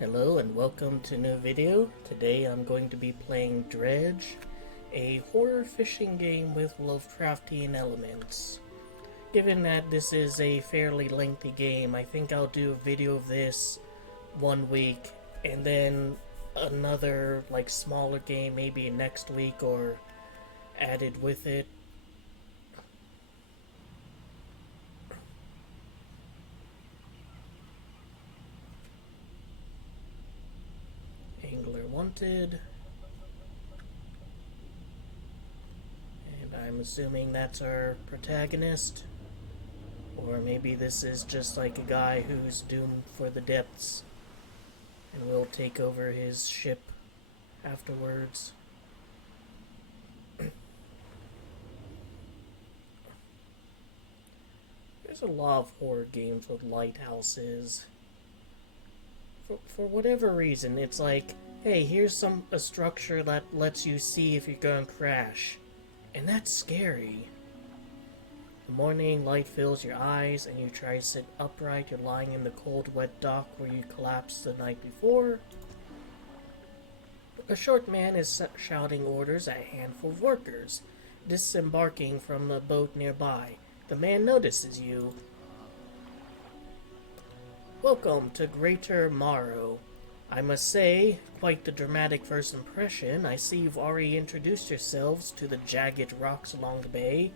Hello and welcome to a new video. Today I'm going to be playing Dredge, a horror fishing game with Lovecraftian elements. Given that this is a fairly lengthy game, I think I'll do a video of this one week and then another smaller game maybe next week or added with it. Angler wanted. And I'm assuming that's our protagonist. Or maybe this is just like a guy who's doomed for the depths and will take over his ship afterwards. There's a lot of horror games with lighthouses. For whatever reason, it's like, hey, here's a structure that lets you see if you're going to crash. And that's scary. The morning light fills your eyes and you try to sit upright. You're lying in the cold, wet dock where you collapsed the night before. A short man is shouting orders at a handful of workers, disembarking from a boat nearby. The man notices you. Welcome to Greater Morrow. I must say, quite the dramatic first impression. I see you've already introduced yourselves to the jagged rocks along the bay.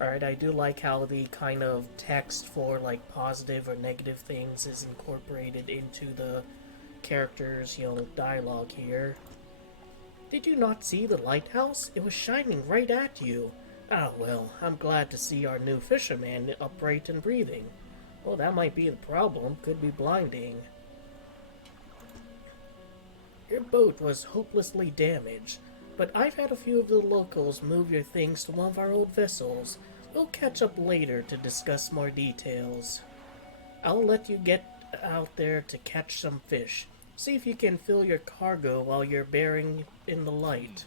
Alright, I do like how the kind of text for positive or negative things is incorporated into the characters', dialogue here. Did you not see the lighthouse? It was shining right at you. Ah, well, I'm glad to see our new fisherman upright and breathing. Well, that might be the problem. Could be blinding. Your boat was hopelessly damaged, but I've had a few of the locals move your things to one of our old vessels. We'll catch up later to discuss more details. I'll let you get out there to catch some fish. See if you can fill your cargo while you're bearing in the light.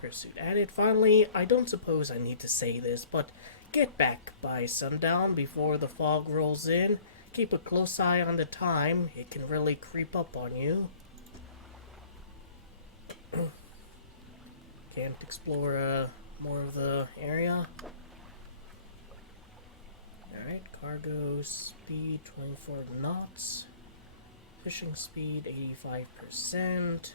Pursuit added. Finally, I don't suppose I need to say this, but get back by sundown before the fog rolls in. Keep a close eye on the time. It can really creep up on you. Can't explore more of the area. Alright, cargo speed 24 knots. Fishing speed 85%.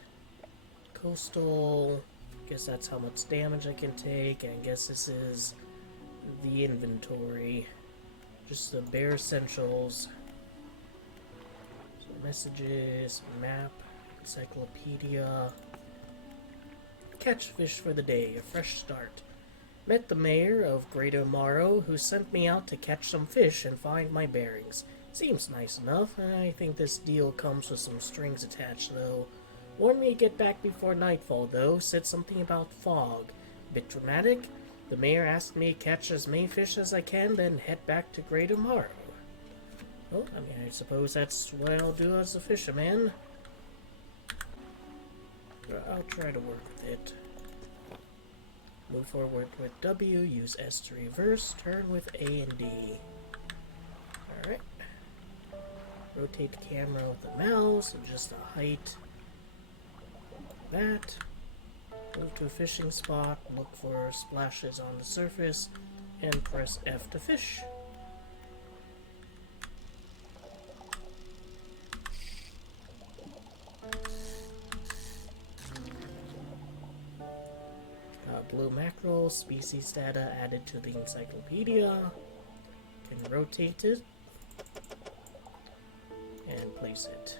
Coastal, guess that's how much damage I can take. And I guess this is the inventory. Just the bare essentials. So messages, map, encyclopedia. Catch fish for the day, a fresh start. Met the mayor of Greater Morrow, who sent me out to catch some fish and find my bearings. Seems nice enough, and I think this deal comes with some strings attached, though. Warned me to get back before nightfall, though. Said something about fog. Bit dramatic. The mayor asked me to catch as many fish as I can, then head back to Greater Morrow. Well, I mean, I suppose that's what I'll do as a fisherman. I'll try to work with it. Move forward with W, use S to reverse, turn with A and D. Alright. Rotate the camera with the mouse, adjust the height. That. Move to a fishing spot, look for splashes on the surface, and press F to fish. Blue mackerel, species data added to the encyclopedia. Can rotate it and place it.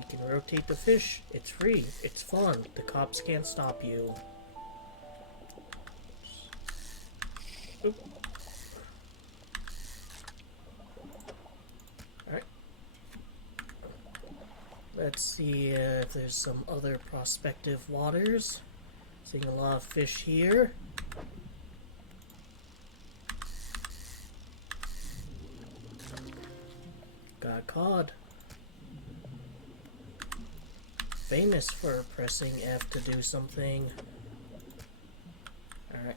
You can rotate the fish. It's free. It's fun. The cops can't stop you. Oop. Alright. Let's see if there's some other prospective waters. Seeing a lot of fish here. Got cod. Famous for pressing F to do something. Alright.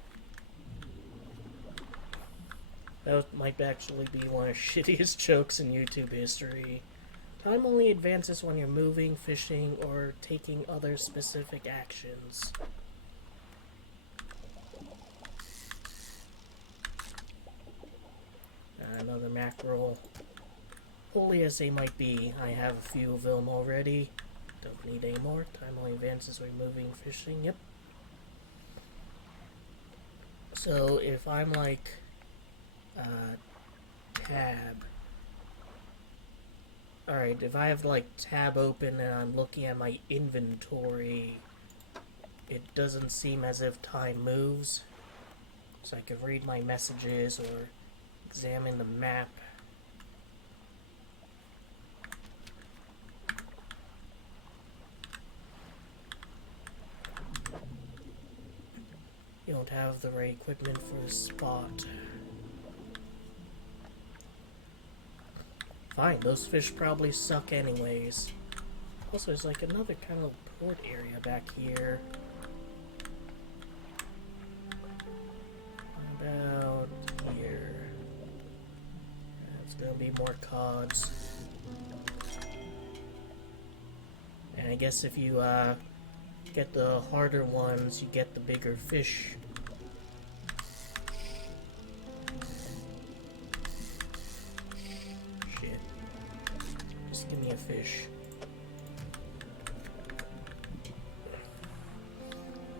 That might actually be one of the shittiest jokes in YouTube history. Time only advances when you're moving, fishing, or taking other specific actions. Another mackerel. Holy as they might be, I have a few of them already. Don't need any more. Time only advances when moving, fishing. Yep. So if I'm like tab. Alright, if I have like tab open and I'm looking at my inventory, it doesn't seem as if time moves. So I can read my messages or examine the map. You don't have the right equipment for the spot. Fine, those fish probably suck anyways. Also, there's like another kind of port area back here. About here. It's gonna be more cods. And I guess if you get the harder ones, you get the bigger fish. Shit. Just give me a fish.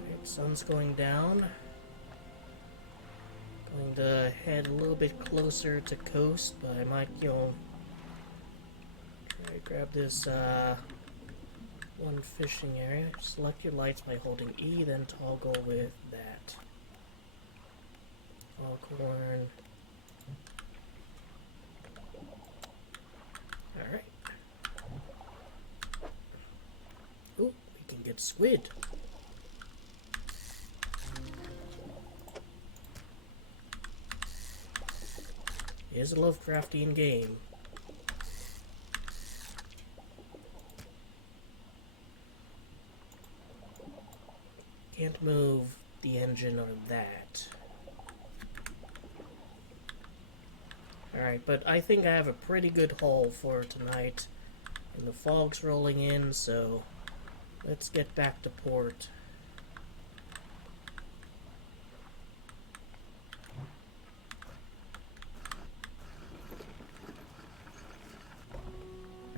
Alright, sun's going down. Going to head a little bit closer to coast, but I might, you know, try to grab this one fishing area. Select your lights by holding E, then toggle with that. Foghorn. Alright. Ooh, we can get squid. It is a Lovecraftian game. Can't move the engine on that. Alright, but I think I have a pretty good haul for tonight. And the fog's rolling in, so let's get back to port.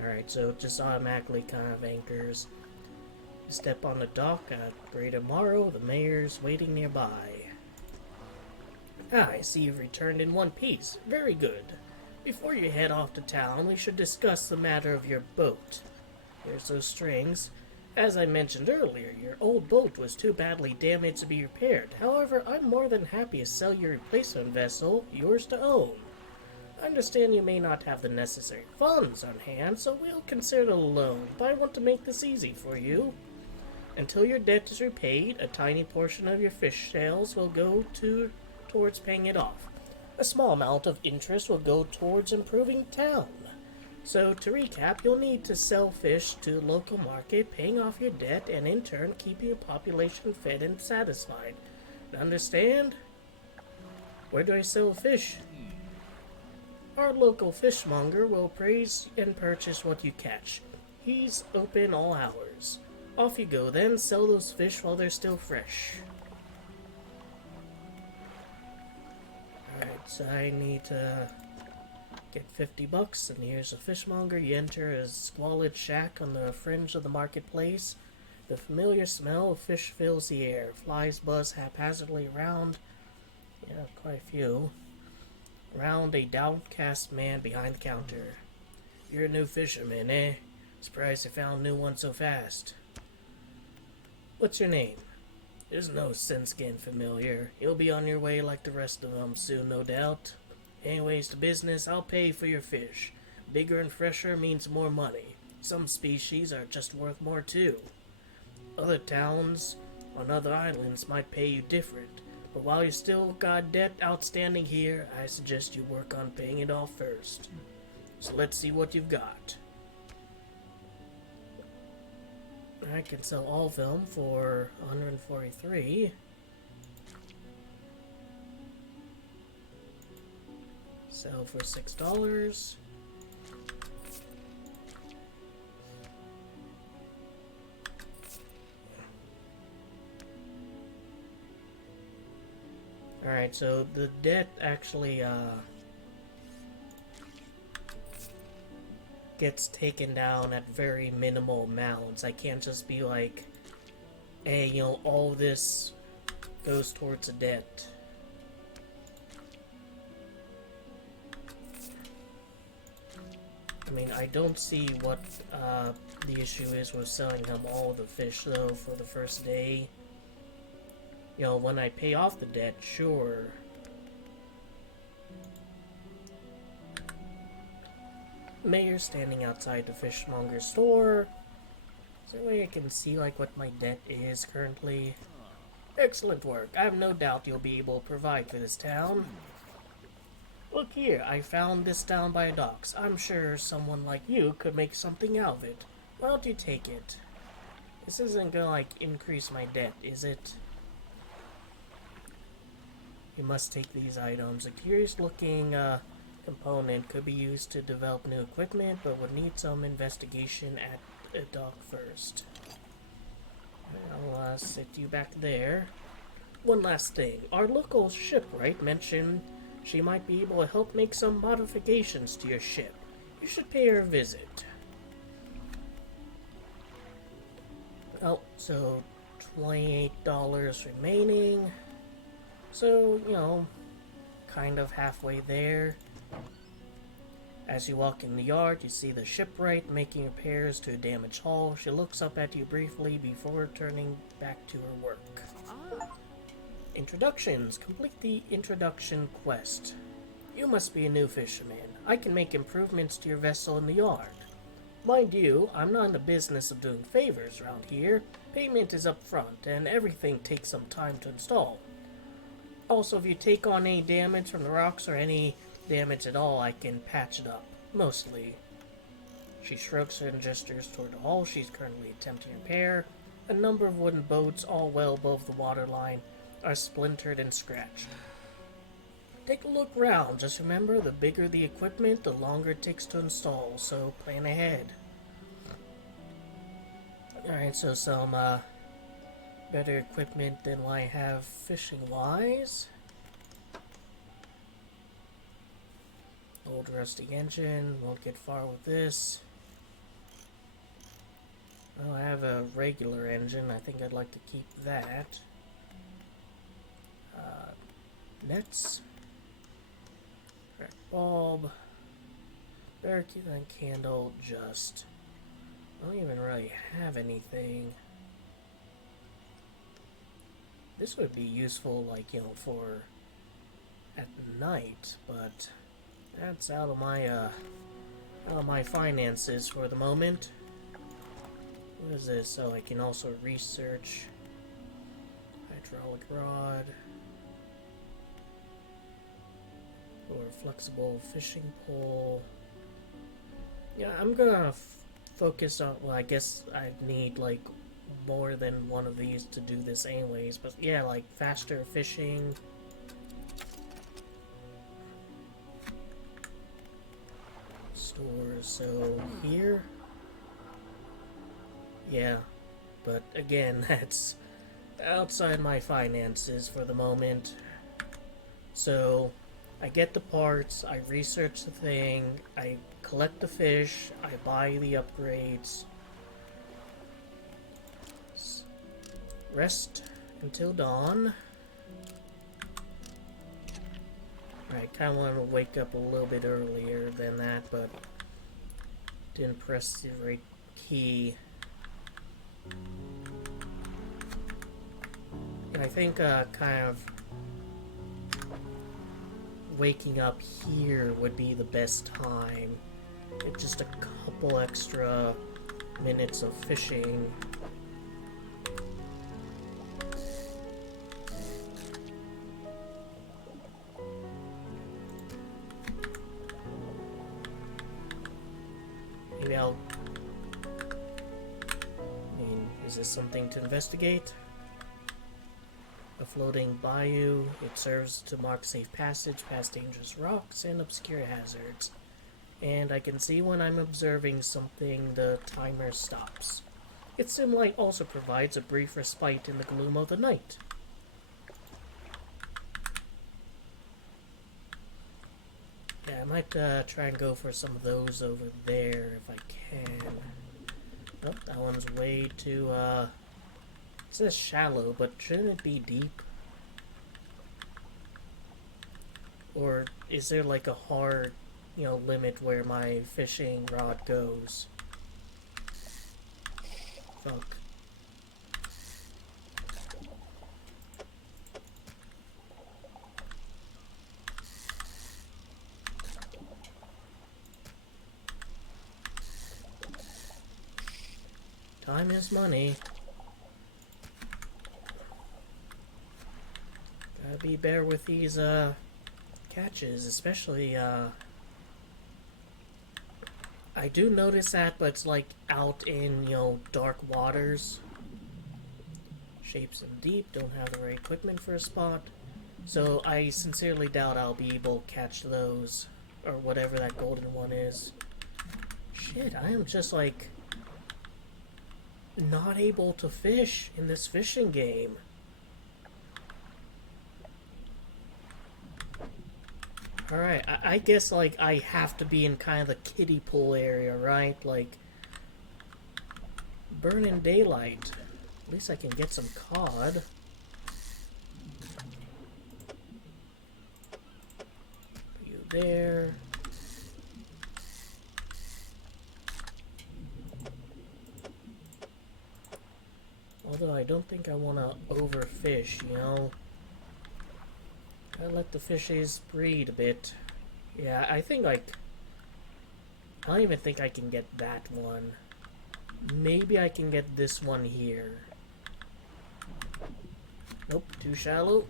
Alright, so it just automatically kind of anchors. You step on the dock at Greater Morrow, the mayor's waiting nearby. Ah, I see you've returned in one piece. Very good. Before you head off to town, we should discuss the matter of your boat. Here's those strings. As I mentioned earlier, your old boat was too badly damaged to be repaired. However, I'm more than happy to sell your replacement vessel, yours to own. I understand you may not have the necessary funds on hand, so we'll consider a loan, but I want to make this easy for you. Until your debt is repaid, a tiny portion of your fish sales will go towards paying it off. A small amount of interest will go towards improving town. So, to recap, you'll need to sell fish to the local market, paying off your debt, and in turn, keeping your population fed and satisfied. Understand? Where do I sell fish? Our local fishmonger will appraise and purchase what you catch. He's open all hours. Off you go then, sell those fish while they're still fresh. Alright, so I need to get $50, and here's a fishmonger. You enter a squalid shack on the fringe of the marketplace. The familiar smell of fish fills the air. Flies buzz haphazardly around. Yeah, quite a few. Around a downcast man behind the counter. You're a new fisherman, eh? Surprised I found a new one so fast. What's your name? There's no sense getting familiar. You'll be on your way like the rest of them soon, no doubt. Anyways, to business, I'll pay for your fish. Bigger and fresher means more money. Some species are just worth more too. Other towns on other islands might pay you different. But while you still got debt outstanding here, I suggest you work on paying it off first. So let's see what you've got. I can sell all of them for $143. Sell for $6. Alright, so the debt actually, gets taken down at very minimal amounts. I can't just be like, hey, you know, all this goes towards a debt. I mean, I don't see what the issue is with selling him all the fish, though, for the first day. You know, when I pay off the debt, sure. Mayor standing outside the fishmonger's store. Is there a way I can see, like, what my debt is currently? Excellent work. I have no doubt you'll be able to provide for this town. Look here, I found this down by docks. I'm sure someone like you could make something out of it. Why don't you take it? This isn't gonna, like, increase my debt, is it? You must take these items. A curious-looking, component could be used to develop new equipment, but would need some investigation at a dock first. I'll, sit you back there. One last thing. Our local shipwright mentioned she might be able to help make some modifications to your ship. You should pay her a visit. Oh, so $28 remaining. So, you know, kind of halfway there. As you walk in the yard, you see the shipwright making repairs to a damaged hull. She looks up at you briefly before turning back to her work. Introductions. Complete the introduction quest. You must be a new fisherman. I can make improvements to your vessel in the yard. Mind you, I'm not in the business of doing favors around here. Payment is up front, and everything takes some time to install. Also, if you take on any damage from the rocks or any damage at all, I can patch it up. Mostly. She shrugs and gestures toward the hull she's currently attempting to repair. A number of wooden boats, all well above the waterline, are splintered and scratched. Take a look round. Just remember, the bigger the equipment, the longer it takes to install, so plan ahead. Alright, so some better equipment than what I have fishing-wise. Old rusty engine, won't get far with this. Oh, I have a regular engine, I think I'd like to keep that. Nets. Crack bulb. Barricade and candle, just. I don't even really have anything. This would be useful, like, you know, for at night, but that's out of my finances for the moment. What is this? So I can also research hydraulic rod or flexible fishing pole. Yeah, I'm gonna focus on. Well, I guess I need like more than one of these to do this anyways. But yeah, like faster fishing. Stores. So here. Yeah, but again, that's outside my finances for the moment. So, I get the parts, I research the thing, I collect the fish, I buy the upgrades. Rest until dawn. I kind of want to wake up a little bit earlier than that, but didn't press the right key. And I think kind of waking up here would be the best time. It's just a couple extra minutes of fishing. Maybe I'll... I mean, is this something to investigate? A floating bayou. It serves to mark safe passage past dangerous rocks and obscure hazards. And I can see when I'm observing something, the timer stops. Its dim light also provides a brief respite in the gloom of the night. I might try and go for some of those over there if I can. Nope, that one's way too, it says shallow, but shouldn't it be deep? Or is there like a hard, limit where my fishing rod goes? Fuck. Time is money. Gotta be better with these, catches, especially, I do notice that, but it's like out in, dark waters. Shapes them deep, don't have the right equipment for a spot. So I sincerely doubt I'll be able to catch those, or whatever that golden one is. Shit, I am just like not able to fish in this fishing game. Alright, I guess like I have to be in kind of the kiddie pool area, right? Like burning daylight. At least I can get some cod. Put you there. Although I don't think I want to overfish, I let the fishes breed a bit. Yeah, I think like I don't even think I can get that one. Maybe I can get this one here. Nope, too shallow.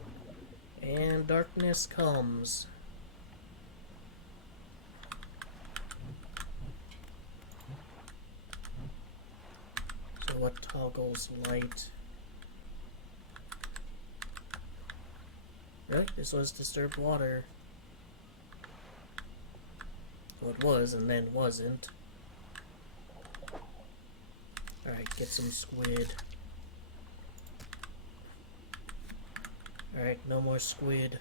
And darkness comes. So what toggles light? Really? This was disturbed water. Well, it was and then wasn't. Alright, get some squid. Alright, no more squid.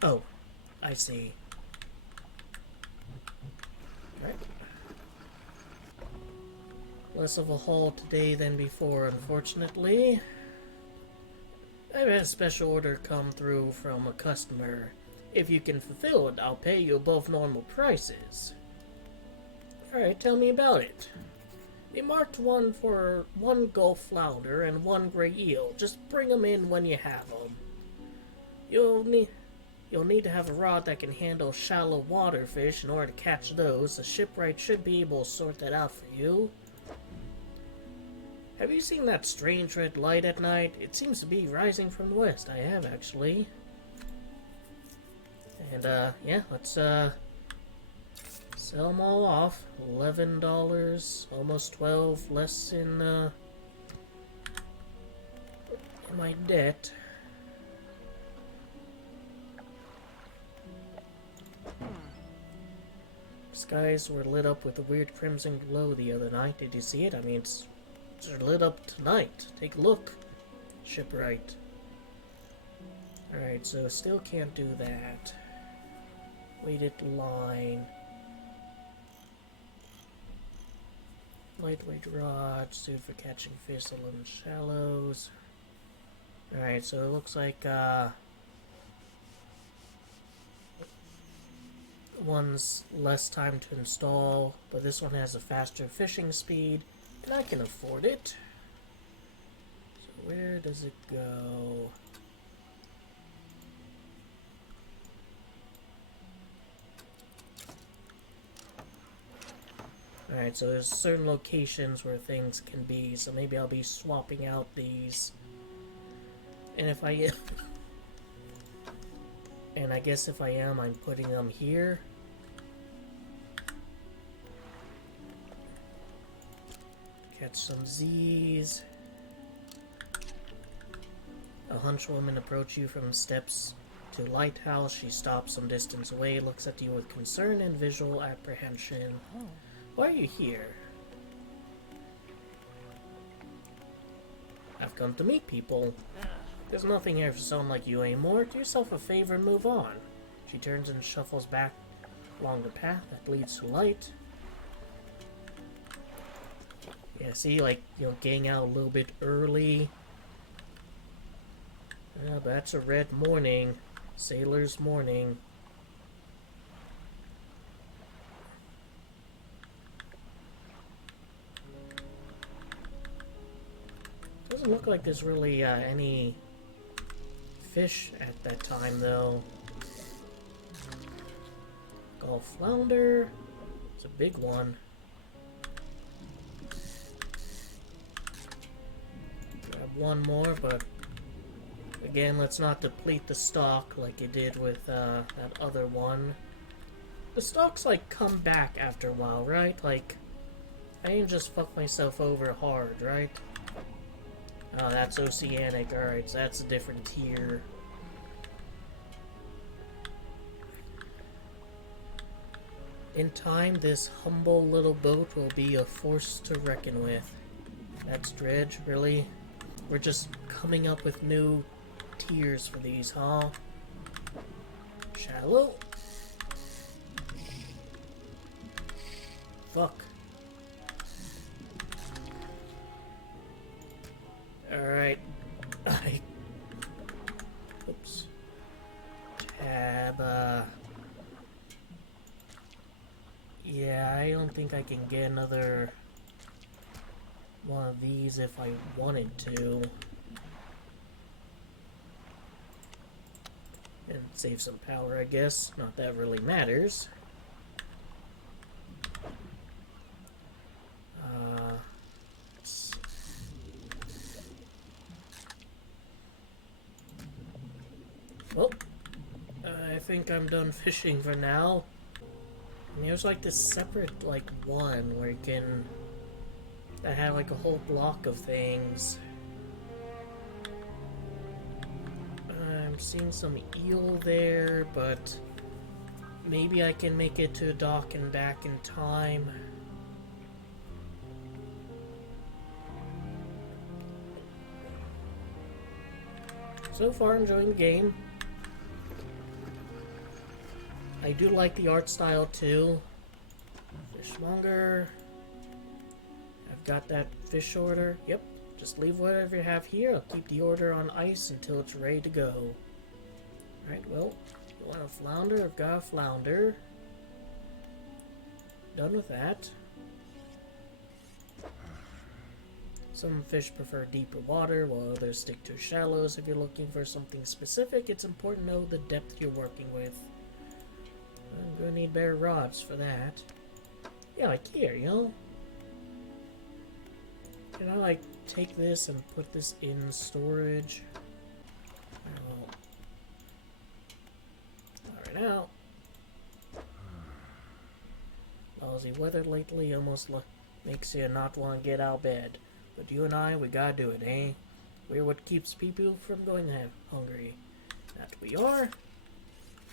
Oh, I see. Right. Less of a haul today than before, unfortunately. I've had a special order come through from a customer. If you can fulfill it, I'll pay you above normal prices. Alright, tell me about it. They marked one for 1 Gulf flounder and 1 gray eel. Just bring them in when you have them. You'll need to have a rod that can handle shallow water fish in order to catch those. The shipwright should be able to sort that out for you. Have you seen that strange red light at night? It seems to be rising from the west. I have, actually. And, yeah, let's, sell them all off. $11, almost 12, less in my debt. Skies were lit up with a weird crimson glow the other night. Did you see it? I mean, it's lit up tonight. Take a look. Shipwright. Alright, so still can't do that. Weighted line. Lightweight rod, suited for catching fish in shallows. Alright, so it looks like, one's less time to install, but this one has a faster fishing speed, and I can afford it. So where does it go? Alright, so there's certain locations where things can be, so maybe I'll be swapping out these. And if I am... and I guess if I am, I'm putting them here. Catch some Z's. A hunchwoman approach you from steps to lighthouse. She stops some distance away, looks at you with concern and visual apprehension. Oh. Why are you here? I've come to meet people. There's nothing here for someone like you anymore. Do yourself a favor and move on. She turns and shuffles back along the path that leads to light. Yeah, see, like, you know, getting out a little bit early. But that's a red morning. Sailor's morning. Doesn't look like there's really any fish at that time, though. Gulf flounder. It's a big one. Grab one more, but again, let's not deplete the stock like it did with that other one. The stocks, like, come back after a while, right? Like, I didn't just fuck myself over hard, right? Oh, that's oceanic. Alright, so that's a different tier. In time, this humble little boat will be a force to reckon with. That's Dredge, really? We're just coming up with new tiers for these, huh? Shallow? Fuck. Alright. Oops. Tab, yeah, I don't think I can get another one of these if I wanted to. And save some power, I guess. Not that really matters. Well, I think I'm done fishing for now. And there's like this separate, like, one where you can... that had like a whole block of things. I'm seeing some eel there, but maybe I can make it to a dock and back in time. So far, enjoying the game. I do like the art style too. Fishmonger. I've got that fish order. Yep. Just leave whatever you have here. I'll keep the order on ice until it's ready to go. Alright, well, you want a flounder? I've got a flounder. Done with that. Some fish prefer deeper water, while others stick to shallows. If you're looking for something specific, it's important to know the depth you're working with. I'm gonna need better rods for that. Yeah, like here, you know? Can I, like, take this and put this in storage? Alright now. Lousy weather lately almost makes you not want to get out of bed. But you and I, we gotta do it, eh? We're what keeps people from going hungry. That we are.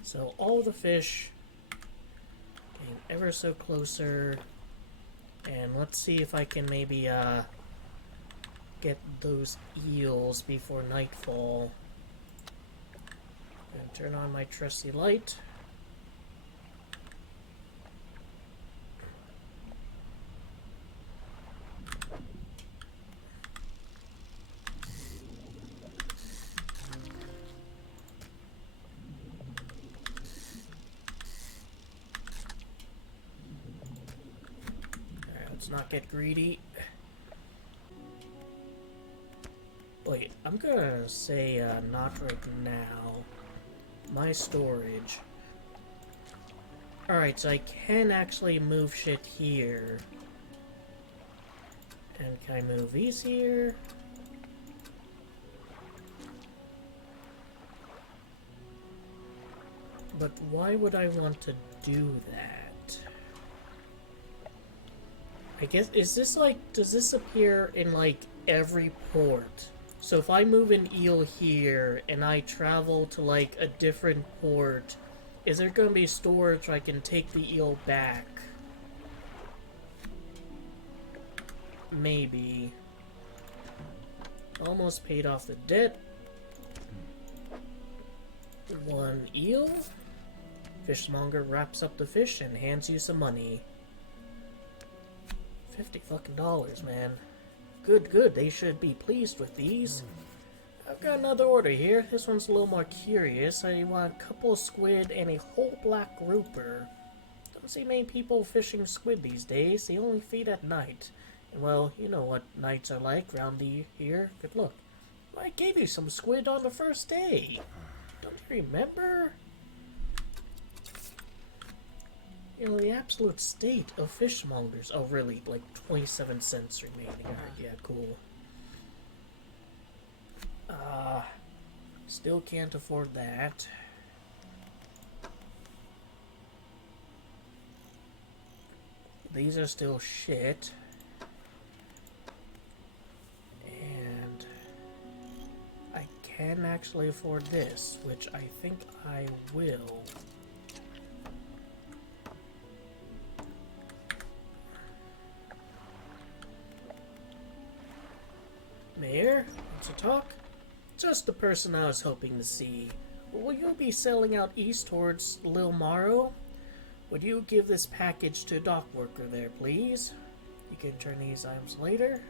So all the fish getting ever so closer. And let's see if I can maybe get those eels before nightfall. And turn on my trusty light. Let's not get greedy. Wait, I'm gonna say not right now. My storage. Alright, so I can actually move shit here. And can I move these here? But why would I want to do that? I guess, is this like, does this appear in like every port? So if I move an eel here and I travel to like a different port, is there gonna be storage where I can take the eel back? Maybe. Almost paid off the debt. One eel. Fishmonger wraps up the fish and hands you some money. $50 fucking dollars, man. Good, good. They should be pleased with these. I've got another order here. This one's a little more curious. I want a couple of squid and a whole black grouper. Don't see many people fishing squid these days. They only feed at night. And well, you know what nights are like around here. Good luck. I gave you some squid on the first day. Don't you remember? You know, the absolute state of fishmongers. Oh, really? Like 27 cents remaining. Alright, yeah, cool. Still can't afford that. These are still shit. And I can actually afford this, which I think I will. Mayor, wants to talk? Just the person I was hoping to see. Will you be sailing out east towards Lil Morrow? Would you give this package to a dock worker there, please? You can turn these items later.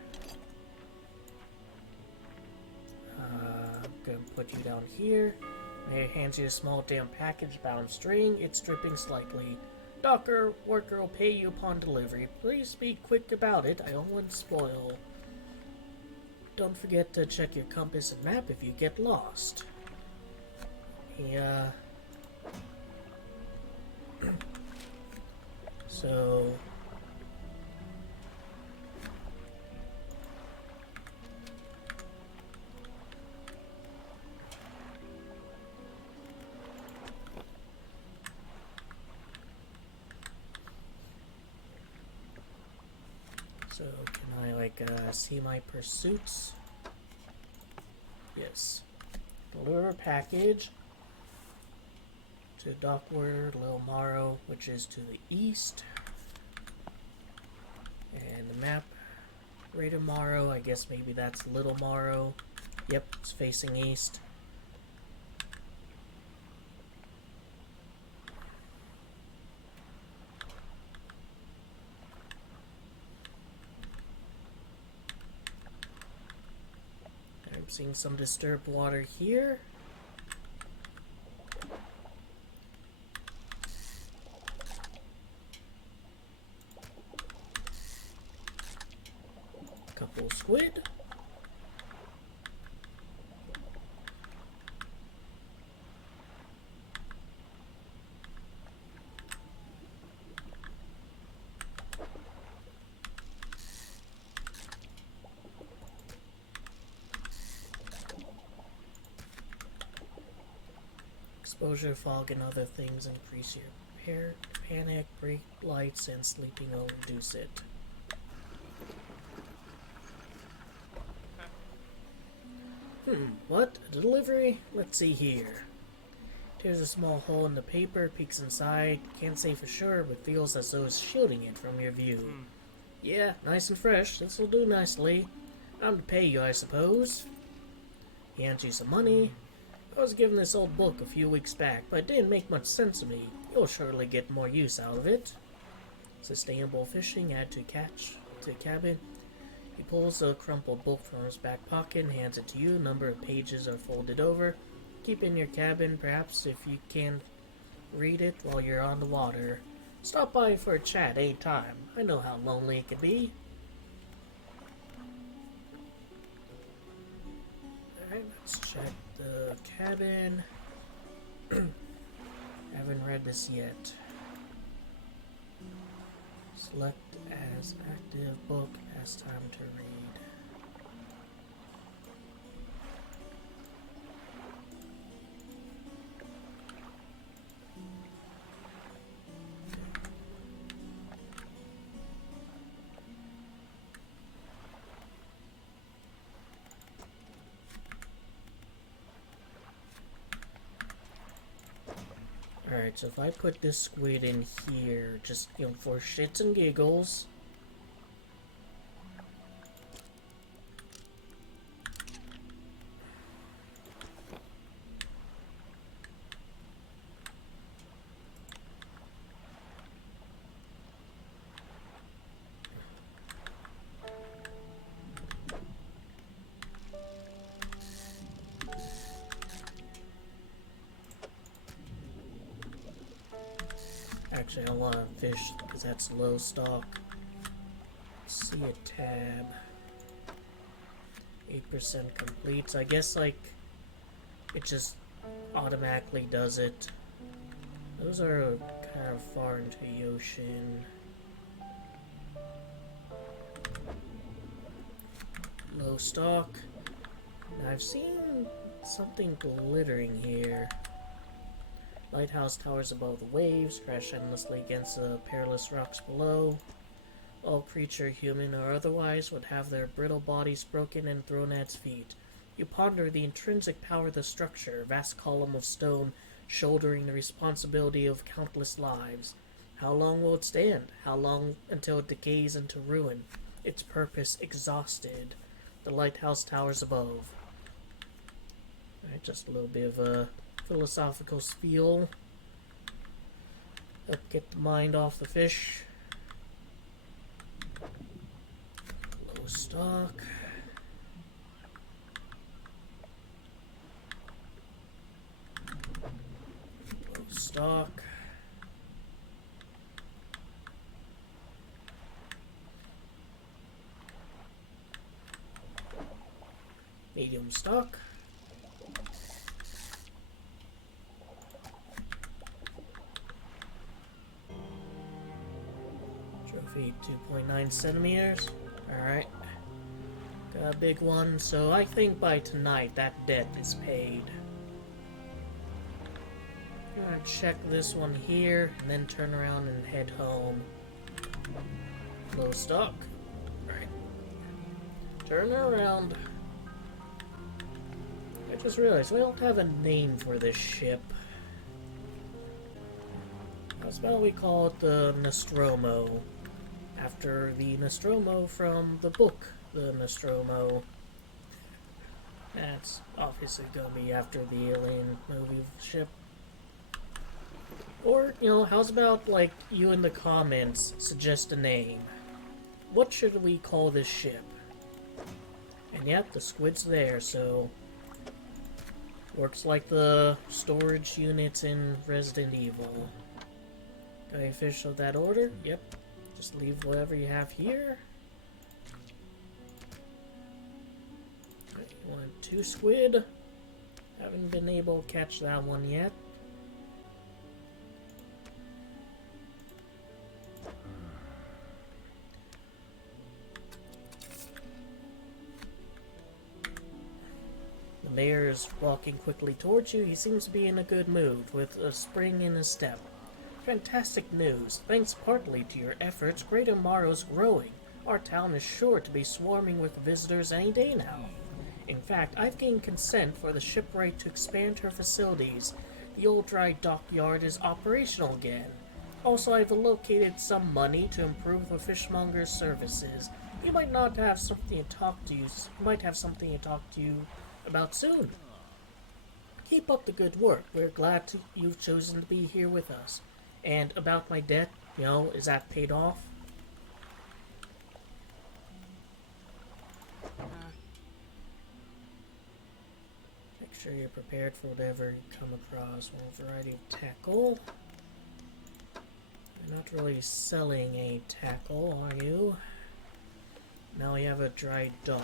I'm gonna put you down here. Mayor hands you a small damn package bound string. It's dripping slightly. Docker worker will pay you upon delivery. Please be quick about it. I don't want to spoil. Don't forget to check your compass and map if you get lost. Yeah. So... So, can I, like, see my pursuits? Yes. Deliver package to Dockward, Lil Morrow, which is to the east. And the map, Greater Morrow, I guess maybe that's Little Morrow. Yep, it's facing east. I'm seeing some disturbed water here. Couple squid. Exposure, fog, and other things increase your panic, break lights, and sleeping will reduce it. What? A delivery? Let's see here. There's a small hole in the paper, peeks inside. Can't say for sure, but feels as though it's shielding it from your view. Yeah, nice and fresh. This'll do nicely. I'm to pay you, I suppose. He hands you some money. I was given this old book a few weeks back, but it didn't make much sense to me. You'll surely get more use out of it. Sustainable fishing, add to cabin. He pulls a crumpled book from his back pocket and hands it to you. A number of pages are folded over. Keep in your cabin, perhaps, if you can read it while you're on the water. Stop by for a chat anytime. I know how lonely it can be. Alright, let's check the cabin. Haven't read this yet. Select as active book as time to read. Alright, so if I put this squid in here, just, you know, for shits and giggles. Actually, I don't want to fish because that's low stock. See a tab. 8% complete. So I guess, like, it just automatically does it. Those are kind of far into the ocean. Low stock. Now I've seen something glittering here. Lighthouse towers above the waves, crash endlessly against the perilous rocks below. All creature, human or otherwise, would have their brittle bodies broken and thrown at its feet. You ponder the intrinsic power of the structure, a vast column of stone shouldering the responsibility of countless lives. How long will it stand? How long until it decays into ruin? Its purpose exhausted. The lighthouse towers above. Alright, just a little bit of a philosophical spiel. Help get the mind off the fish. Low stock. Low stock. Medium stock. Trophy 2.9 centimeters. Alright. Got a big one, so I think by tonight that debt is paid. I'm gonna check this one here, and then turn around and head home. Low stock. Alright. Turn around. I just realized we don't have a name for this ship. How about we call it the Nostromo, after the Nostromo from the book, The Nostromo. That's obviously gonna be after the alien movie ship. Or, you know, how's about, like, you in the comments suggest a name? What should we call this ship? And yep, the squid's there, so... Works like the storage units in Resident Evil. Got any fish of that order? Yep. Just leave whatever you have here. Right, you want 2 squid. Haven't been able to catch that one yet. The mayor is walking quickly towards you. He seems to be in a good mood, with a spring in his step. Fantastic news. Thanks partly to your efforts, Greater Morrow's growing. Our town is sure to be swarming with visitors any day now. In fact, I've gained consent for the shipwright to expand her facilities. The old dry dockyard is operational again. Also, I've allocated some money to improve the fishmonger's services. You might not have something to talk to you. Might have something to talk to you about soon. Keep up the good work. We're glad you've chosen to be here with us. And about my debt, you know, is that paid off? Make sure you're prepared for whatever you come across. One variety of tackle. You're not really selling a tackle, are you? Now we have a dry dock.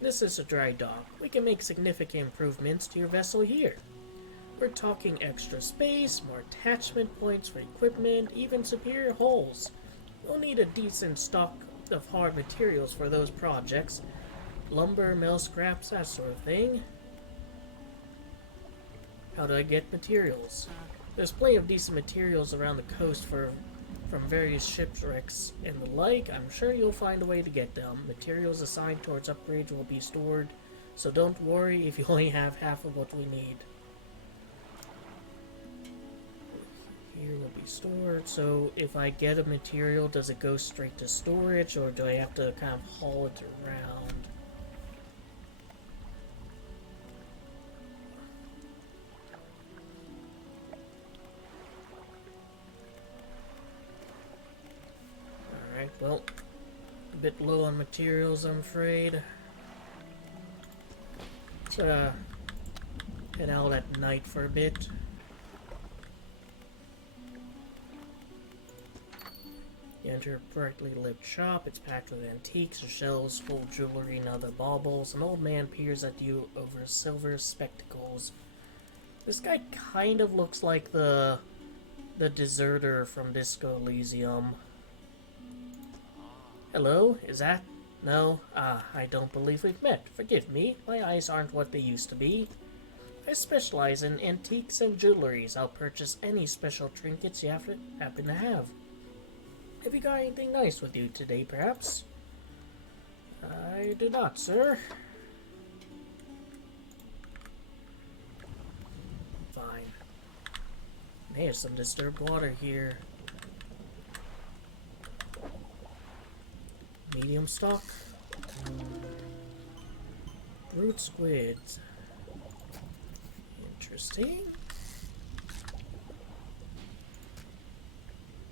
This is a dry dock. We can make significant improvements to your vessel here. We're talking extra space, more attachment points for equipment, even superior hulls. We'll need a decent stock of hard materials for those projects. Lumber, mill scraps, that sort of thing. How do I get materials? There's plenty of decent materials around the coast from various shipwrecks and the like. I'm sure you'll find a way to get them. Materials assigned towards upgrades will be stored, so don't worry if you only have half of what we need. here will be stored. So if I get a material, does it go straight to storage, or do I have to kind of haul it around? Alright, well, a bit low on materials, I'm afraid. Let's head out at night for a bit. You enter a brightly lit shop. It's packed with antiques, shelves full of jewelry and other baubles. An old man peers at you over silver spectacles. This guy kind of looks like the deserter from Disco Elysium. Hello, is that? No? I don't believe we've met. Forgive me, my eyes aren't what they used to be. I specialize in antiques and jewelries. I'll purchase any special trinkets you happen to have. Have you got anything nice with you today, perhaps? I do not, sir. Fine. There's some disturbed water here. Medium stock. Brute squids. Interesting.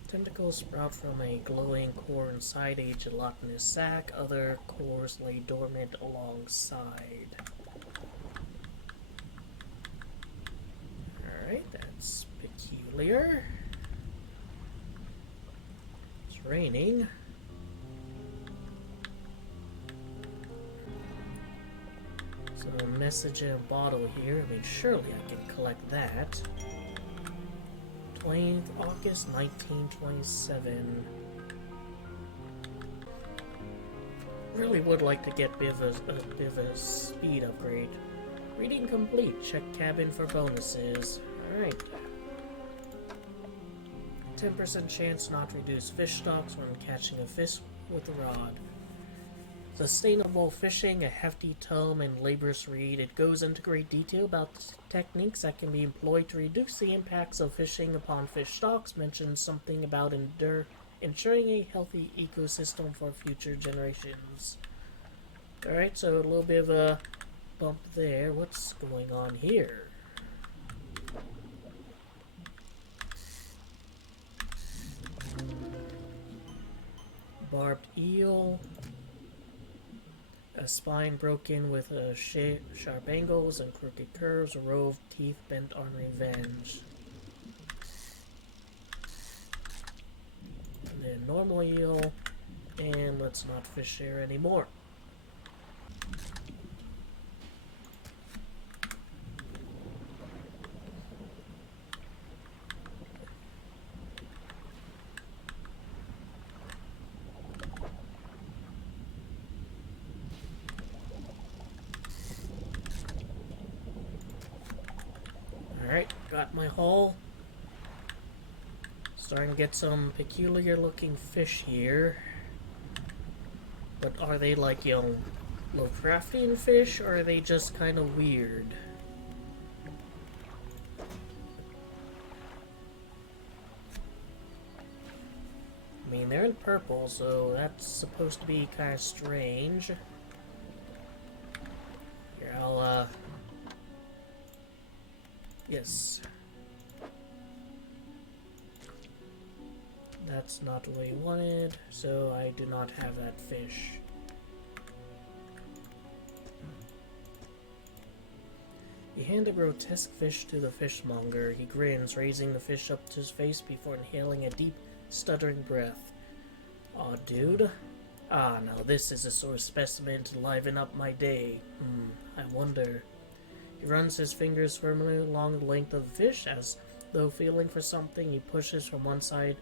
Tentacles sprout from a glowing core inside a gelatinous sac. Other cores lay dormant alongside. Alright, that's peculiar. It's raining. So a message in a bottle here. I mean, surely I can collect that. 20th August 1927. Really would like to get a bit of a speed upgrade. Reading complete. Check cabin for bonuses. Alright. 10% chance not to reduce fish stocks when catching a fish with a rod. Sustainable fishing, a hefty tome and laborious read. It goes into great detail about techniques that can be employed to reduce the impacts of fishing upon fish stocks. Mentions something about ensuring a healthy ecosystem for future generations. Alright, so a little bit of a bump there. What's going on here? Barbed eel. A spine broken with sharp angles and crooked curves, a row of teeth bent on revenge. And then normal eel, and let's not fish there anymore. Alright, got my haul. Starting to get some peculiar looking fish here. But are they like, you know, Lovecraftian fish, or are they just kind of weird? I mean, they're in purple, so that's supposed to be kind of strange. Here, I'll, yes. That's not what he wanted, so I do not have that fish. You hand the grotesque fish to the fishmonger. He grins, raising the fish up to his face before inhaling a deep, stuttering breath. Aw, dude. Ah, now this is a sort of specimen to liven up my day. I wonder. He runs his fingers firmly along the length of the fish, as though feeling for something. He pushes from one side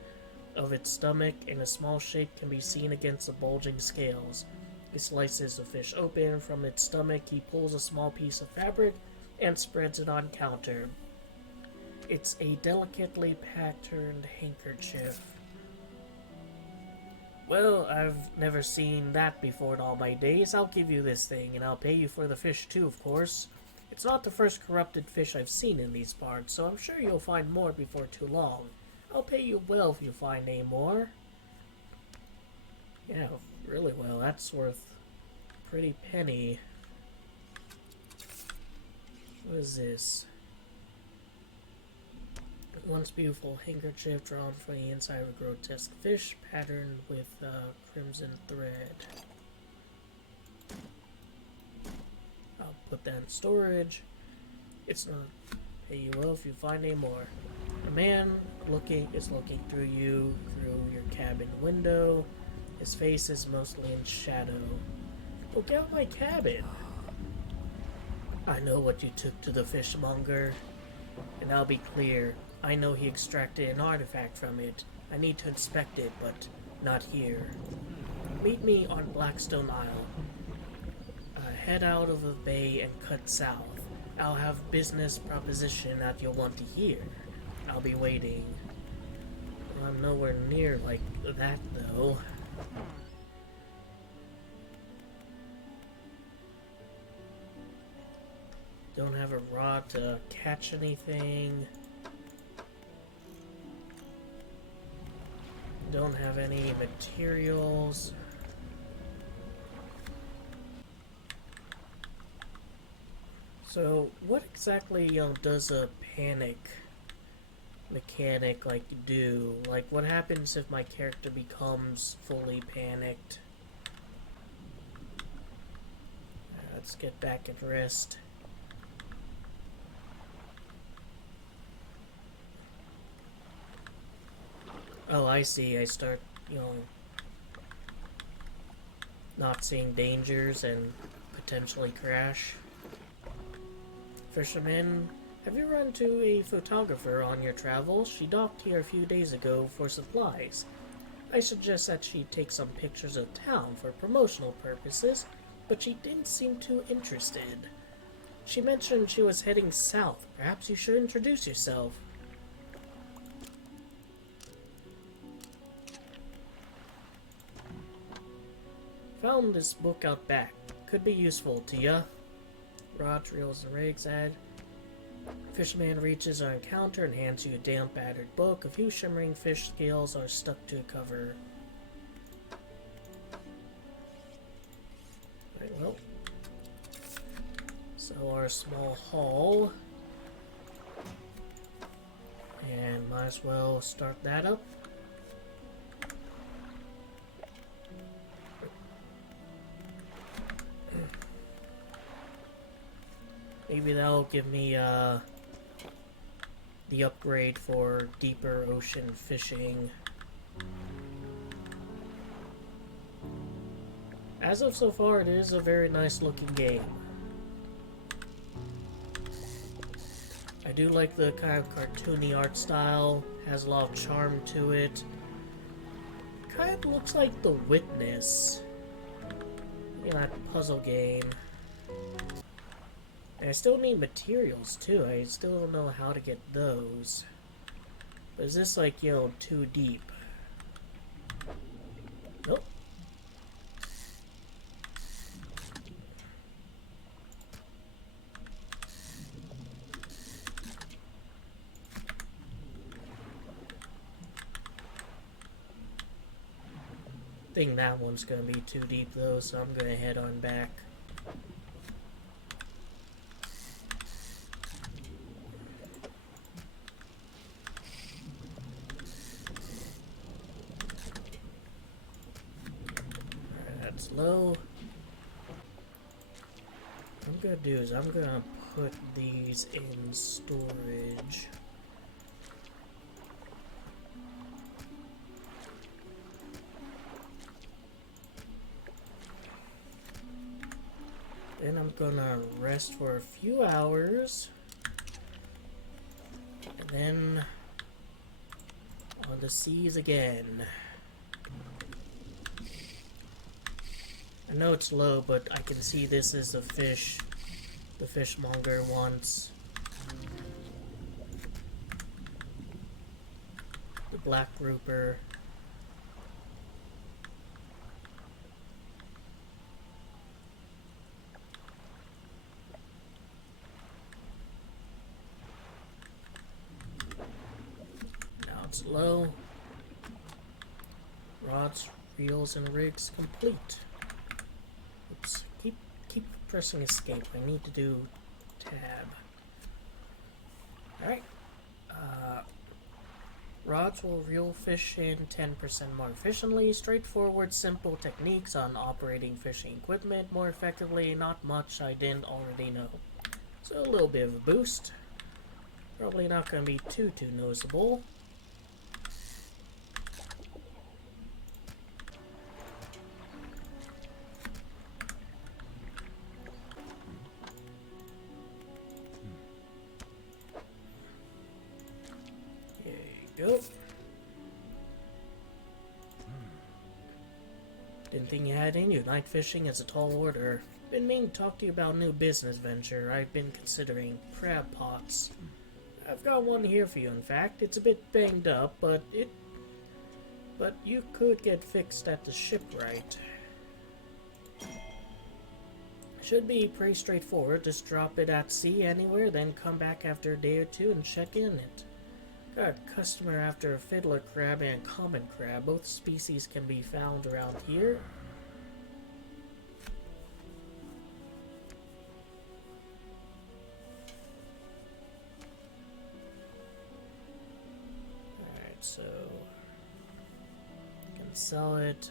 of its stomach, and a small shape can be seen against the bulging scales. He slices the fish open. From its stomach, he pulls a small piece of fabric and spreads it on counter. It's a delicately patterned handkerchief. Well, I've never seen that before in all my days. I'll give you this thing, and I'll pay you for the fish too, of course. It's not the first corrupted fish I've seen in these parts, so I'm sure you'll find more before too long. I'll pay you well if you find any more. Yeah, really well. That's worth a pretty penny. What is this? Once beautiful handkerchief drawn from the inside of a grotesque fish patterned with crimson thread. I'll put that in storage. It's not pay you well if you find any more. A man is looking through your cabin window. His face is mostly in shadow. Oh, get out my cabin! I know what you took to the fishmonger, and I'll be clear. I know he extracted an artifact from it. I need to inspect it, but not here. Meet me on Blackstone Isle. Head out of the bay and cut south. I'll have business proposition that you'll want to hear. I'll be waiting. Well, I'm nowhere near like that, though. Don't have a rod to catch anything. Don't have any materials. So, what exactly, does a panic mechanic, do? Like, what happens if my character becomes fully panicked? Let's get back and rest. Oh, I see. I start, not seeing dangers and potentially crash. Fisherman, have you run into a photographer on your travels? She docked here a few days ago for supplies. I suggest that she take some pictures of town for promotional purposes, but she didn't seem too interested. She mentioned she was heading south. Perhaps you should introduce yourself. Found this book out back. Could be useful to ya. Rod, reels, and rigs add. Fisherman reaches our encounter and hands you a damp, battered book. A few shimmering fish scales are stuck to the cover. Right, well. So our small haul. And might as well start that up. Maybe that'll give me the upgrade for deeper ocean fishing. As of so far, it is a very nice looking game. I do like the kind of cartoony art style, has a lot of charm to it. Kind of looks like The Witness. That puzzle game. And I still need materials too. I still don't know how to get those. But is this like, too deep? Nope. I think that one's gonna be too deep though, so I'm gonna head on back. Low. What I'm gonna do is I'm gonna put these in storage. Then I'm gonna rest for a few hours. And then on the seas again. I know it's low, but I can see this is the fish the fishmonger wants. The black grouper. Now rods low. Rods, reels, and rigs complete. Oops. Keep pressing escape. I need to do tab. Alright. Rods will reel fish in 10% more efficiently. Straightforward, simple techniques on operating fishing equipment more effectively. Not much I didn't already know. So a little bit of a boost. Probably not going to be too noticeable. Go. Didn't think you had in you. Night fishing is a tall order. Been meaning to talk to you about a new business venture. I've been considering crab pots. I've got one here for you, in fact. It's a bit banged up, but you could get fixed at the shipwright. Should be pretty straightforward. Just drop it at sea anywhere, then come back after a day or two and check in it. Got a customer after a fiddler crab and a common crab. Both species can be found around here. Alright, so you can sell it.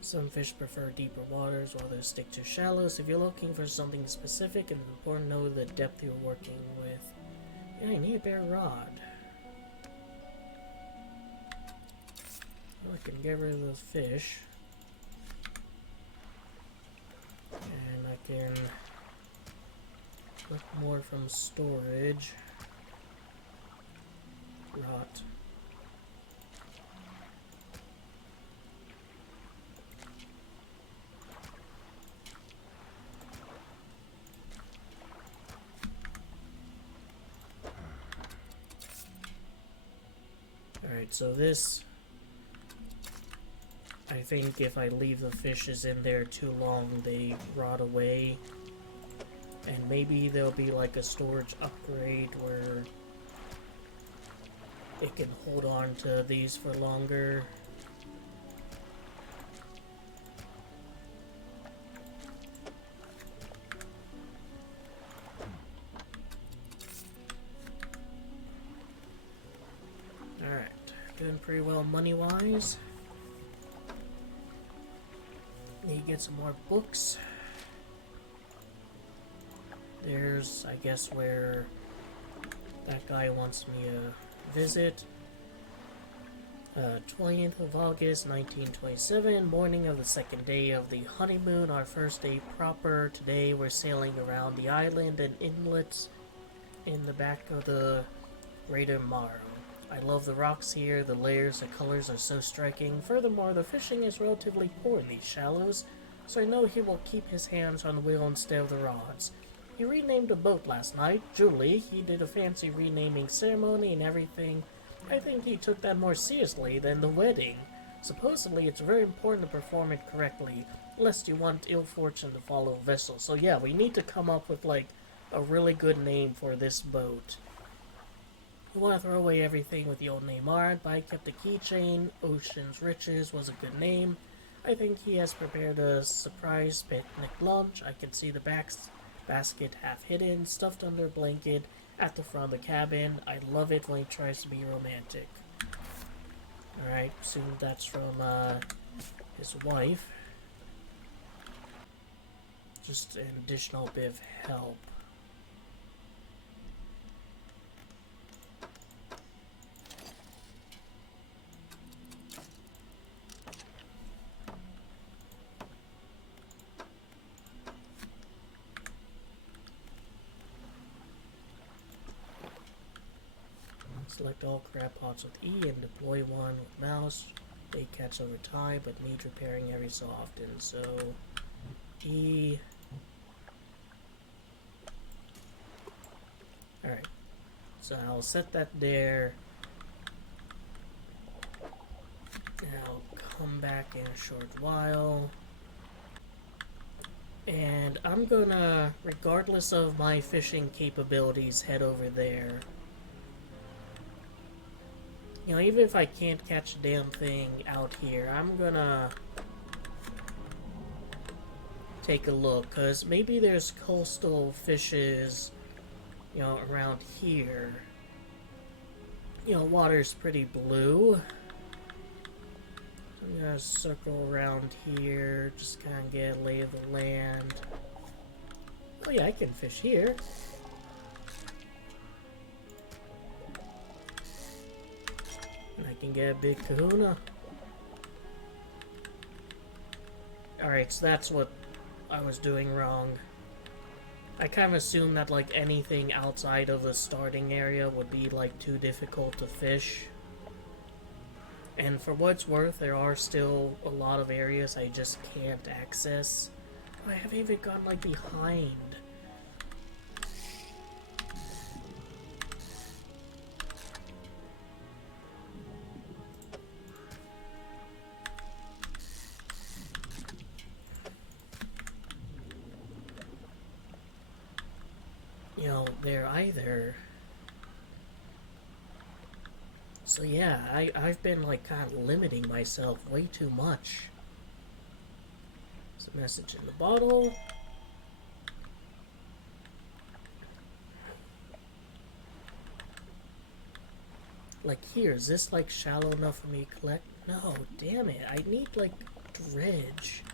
Some fish prefer deeper waters, while others stick to shallows. If you're looking for something specific, it's important to know the depth you're working with. Yeah, I need a bare rod. Well, I can get rid of those fish. And I can look more from storage. Rot. Alright, so this, I think if I leave the fishes in there too long, they rot away. And maybe there'll be like a storage upgrade where it can hold on to these for longer. Doing pretty well money-wise. Need to get some more books. There's, I guess, where that guy wants me to visit. 20th of August, 1927, morning of the second day of the honeymoon, our first day proper. Today we're sailing around the island and inlets in the back of the Greater Mare. I love the rocks here, the layers, the colors are so striking. Furthermore, the fishing is relatively poor in these shallows, so I know he will keep his hands on the wheel instead of the rods. He renamed a boat last night, Julie. He did a fancy renaming ceremony and everything. I think he took that more seriously than the wedding. Supposedly, it's very important to perform it correctly, lest you want ill fortune to follow a vessel. So yeah, we need to come up with, like, a really good name for this boat. I want to throw away everything with the old name Art, but I kept a keychain. Ocean's Riches was a good name. I think he has prepared a surprise picnic lunch. I can see the basket half hidden, stuffed under a blanket at the front of the cabin. I love it when he tries to be romantic. Alright, assume that's from his wife. Just an additional bit of help. Select all crab pots with E and deploy one with mouse. They catch over time but need repairing every so often. So E. Alright. So I'll set that there. And I'll come back in a short while. And I'm gonna, regardless of my fishing capabilities, head over there. You know, even if I can't catch a damn thing out here, I'm gonna take a look, because maybe there's coastal fishes, you know, around here. You know, water's pretty blue. So I'm gonna circle around here, just kind of get a lay of the land. Oh yeah, I can fish here. And I can get a big kahuna. Alright, so that's what I was doing wrong. I kind of assumed that, like, anything outside of the starting area would be, like, too difficult to fish. And for what it's worth, there are still a lot of areas I just can't access. I haven't even gotten, like, behind. You know, there either. So yeah, I've been like kind of limiting myself way too much. There's a message in the bottle. Like here, is this like shallow enough for me to collect? No, damn it, I need like dredge.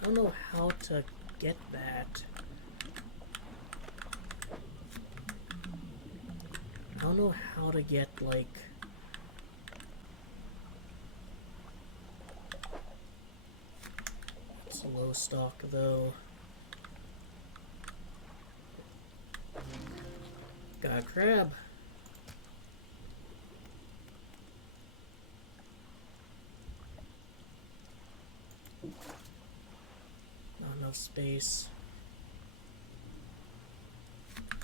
I don't know how to get that. I don't know how to get like... It's a low stock though. Got a crab. Not enough space.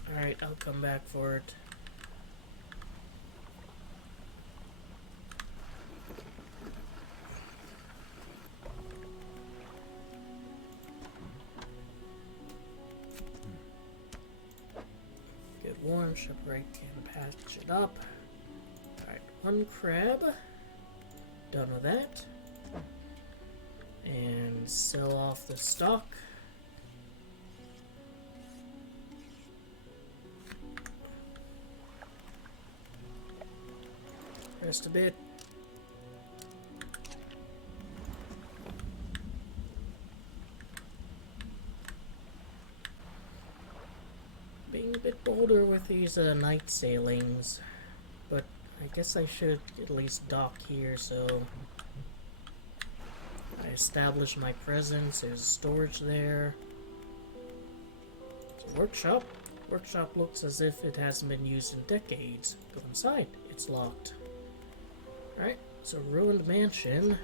Alright, I'll come back for it. Good one, shipwright can patch it up. Alright, one crab. Done with that. And sell off the stock. Rest a bit. Being a bit bolder with these night sailings, but I guess I should at least dock here so I establish my presence. There's storage there. It's a workshop. Workshop looks as if it hasn't been used in decades. Go inside. It's locked. Alright, so ruined mansion.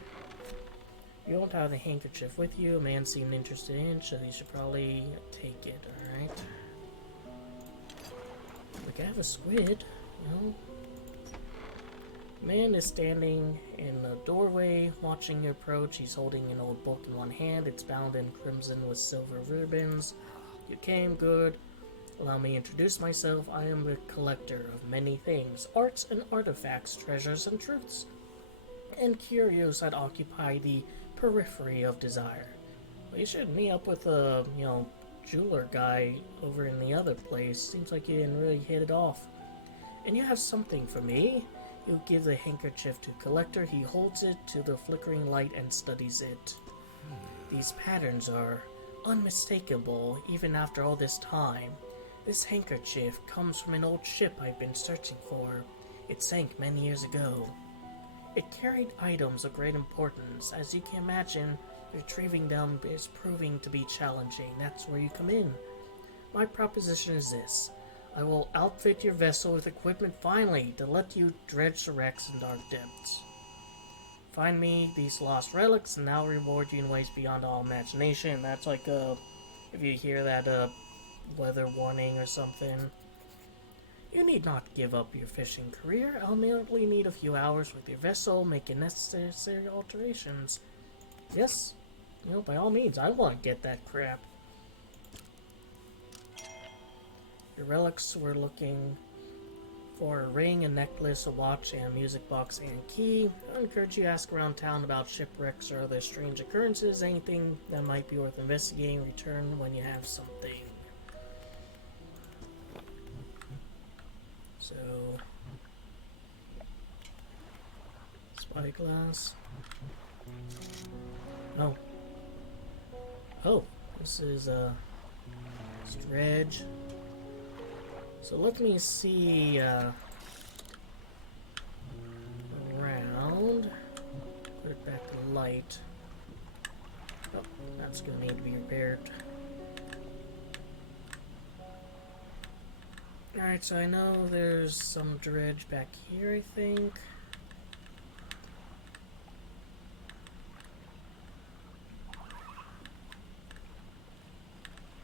You don't have the handkerchief with you. A man seemed interested in, so you should probably take it, alright? Like, I have a squid, you know? Man is standing in the doorway, watching you approach. He's holding an old book in one hand. It's bound in crimson with silver ribbons. You came, good. Allow me to introduce myself. I am a collector of many things, arts and artifacts, treasures and truths, and curios that occupy the periphery of desire. Well, you should meet up with a, you know, jeweler guy over in the other place. Seems like you didn't really hit it off. And you have something for me. You give the handkerchief to collector. He holds it to the flickering light and studies it. These patterns are unmistakable even after all this time. This handkerchief comes from an old ship I've been searching for. It sank many years ago. It carried items of great importance. As you can imagine, retrieving them is proving to be challenging. That's where you come in. My proposition is this. I will outfit your vessel with equipment finally to let you dredge the wrecks in dark depths. Find me these lost relics and I'll reward you in ways beyond all imagination. That's like if you hear that weather warning or something. You need not give up your fishing career. I'll merely need a few hours with your vessel, making necessary alterations. Yes, you know, by all means, I want to get that crap. The relics we're looking for a ring, a necklace, a watch, and a music box and key. I encourage you to ask around town about shipwrecks or other strange occurrences, anything that might be worth investigating. Return when you have something. So, spyglass. Oh. Oh, this is Dredge. So let me see around. Put it back to light. Oh, that's gonna need to be repaired. Alright, so I know there's some dredge back here, I think.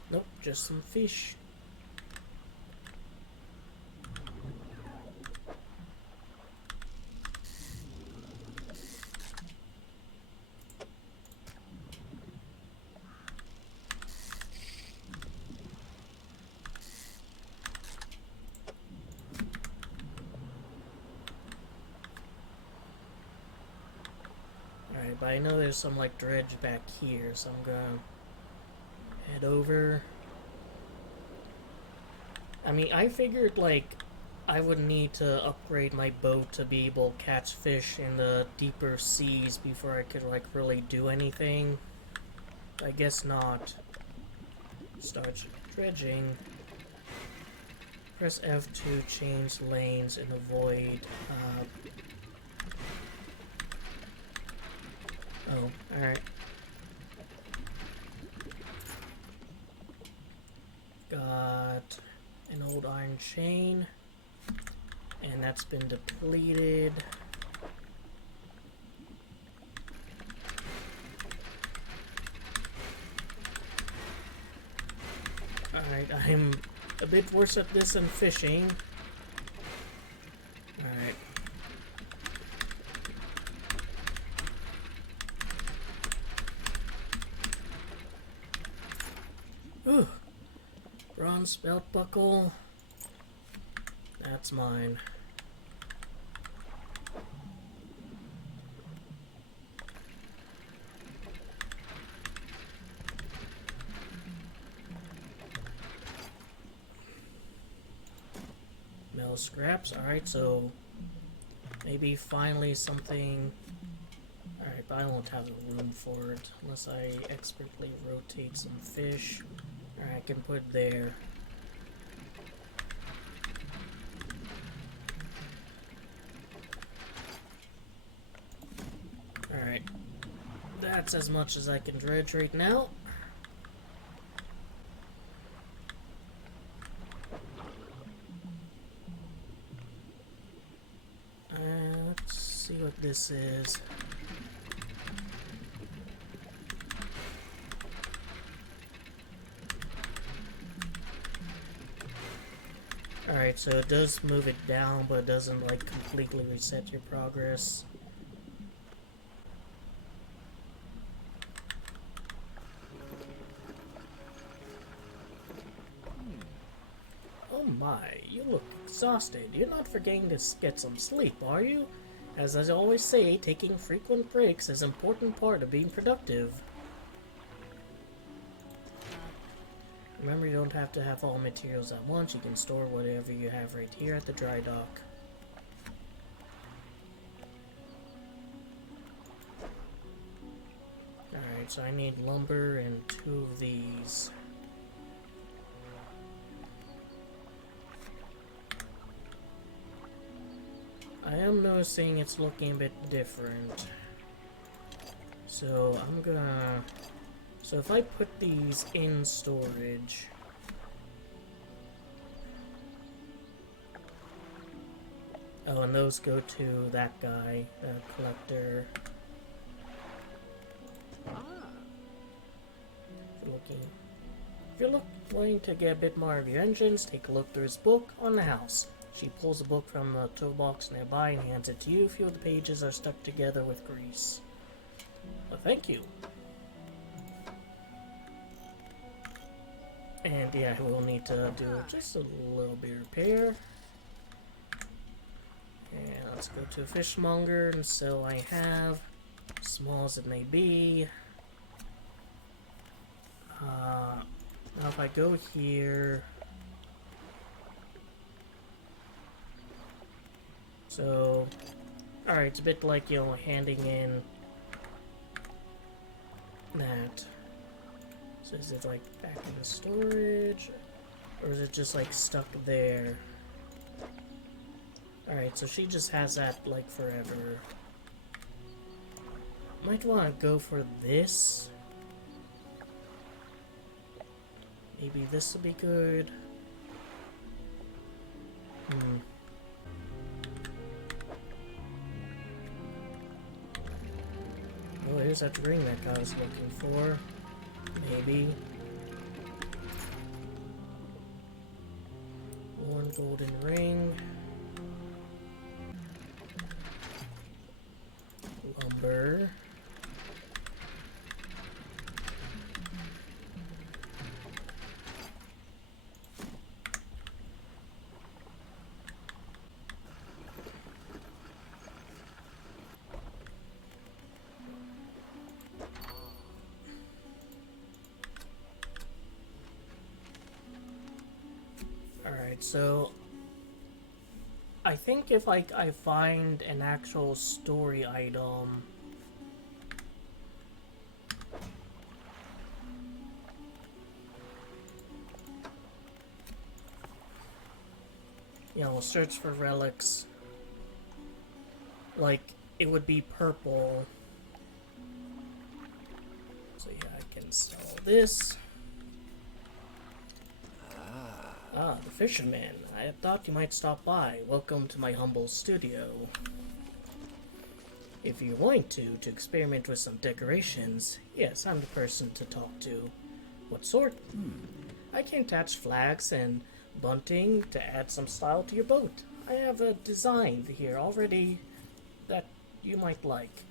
Nope, just some fish. Alright, but I know there's some like dredge back here, so I'm gonna head over. I mean, I figured like I would need to upgrade my boat to be able to catch fish in the deeper seas before I could like really do anything. I guess not. Start dredging. Press F to change lanes and avoid. Oh, alright. Got an old iron chain, and that's been depleted. Alright, I'm a bit worse at this than fishing. Alright. Ooh. Bronze belt buckle. That's mine. Metal scraps. Alright, so maybe finally something. Alright, but I won't have the room for it unless I expertly rotate some fish. Alright, I can put it there. Alright. That's as much as I can dredge right now. Let's see what this is. Alright, so it does move it down, but it doesn't like completely reset your progress. Oh my, you look exhausted. You're not forgetting to get some sleep, are you? As I always say, taking frequent breaks is an important part of being productive. Remember, you don't have to have all materials at once. You can store whatever you have right here at the dry dock. Alright, so I need lumber and 2 of these. I am noticing it's looking a bit different. So I'm gonna... So if I put these in storage... Oh, and those go to that guy, the collector. If you're wanting to get a bit more of your engines, take a look through his book on the house. She pulls a book from the toolbox nearby and hands it to you. A few of the pages are stuck together with grease. Well, thank you. And yeah, we'll need to do just a little bit of repair. Let's go to a fishmonger and sell what I have, small as it may be. Now if I go here, so, alright, it's a bit like, you know, handing in that. So is it like back in the storage, or is it just like stuck there? Alright, so she just has that like forever. Might want to go for this. Maybe this will be good. Oh, here's that ring that I was looking for. Maybe. One golden ring. Lumber. Alright, so I think if like I find an actual story item, you know, search for relics, like it would be purple. So yeah, I can sell this. Ah, the fisherman. I thought you might stop by. Welcome to my humble studio. If you want to experiment with some decorations, yes, I'm the person to talk to. What sort? I can attach flags and bunting to add some style to your boat. I have a design here already that you might like.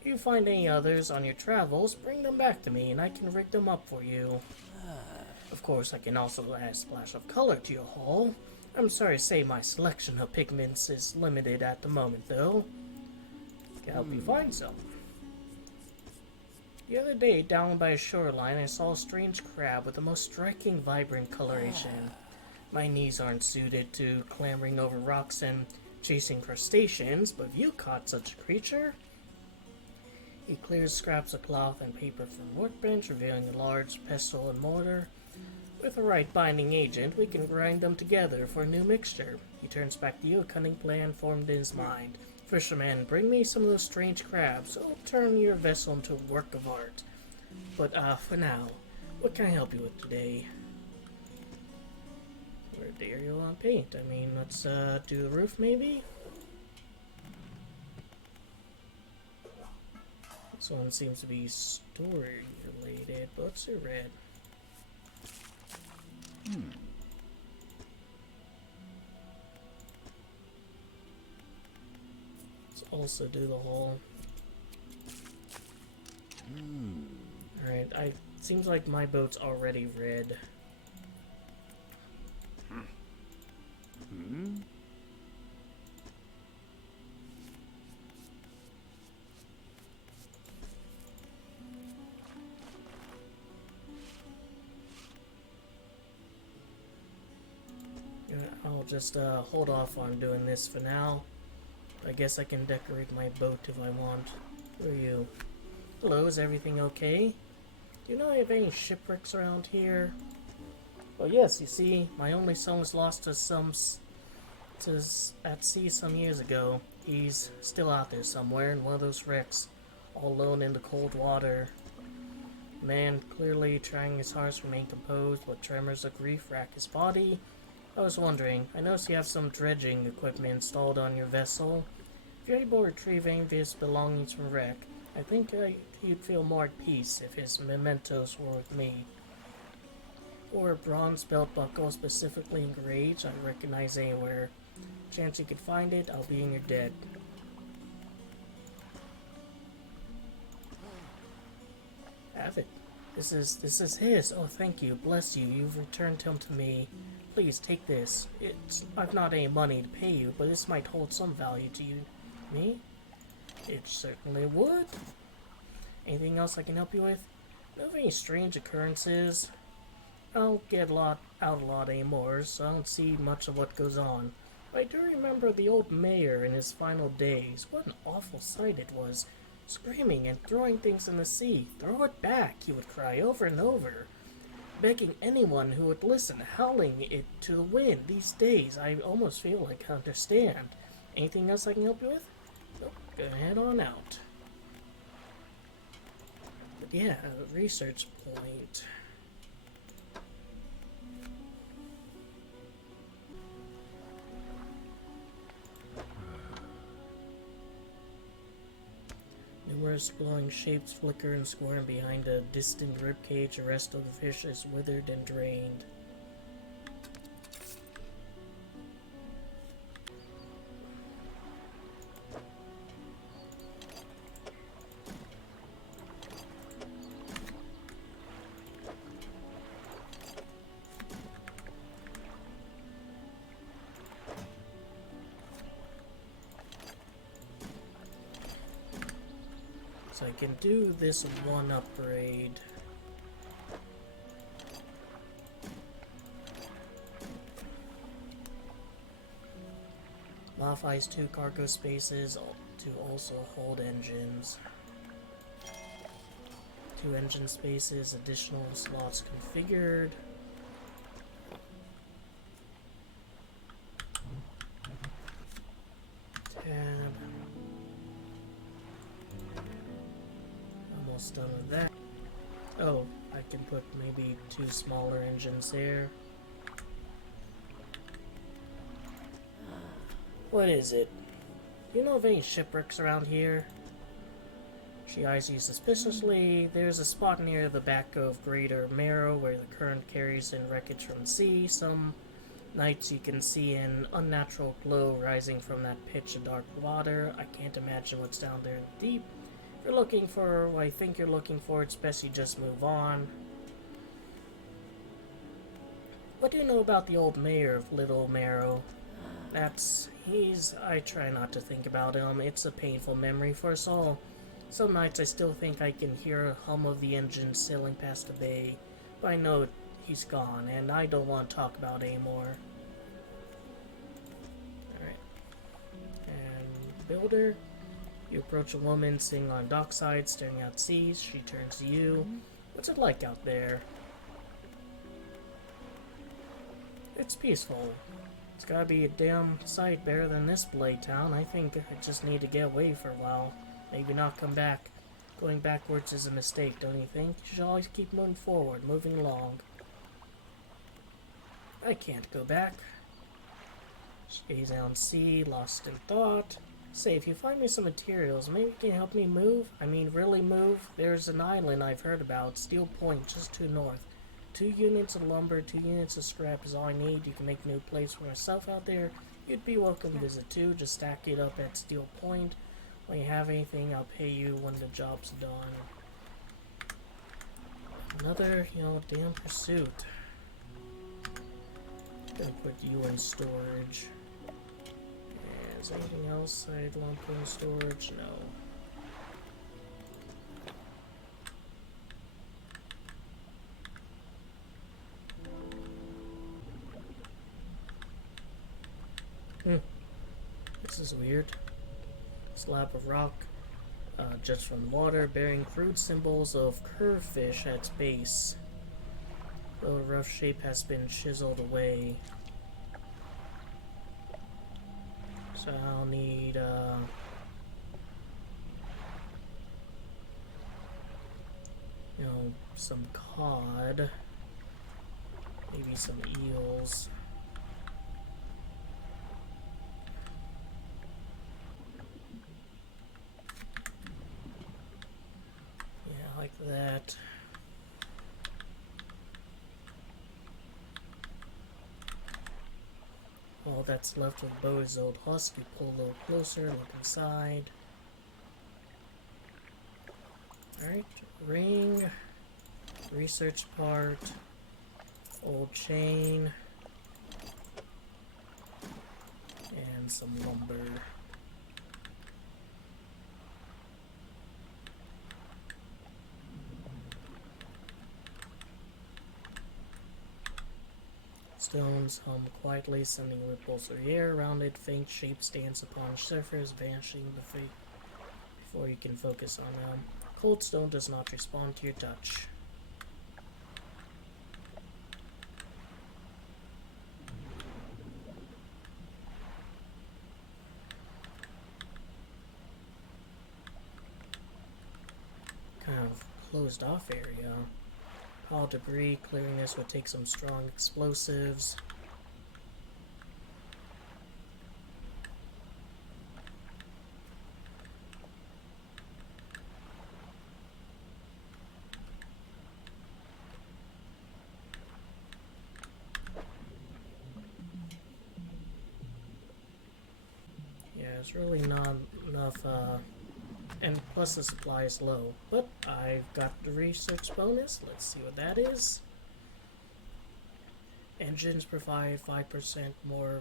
If you find any others on your travels, bring them back to me and I can rig them up for you. Of course, I can also add a splash of color to your hull. I'm sorry to say my selection of pigments is limited at the moment, though. Can help you find some. The other day, down by a shoreline, I saw a strange crab with the most striking, vibrant coloration. My knees aren't suited to clambering over rocks and chasing crustaceans, but if you caught such a creature... He clears scraps of cloth and paper from the workbench, revealing a large pestle and mortar. With the right binding agent, we can grind them together for a new mixture. He turns back to you, a cunning plan formed in his mind. Fisherman, bring me some of those strange crabs. I'll turn your vessel into a work of art. But, for now, what can I help you with today? Where dare you want paint? I mean, let's, do the roof, maybe? This one seems to be story related, but let's do red. Let's also do the whole. Alright, seems like my boat's already red. I'll just hold off on doing this for now. I guess I can decorate my boat if I want. Who are you? Hello, is everything okay? Do you know if any shipwrecks around here? Well, yes, you see, my only son was lost at sea some years ago. He's still out there somewhere in one of those wrecks, all alone in the cold water. Man clearly trying his hardest to remain composed, but tremors of grief rack his body. I was wondering, I noticed you have some dredging equipment installed on your vessel. If you're able to retrieve any of his belongings from wreck, I think he'd feel more at peace if his mementos were with me. Or a bronze belt buckle specifically engraved I recognize anywhere. Chance you could find it, I'll be in your debt. Have it. This is his. Oh, thank you. Bless you. You've returned him to me. please take this. I've not any money to pay you, but this might hold some value to you. Me? It certainly would. Anything else I can help you with? No any strange occurrences. I don't get out a lot anymore, so I don't see much of what goes on. But I do remember the old mayor in his final days. What an awful sight it was. Screaming and throwing things in the sea. Throw it back, he would cry over and over. Begging anyone who would listen, howling it to the wind. These days, I almost feel like I understand. Anything else I can help you with? Nope, go ahead on out. But yeah, research point. Numerous glowing shapes flicker and squirm behind a distant ribcage. The rest of the fish is withered and drained. So I can do this one upgrade. Modifies 2 cargo spaces to also hold engines. 2 engine spaces, additional slots configured. Tab. Almost done with that. Oh, I can put maybe 2 smaller engines there. What is it? You know of any shipwrecks around here? She eyes you suspiciously. There's a spot near the back of Greater Marrow where the current carries in wreckage from the sea. Some nights you can see an unnatural glow rising from that pitch of dark water. I can't imagine what's down there in the deep. If you're looking for what I think you're looking for, it's best you just move on. What do you know about the old mayor of Little Marrow? I try not to think about him. It's a painful memory for us all. Some nights I still think I can hear a hum of the engine sailing past the bay, but I know he's gone, and I don't want to talk about it anymore. Alright. And builder. You approach a woman sitting on dockside, staring out seas. She turns to you. What's it like out there? It's peaceful. It's gotta be a damn sight better than this Blade Town. I think I just need to get away for a while. Maybe not come back. Going backwards is a mistake, don't you think? You should always keep moving forward, moving along. I can't go back. She gazes out on sea, lost in thought. Say, if you find me some materials, maybe you can help me move? I mean, really move? There's an island I've heard about, Steel Point, just to north. 2 units of lumber, 2 units of scrap is all I need. You can make a new place for myself out there. You'd be welcome to visit too. Just stack it up at Steel Point. When you have anything, I'll pay you when the job's done. Another, damn pursuit. Gonna put you in storage. Is there anything else I'd want to put in storage? No. This is weird. Slab of rock, jets from water, bearing crude symbols of curved fish at its base. Though the rough shape has been chiseled away. So I'll need, some cod. Maybe some eels. Like that. All that's left of Bo's old husk. You pull a little closer, look inside. Alright, ring, research part, old chain, and some lumber. Stones hum quietly, sending ripples through the air around it. Faint shapes dance upon surface, vanishing the fate before you can focus on them. Cold stone does not respond to your touch. Kind of closed off area. All debris, clearing this would take some strong explosives. Yeah, it's really not enough, and plus the supply is low. But I've got the research bonus. Let's see what that is. Engines provide 5% more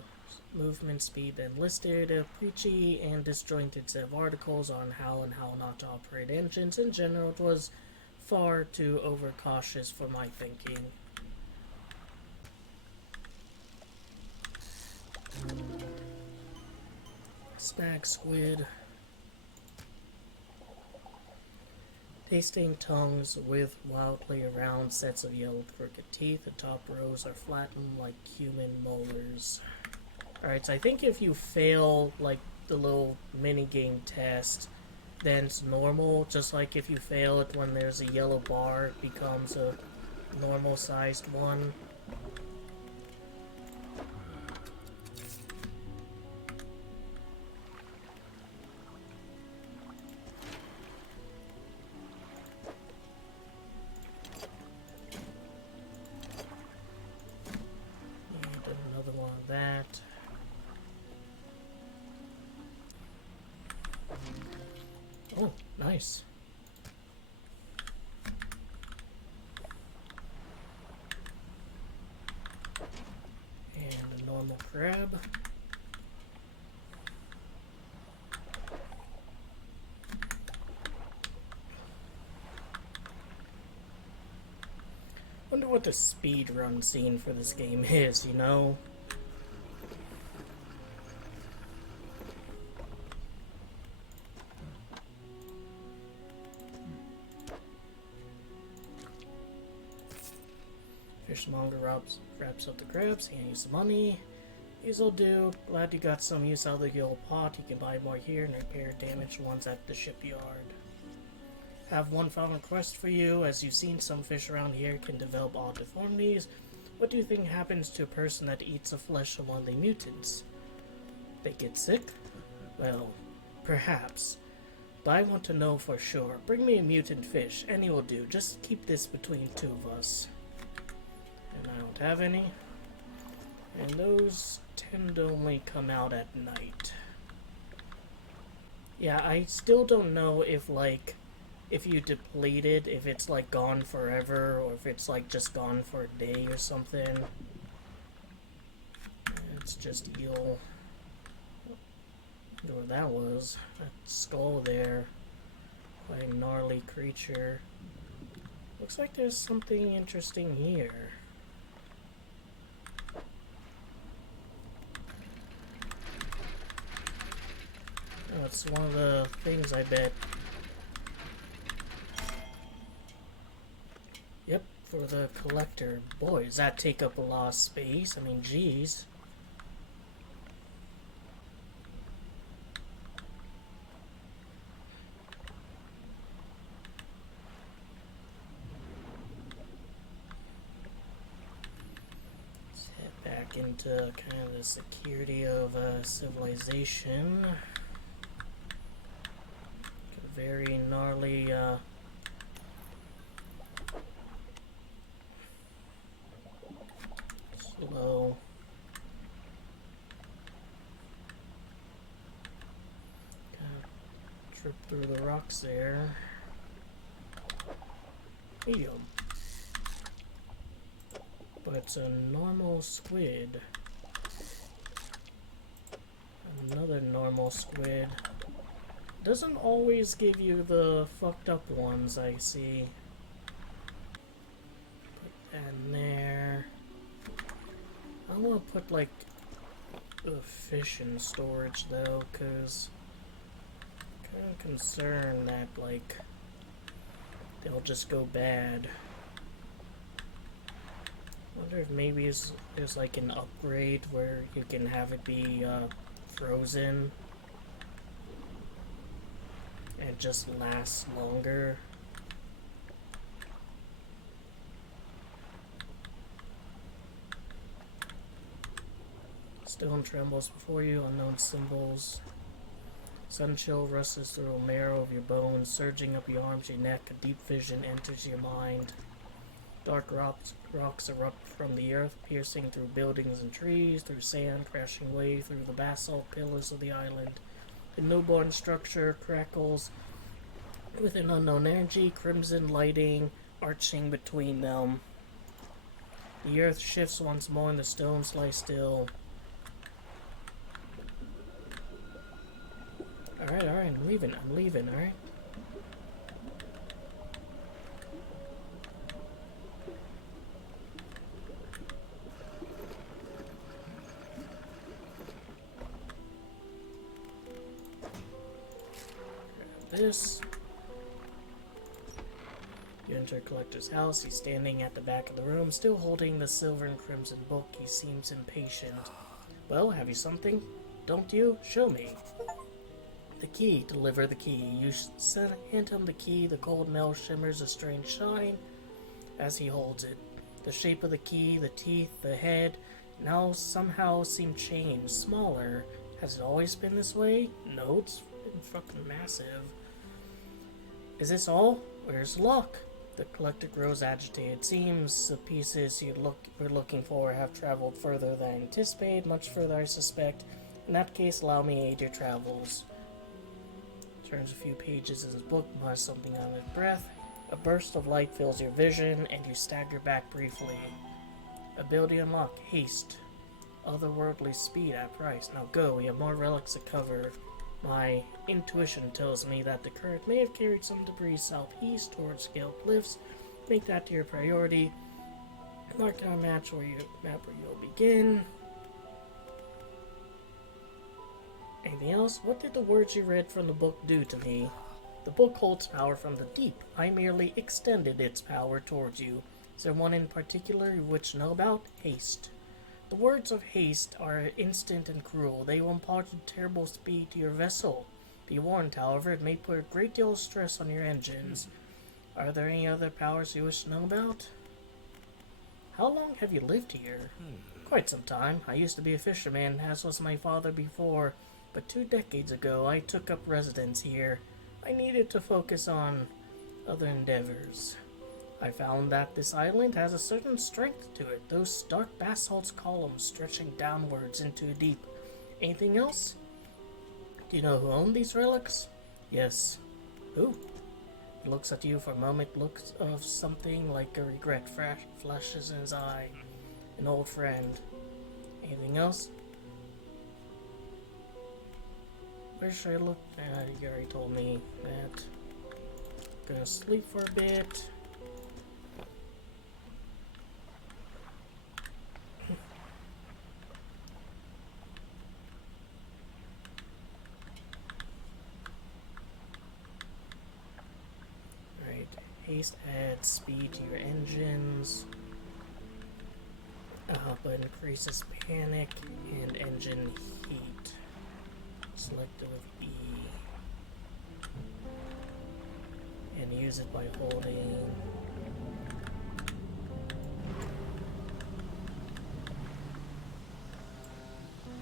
movement speed than listed. A preachy and disjointed set of articles on how and how not to operate engines in general. It was far too overcautious for my thinking. Snag squid. Tasting tongues with wildly round sets of yellow crooked teeth. The top rows are flattened like human molars. Alright, so I think if you fail, like, the little minigame test, then it's normal. Just like if you fail it when there's a yellow bar, it becomes a normal-sized one. And another one of that. Oh, nice. And a normal crab. Wonder what the speed run scene for this game is, you know? Fishmonger wraps up the crabs, hand you some money. These'll do. Glad you got some use out of the yellow pot. You can buy more here and repair damaged ones at the shipyard. Have one final request for you. As you've seen, some fish around here can develop odd deformities. What do you think happens to a person that eats the flesh of one of the mutants? They get sick? Well, perhaps. But I want to know for sure. Bring me a mutant fish. Any will do. Just keep this between two of us. And I don't have any. And those tend to only come out at night. Yeah, I still don't know if, like, if you deplete it, if it's, like, gone forever, or if it's, like, just gone for a day or something. It's just eel. I wonder what that was. That skull there. Quite a gnarly creature. Looks like there's something interesting here. Oh, it's one of the things, I bet. Yep, for the collector. Boy, does that take up a lot of space. I mean, geez. Let's head back into kind of the security of civilization. Very gnarly, slow. Kind of trip through the rocks there. Medium. But it's a normal squid. Another normal squid. Doesn't always give you the fucked up ones, I see. Put that in there. I want to put like a fish in storage though, cause I'm kind of concerned that like they'll just go bad. Wonder if maybe there's like an upgrade where you can have it be frozen and just lasts longer. Stone trembles before you, unknown symbols. Sun chill rushes through the marrow of your bones, surging up your arms, your neck. A deep vision enters your mind. Dark rocks erupt from the earth, piercing through buildings and trees, through sand, crashing away through the basalt pillars of the island. The newborn structure crackles with an unknown energy, crimson lighting arching between them. The earth shifts once more and the stones lie still. Alright, I'm leaving, alright? Grab this. You enter Collector's house. He's standing at the back of the room, still holding the silver and crimson book. He seems impatient. Well, have you something? Don't you? Show me. The key. Deliver the key. You hand him the key. The cold metal shimmers a strange shine as he holds it. The shape of the key, the teeth, the head, now somehow seem changed, smaller. Has it always been this way? No, it's been fucking massive. Is this all? Where's the lock? The collector grows agitated. Seems the pieces we're looking for have traveled further than anticipated, much further I suspect. In that case, allow me to aid your travels. Turns a few pages in his book, mutters something on his breath. A burst of light fills your vision, and you stagger back briefly. Ability unlocked. Haste. Otherworldly speed at price. Now go, we have more relics to cover. My intuition tells me that the current may have carried some debris southeast towards scaled cliffs. Make that your priority. Mark our map where you'll begin. Anything else? What did the words you read from the book do to me? The book holds power from the deep. I merely extended its power towards you. Is there one in particular you wish to know about? Haste. The words of haste are instant and cruel. They will impart a terrible speed to your vessel. Be warned, however, it may put a great deal of stress on your engines. Are there any other powers you wish to know about? How long have you lived here? Quite some time. I used to be a fisherman, as was my father before, but 2 decades ago I took up residence here. I needed to focus on other endeavors. I found that this island has a certain strength to it, those stark basalt columns stretching downwards into the deep. Anything else? Do you know who owned these relics? Yes. Who? He looks at you for a moment, looks of something like a regret flashes in his eye. An old friend. Anything else? Where should I look? You already told me that. Gonna sleep for a bit. Haste adds speed to your engines, but increases panic and engine heat. Select it with E. And use it by holding.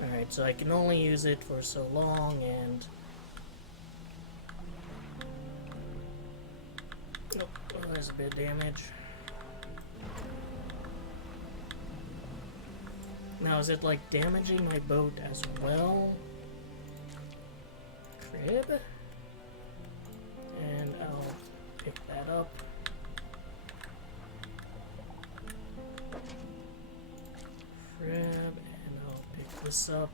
Alright, so I can only use it for so long, and there's a bit of damage. Now, is it like damaging my boat as well? Crib? And I'll pick that up. Crib, and I'll pick this up.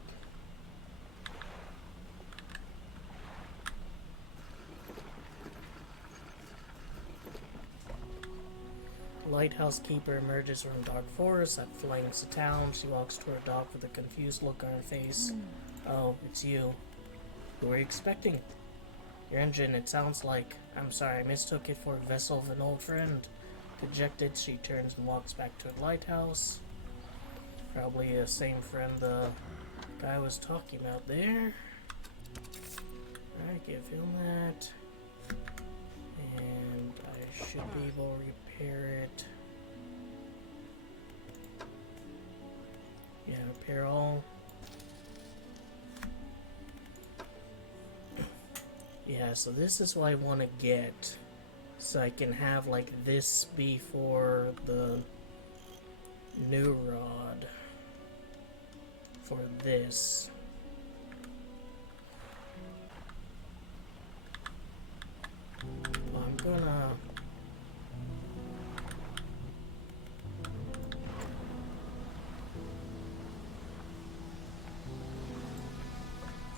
lighthouse keeper emerges from dark forest that flanks the town. She walks toward a dock with a confused look on her face. Oh, it's you. Who were you expecting? Your engine, it sounds like. I'm sorry, I mistook it for a vessel of an old friend. Dejected, she turns and walks back to the lighthouse. Probably the same friend the guy was talking about there. Alright, give him that. And I should be able to repair it. Yeah, repair all. Yeah, so this is what I want to get. So I can have like this be for the new rod. For this. I'm gonna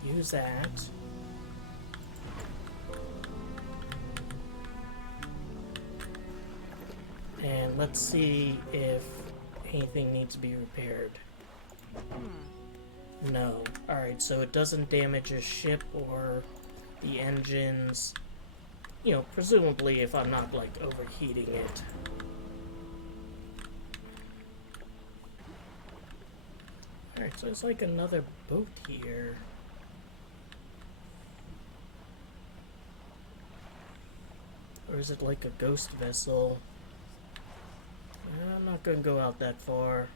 use that. And let's see if anything needs to be repaired. No. Alright, so it doesn't damage a ship or the engines. You know, presumably if I'm not, like, overheating it. Alright, so it's like another boat here. Or is it like a ghost vessel? I'm not gonna go out that far.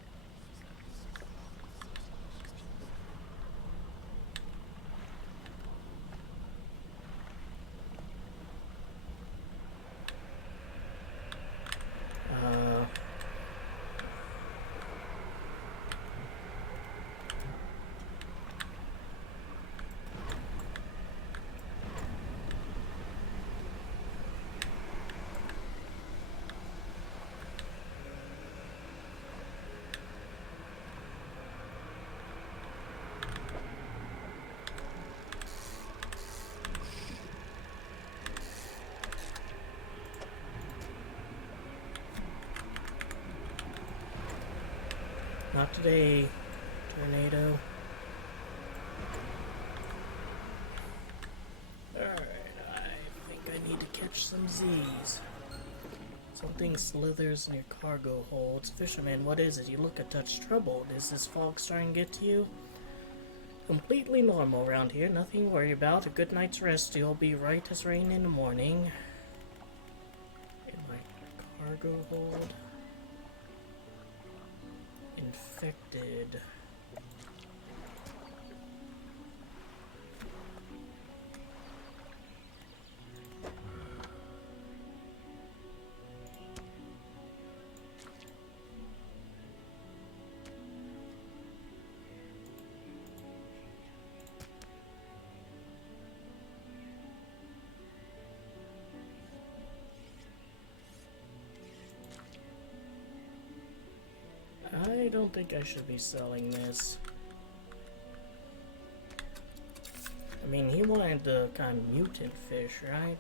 Not today, tornado. Alright, I think I need to catch some Z's. Something slithers in your cargo hold. Fisherman, what is it? You look a touch troubled. Is this fog starting to get to you? Completely normal around here. Nothing to worry about. A good night's rest. You'll be right as rain in the morning. In my cargo hold. Infected. I don't think I should be selling this. I mean, he wanted the kind of mutant fish, right?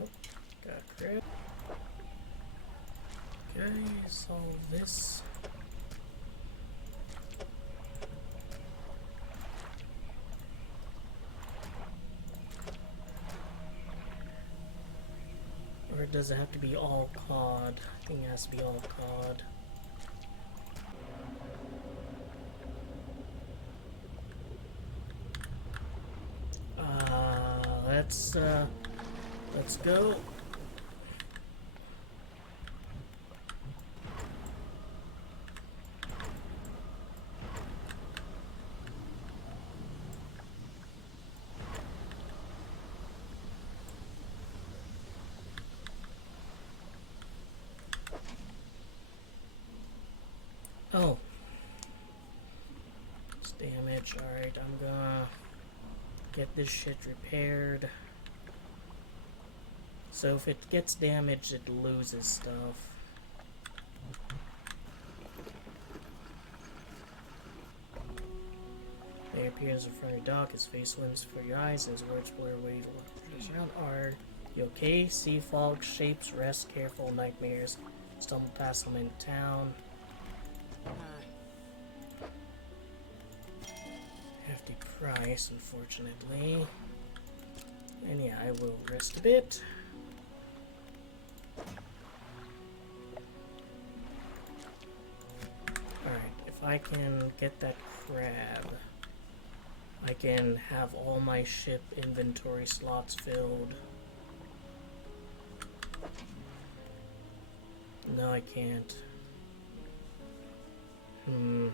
Oh, got crap. Okay, solve this. Or does it have to be all cod? I think it has to be all cod. Let's go. Oh. It's damage. Alright, I'm gonna get this shit repaired. So if it gets damaged, it loses stuff. appears in front of your dock, his face swims before your eyes, and his words blur away to around are you okay? Sea fog, shapes, rest, careful, nightmares. Stumble past them in town. Hefty price, unfortunately. And yeah, I will rest a bit. Alright, if I can get that crab, I can have all my ship inventory slots filled. No, I can't. Well,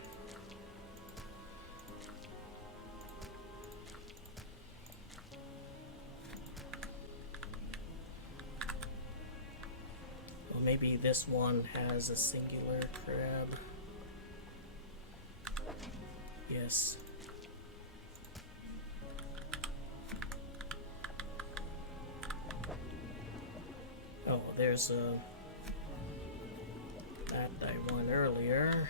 maybe this one has a singular crab. Yes. Oh, there's a... that I won earlier.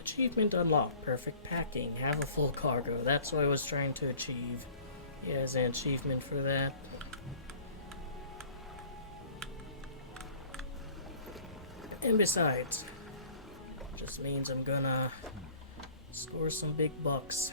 Achievement unlocked. Perfect packing. Have a full cargo. That's what I was trying to achieve. Yeah, there's an achievement for that. And besides, just means I'm gonna score some big bucks.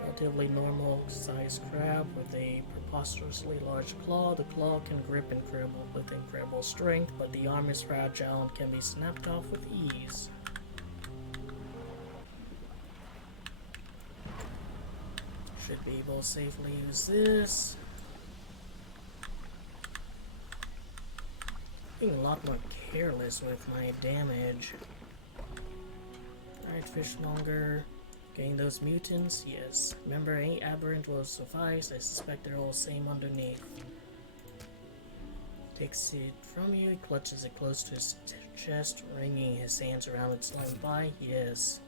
Relatively normal sized crab with a preposterously large claw. The claw can grip incredible with incredible strength, but the arm is fragile and can be snapped off with ease. Should be able to safely use this. Being a lot more careless with my damage. Alright, fishmonger. Getting those mutants? Yes. Remember, any aberrant will suffice. I suspect they're all the same underneath. Takes it from you, he clutches it close to his chest, wringing his hands around it, slowing by. Yes.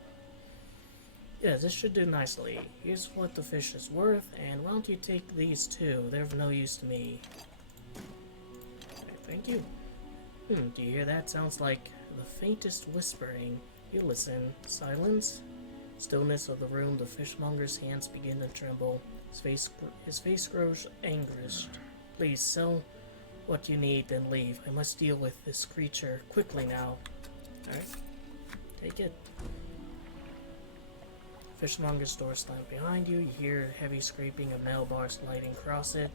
Yeah, this should do nicely. Here's what the fish is worth, and why don't you take these too? They're of no use to me. Okay, thank you. Do you hear that? Sounds like the faintest whispering. You listen. Silence. Stillness of the room. The fishmonger's hands begin to tremble. His face grows anguished. Please sell what you need, then leave. I must deal with this creature quickly now. Alright. Take it. Fishmonger's door slammed behind you. You hear heavy scraping of metal bars sliding across it.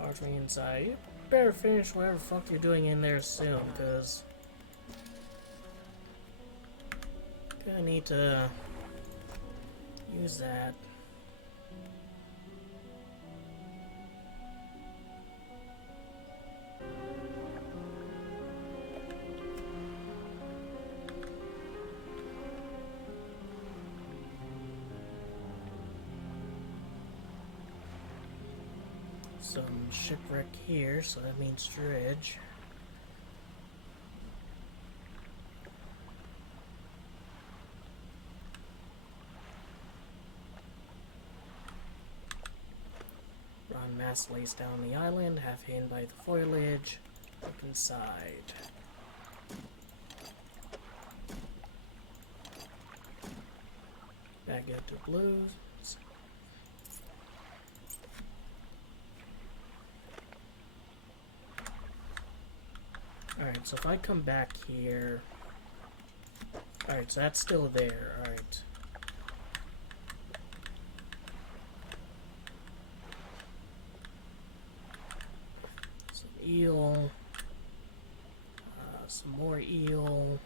Archery inside. You better finish whatever the fuck you're doing in there soon, because gonna need to use that. Some shipwreck here, so that means dredge. Ron mast lays down the island, half hidden by the foliage. Look inside. Back into blues. Alright, so if I come back here... Alright, so that's still there, alright. Some eel. Some more eel.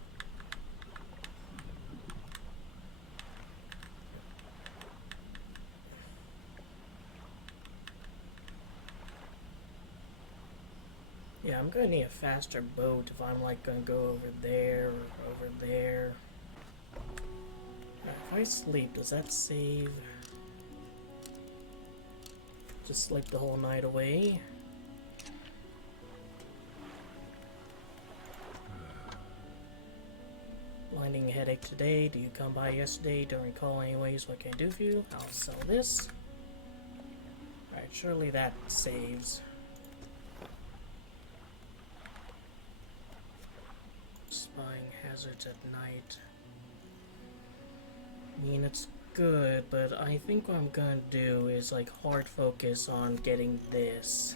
Yeah, I'm gonna need a faster boat if I'm like gonna go over there or over there. If I sleep, does that save? Just sleep the whole night away. headache today. Do you come by yesterday? Don't recall anyways. What can I do for you? I'll sell this. Alright, surely that saves. Spying hazards at night. I mean, it's good, but I think what I'm gonna do is like hard focus on getting this.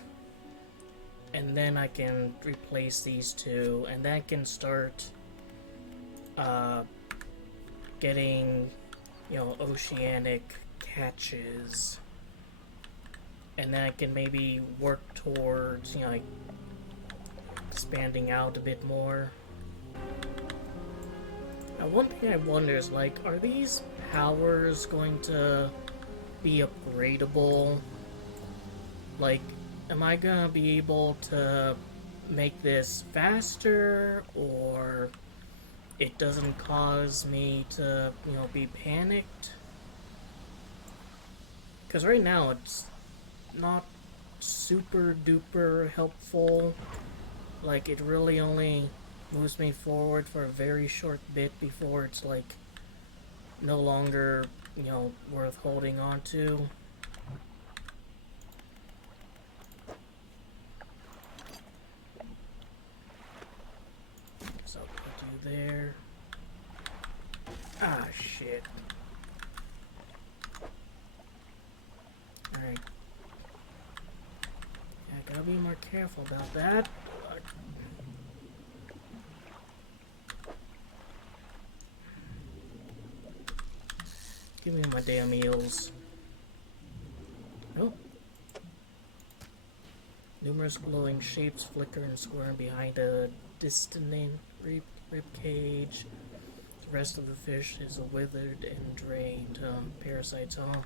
And then I can replace these two, and then I can start getting, you know, oceanic catches. And then I can maybe work towards, you know, like expanding out a bit more. Now, one thing I wonder is, like, are these powers going to be upgradable? Like, am I gonna be able to make this faster, or it doesn't cause me to, you know, be panicked? Because right now it's not super duper helpful. Like, it really only moves me forward for a very short bit before it's like no longer, you know, worth holding on to. So I'll put you there. Ah, shit. Alright. I gotta be more careful about that. Give me my damn eels. Oh. Numerous glowing shapes flicker and squirm behind a distant rib cage. The rest of the fish is withered and drained. Parasites, huh?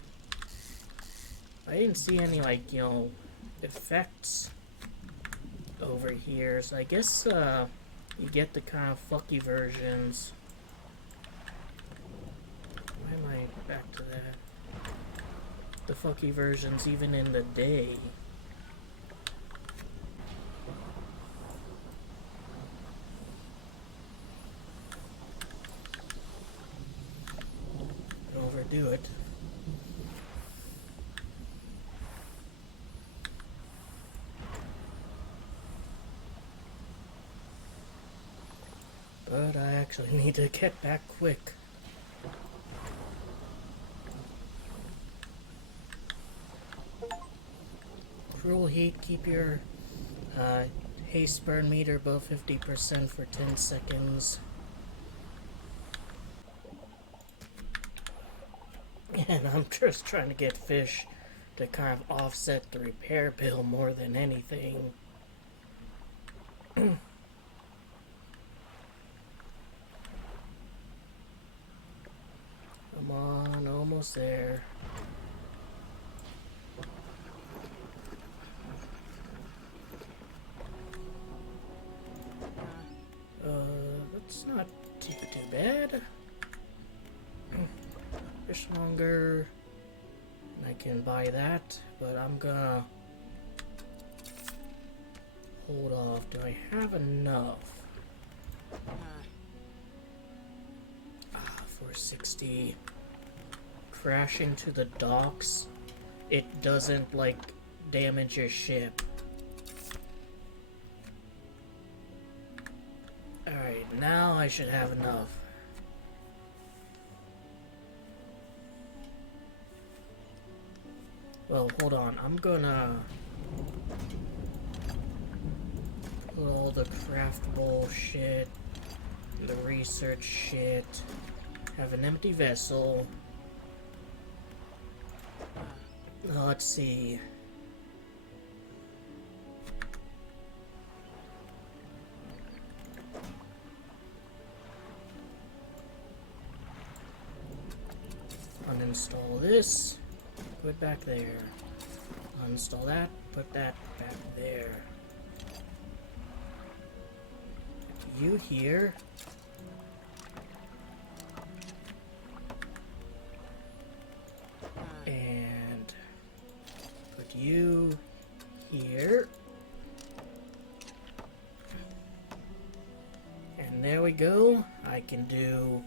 I didn't see any, like, you know, effects over here, so I guess, you get the kind of fucky versions. Why am I back to that? The fucky versions even in the day. Don't overdo it. But I actually need to get back quick. Cruel heat, keep your haste burn meter above 50% for 10 seconds. And I'm just trying to get fish to kind of offset the repair bill more than anything. Come on, almost there. That's not too bad. Fish longer. I can buy that, but I'm gonna hold off. Do I have enough? 460. Crashing to the docks. It doesn't, like, damage your ship. Alright, now I should have enough. Well, hold on. I'm gonna put all the craftable shit, the research shit, have an empty vessel. Let's see. Uninstall this, put it back there. Uninstall that, put that back there. You here? And put you here. And there we go. I can do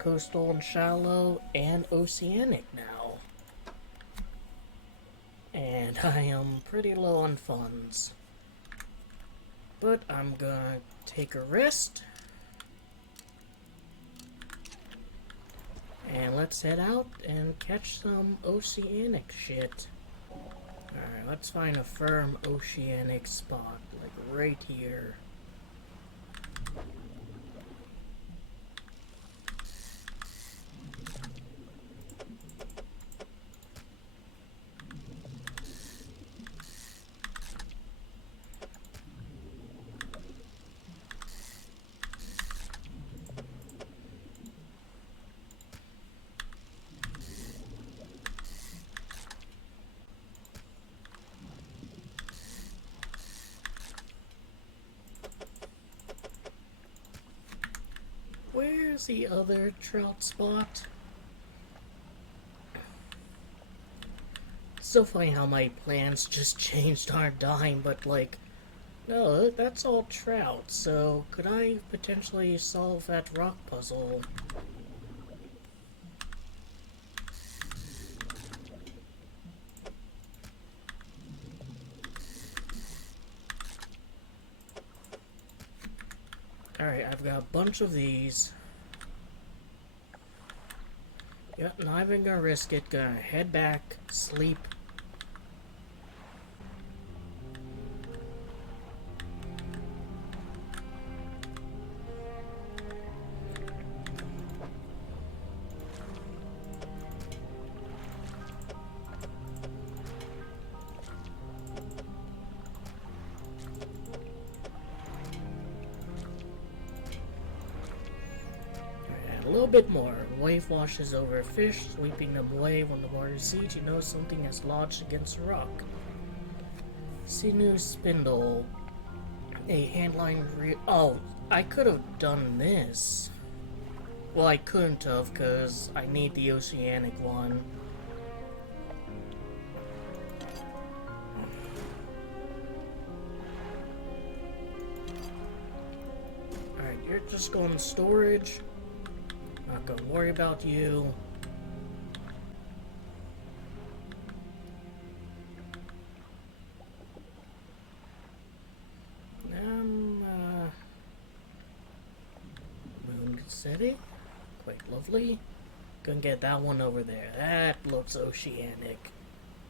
coastal and shallow and oceanic now. And I am pretty low on funds. But I'm gonna take a rest. And let's head out and catch some oceanic shit. Alright, let's find a firm oceanic spot, like right here. Where's the other trout spot? So funny how my plans just changed on a dime, but like, no, that's all trout, so could I potentially solve that rock puzzle? Alright, I've got a bunch of these. Yep, not even gonna risk it. Gonna head back, sleep. A little bit more. Wave washes over fish, sweeping them away. When the water recedes, you know something has lodged against a rock. Sinew spindle. A handline oh, I could have done this. Well, I couldn't have, because I need the oceanic one. Alright, you're just going to storage. Not gonna worry about you. Moon City. Quite lovely. Gonna get that one over there. That looks oceanic.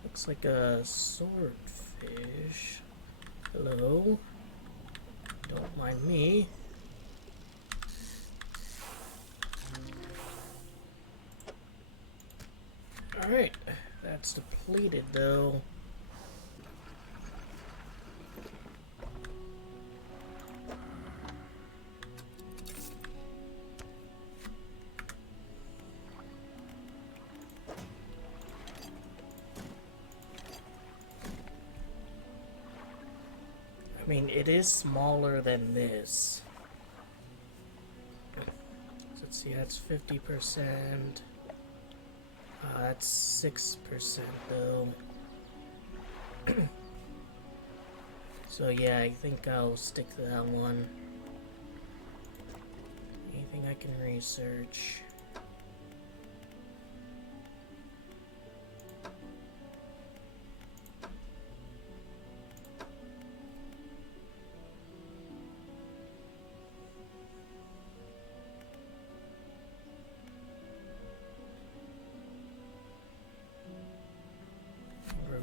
Looks like a swordfish. Hello. Don't mind me. Alright, that's depleted though. I mean, it is smaller than this. So let's see, that's 50%. That's 6% though. So yeah, I think I'll stick to that one. Anything I can research?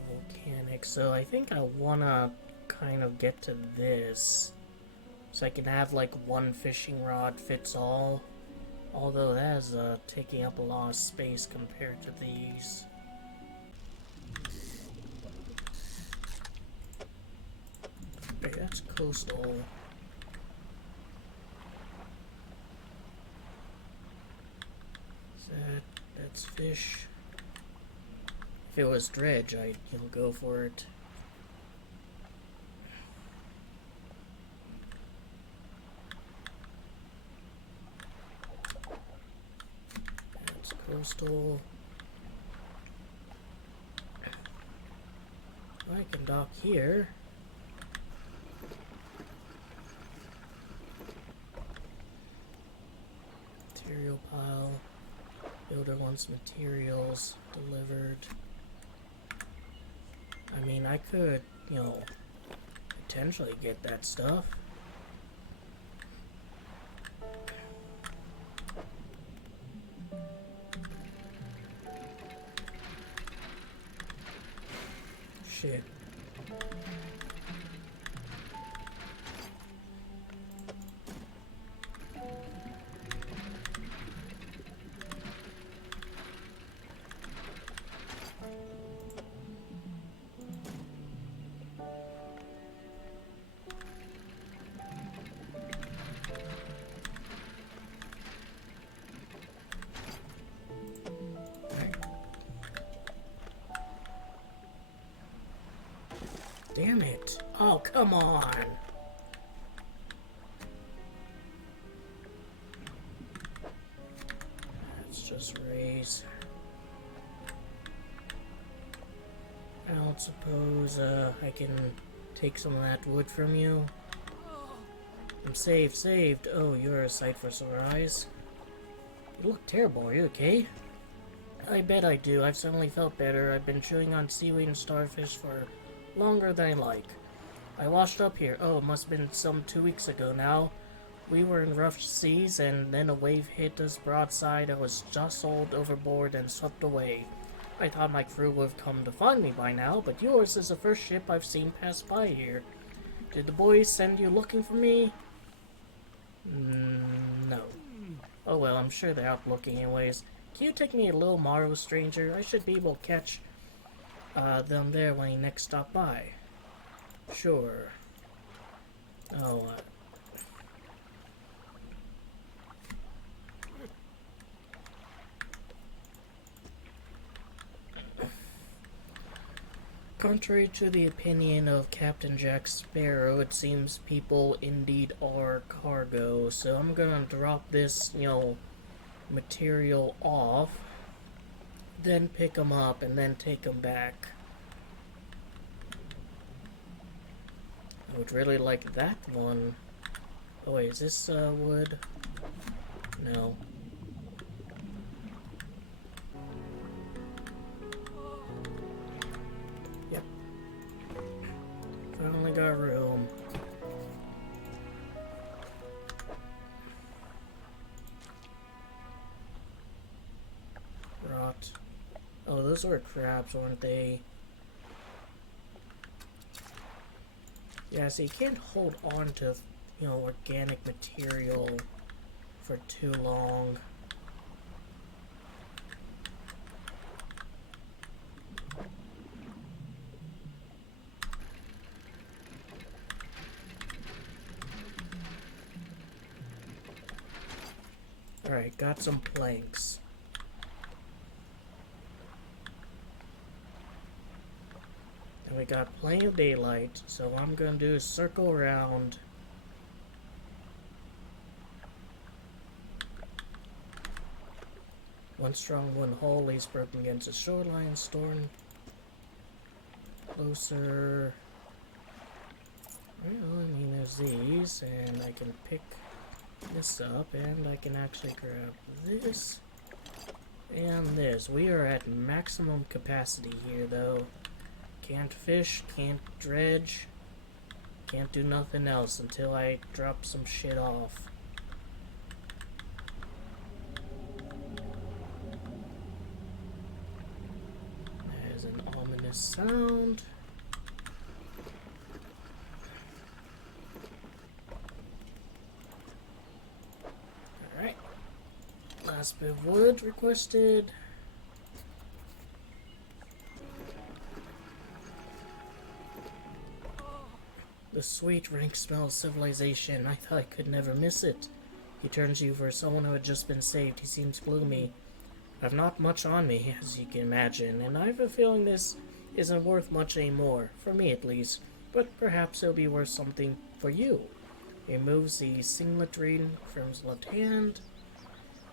Volcanic. So I think I wanna kind of get to this, so I can have like one fishing rod fits all. Although that is taking up a lot of space compared to these. Okay, that's coastal. That's fish. If it was dredge, I'd go for it. That's coastal. I can dock here. Material material pile. Builder wants materials delivered. I mean, I could, you know, potentially get that stuff. Shit. Damn it. Oh, come on. Let's just raise. I don't suppose I can take some of that wood from you. I'm saved. Oh, you're a sight for sore eyes. You look terrible. Are you okay? I bet I do. I've suddenly felt better. I've been chewing on seaweed and starfish for longer than I like. I washed up here. Oh, it must have been some 2 weeks ago now. We were in rough seas, and then a wave hit us broadside. I was jostled overboard and swept away. I thought my crew would have come to find me by now, but yours is the first ship I've seen pass by here. Did the boys send you looking for me? No. Oh well, I'm sure they're out looking anyways. Can you take me a little morrow, stranger? I should be able to catch them there when you next stop by. Sure. Oh, contrary to the opinion of Captain Jack Sparrow, it seems people indeed are cargo. So I'm gonna drop this, you know, material off, then pick them up, and then take them back. I would really like that one. Oh wait, is this wood? No. Yep. Finally got room. Rot. Oh, those were crabs, weren't they? Yeah, so you can't hold on to, you know, organic material for too long. Alright, got some planks. And we got plenty of daylight, so what I'm gonna do is circle around. One strong one hole lays broken against the shoreline, storm closer. Well, I mean, there's these, and I can pick this up, and I can actually grab this and this. We are at maximum capacity here, though. Can't fish, can't dredge, can't do nothing else until I drop some shit off. There's an ominous sound. Alright. Last bit of wood requested. The sweet, rank smell of civilization. I thought I could never miss it. He turns you for someone who had just been saved. He seems gloomy. I've not much on me, as you can imagine, and I have a feeling this isn't worth much anymore, for me at least, but perhaps it'll be worth something for you. He removes the singlet ring from his left hand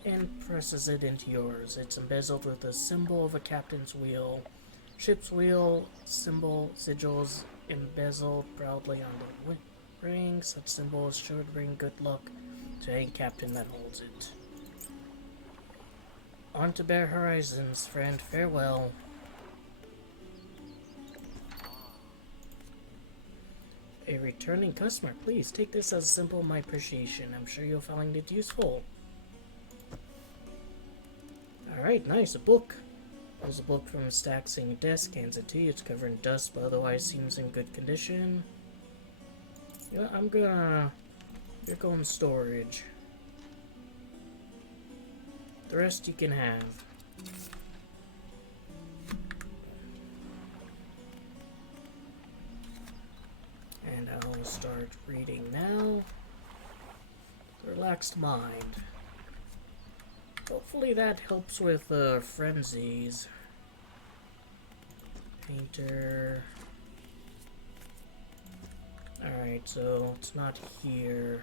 and presses it into yours. It's embezzled with a symbol of a captain's wheel. Ship's wheel symbol sigils embezzled proudly on the ring. Such symbol is sure to bring good luck to any captain that holds it. On to bare horizons, friend. Farewell. A returning customer. Please take this as a symbol of my appreciation. I'm sure you'll find it useful. Alright, nice. A book. There's a book from Staxing a desk. Hands it to you. It's covered in dust, but otherwise seems in good condition. Yeah, you're going storage. The rest you can have. And I'll start reading now. Relaxed mind. Hopefully that helps with frenzies. Painter. Alright, so it's not here.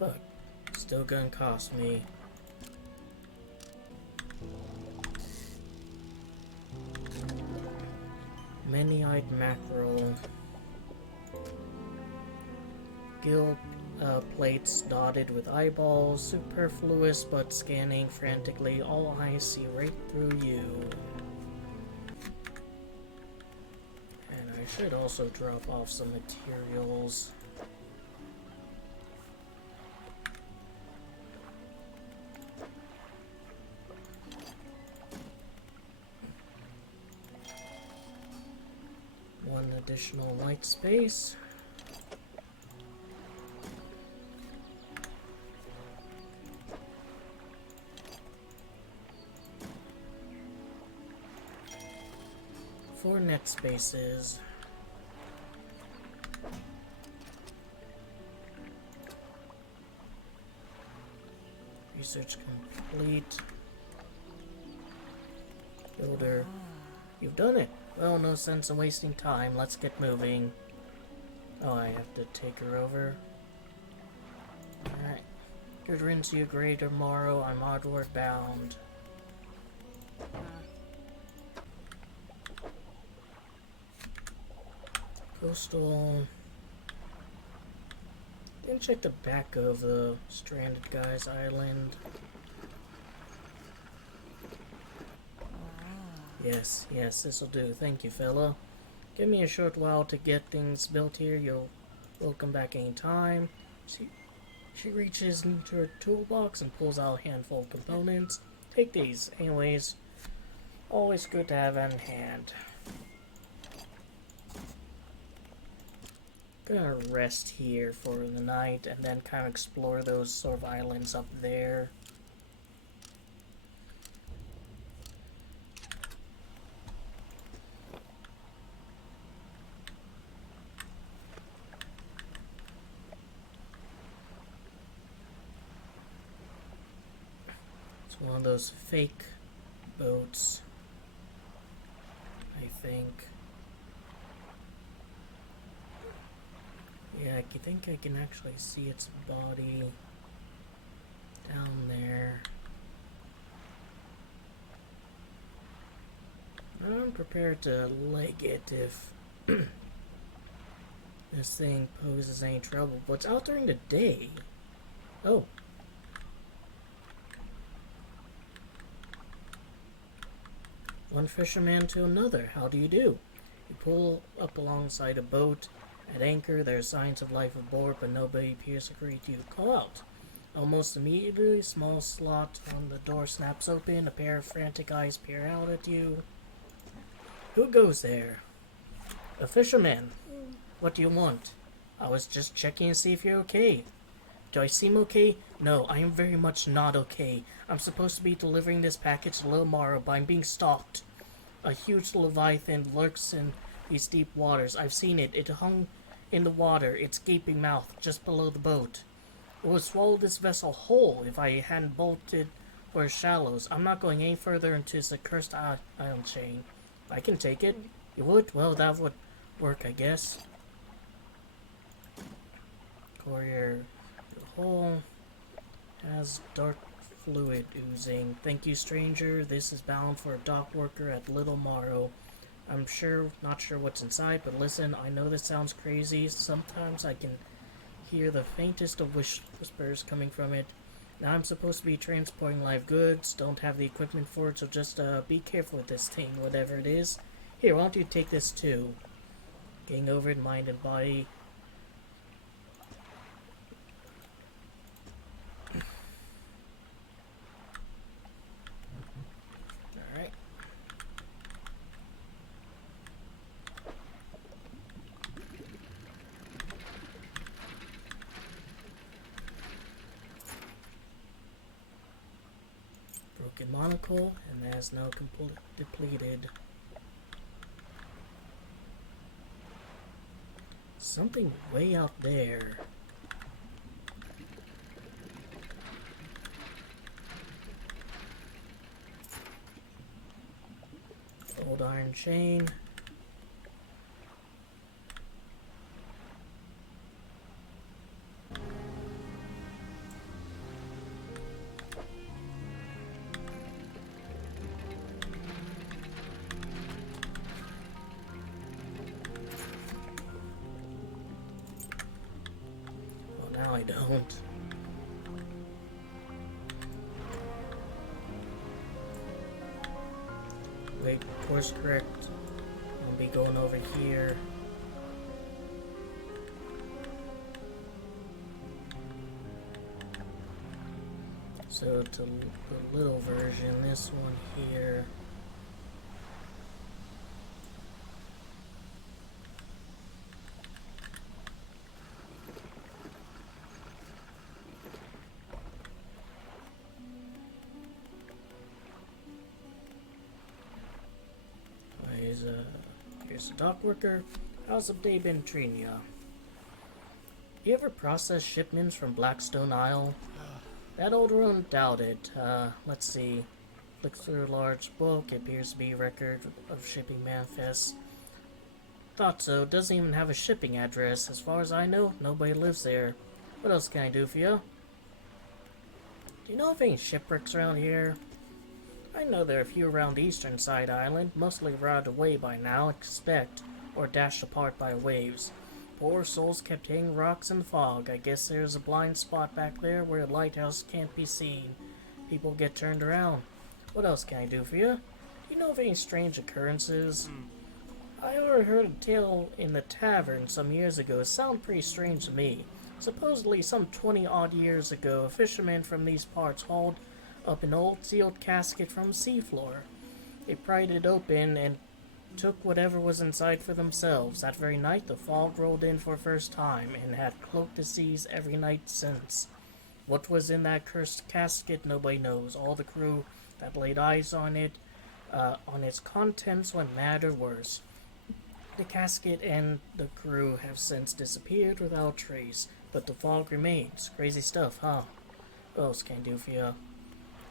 But still gonna cost me. Many-eyed mackerel. Gill plates dotted with eyeballs. Superfluous but scanning frantically. All eyes see right through you. And I should also drop off some materials. One additional white space. Four net spaces. Research complete. Builder. You've done it. Well, no sense in wasting time. Let's get moving. Oh, I have to take her over. Alright. Good riddance, you greater morrow. I'm onward bound. Coastal. Didn't check the back of the stranded guy's island. Yes, this'll do. Thank you, fella. Give me a short while to get things built here. You'll welcome back any time. She reaches into her toolbox and pulls out a handful of components. Take these. Anyways, always good to have on hand. Gonna rest here for the night and then kind of explore those sort of islands up there. It's one of those fake boats, I think. Yeah, I think I can actually see its body down there. I'm prepared to leg it if this thing poses any trouble. But it's out during the day. Oh. One fisherman to another. How do you do? You pull up alongside a boat. At anchor, there are signs of life aboard, but nobody appears to greet you. Call out. Almost immediately, a small slot on the door snaps open. A pair of frantic eyes peer out at you. Who goes there? A fisherman. What do you want? I was just checking to see if you're okay. Do I seem okay? No, I am very much not okay. I'm supposed to be delivering this package to Little Morrow, but I'm being stalked. A huge leviathan lurks in these deep waters. I've seen it. It hung in the water, its gaping mouth just below the boat. It would swallow this vessel whole if I hadn't bolted for shallows. I'm not going any further into this accursed island chain. I can take it. You would? Well, that would work, I guess. Courier hole has dark fluid oozing. Thank you, stranger. This is bound for a dock worker at Little Morrow. I'm not sure what's inside, but listen, I know this sounds crazy. Sometimes I can hear the faintest of whispers coming from it. Now I'm supposed to be transporting live goods, don't have the equipment for it, so just be careful with this thing, whatever it is. Here, why don't you take this too? Getting over it, mind and body. Alright. Broken monocle, and that is now completely depleted. Something way out there. Old iron chain. Now I don't. Wait, course correct. I'll be going over here. So to the little version, this one here. Here's a dock worker. How's the day been treating ya? You ever process shipments from Blackstone Isle? That old ruin? Doubt it. Let's see. Look through a large book. It appears to be a record of shipping manifests. Thought so. Doesn't even have a shipping address. As far as I know, nobody lives there. What else can I do for you? Do you know of any shipwrecks around here? I know there are a few around the eastern side island, mostly rotted away by now, expect, or dashed apart by waves. Poor souls kept hitting rocks in the fog. I guess there's a blind spot back there where the lighthouse can't be seen. People get turned around. What else can I do for you? Do you know of any strange occurrences? I overheard a tale in the tavern some years ago. It sounded pretty strange to me. Supposedly, some 20-odd years ago, a fisherman from these parts hauled up an old sealed casket from the seafloor. They pried it open and took whatever was inside for themselves. That very night, the fog rolled in for the first time and had cloaked the seas every night since. What was in that cursed casket, nobody knows. All the crew that laid eyes on it, on its contents, went mad or worse. The casket and the crew have since disappeared without trace, but the fog remains. Crazy stuff, huh? What else can I do for you?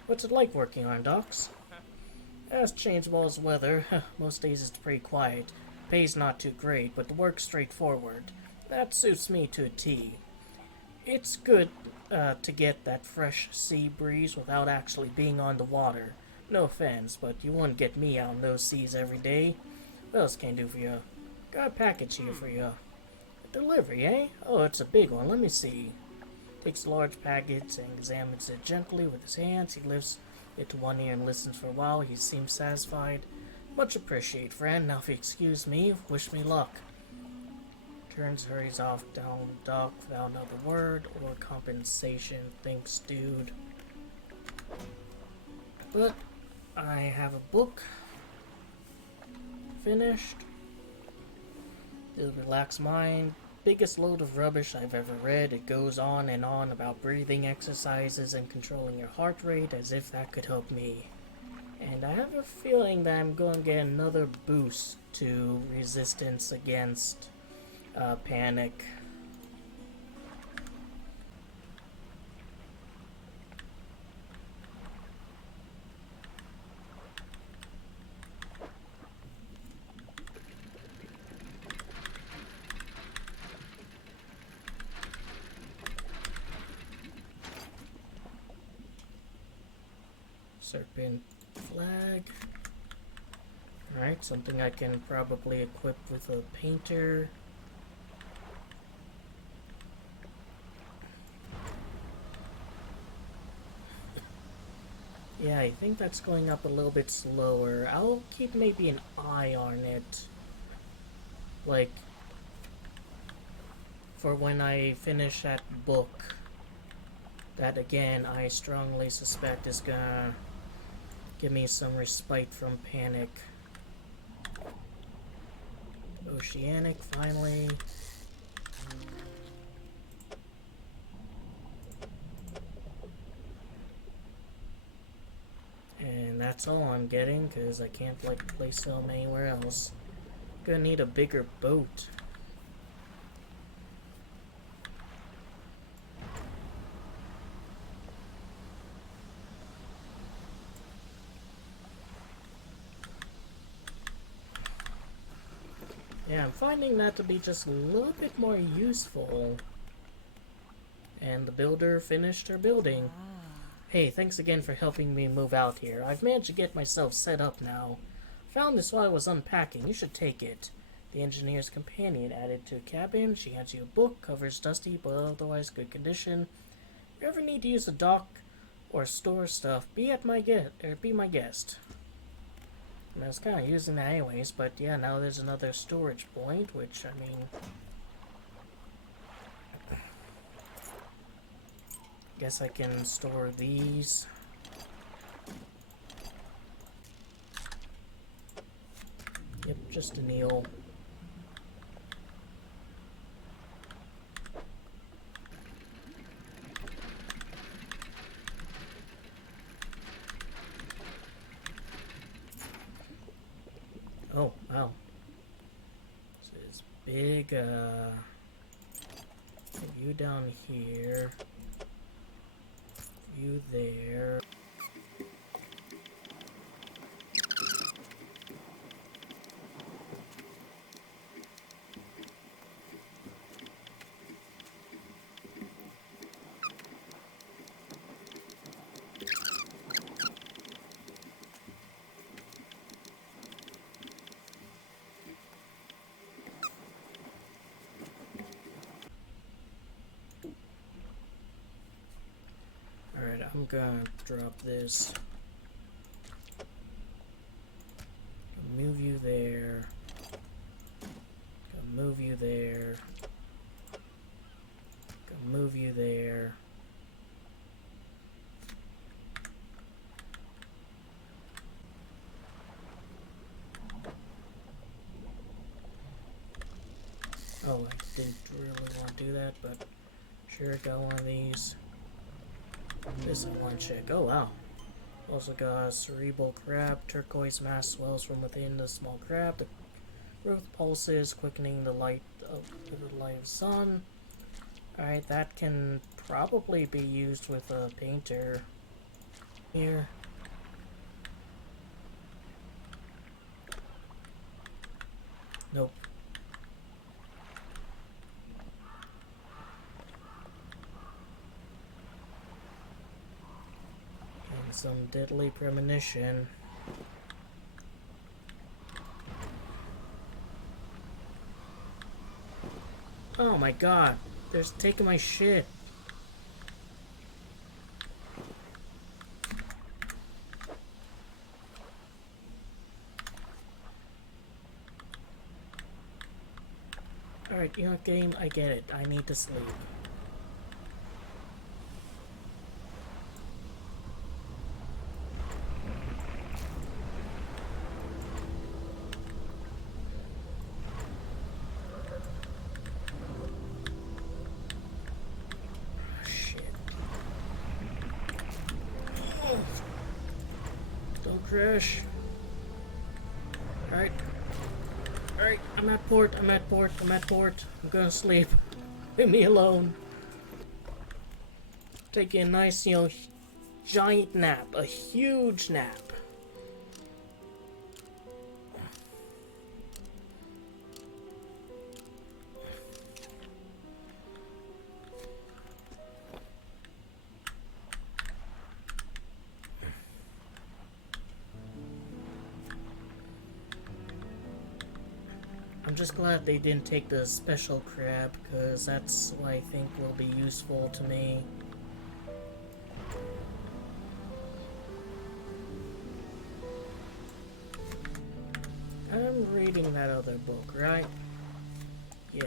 What's it like working on docks? It's changeable as weather. Most days it's pretty quiet. Pay's not too great, but the work's straightforward. That suits me to a T. It's good to get that fresh sea breeze without actually being on the water. No offense, but you wouldn't get me out in those seas every day. What else can I do for you? Got a package here for you. A delivery, eh? Oh, it's a big one. Let me see. Takes a large package and examines it gently with his hands. He lifts it to one ear and listens for a while. He seems satisfied. Much appreciated, friend. Now, if you excuse me, wish me luck. Turns, hurries off down the dock without another word or compensation. Thanks, dude. But I have a book finished. It'll relax mind. Biggest load of rubbish I've ever read. It goes on and on about breathing exercises and controlling your heart rate as if that could help me. And I have a feeling that I'm going to get another boost to resistance against panic. Serpent flag. Alright, something I can probably equip with a painter. Yeah, I think that's going up a little bit slower. I'll keep maybe an eye on it. Like, for when I finish that book. That, again, I strongly suspect is gonna give me some respite from panic. Oceanic, finally. And that's all I'm getting, because I can't, like, place them anywhere else. Gonna need a bigger boat. Yeah, I'm finding that to be just a little bit more useful. And the builder finished her building. Hey, thanks again for helping me move out here. I've managed to get myself set up now. Found this while I was unpacking. You should take it. The engineer's companion added to a cabin. She hands you a book, covers dusty but otherwise good condition. If you ever need to use a dock or store stuff, be my guest. And I was kind of using that anyways, but yeah, now there's another storage point, which, I mean... guess I can store these. Yep, just a Neil. Oh, wow. So it's big, view down here. View there. Alright, I'm gonna drop this. Move you there. Move you there. Move you there. Oh, I didn't really want to do that, but sure, got one of these. This I want to check. Oh, wow. Also got a cerebral crab. Turquoise mass swells from within the small crab. The growth pulses, quickening the light of the sun. Alright, that can probably be used with a painter. Here. Nope. And some deadly premonition. Oh my god, they're taking my shit. Alright, you know what, game? I get it. I need to sleep. Crash. Alright. Alright, I'm at port. I'm gonna sleep. Leave me alone. Taking a nice, giant nap. A huge nap. I'm just glad they didn't take the special crab, because that's what I think will be useful to me. I'm reading that other book, right? Yeah.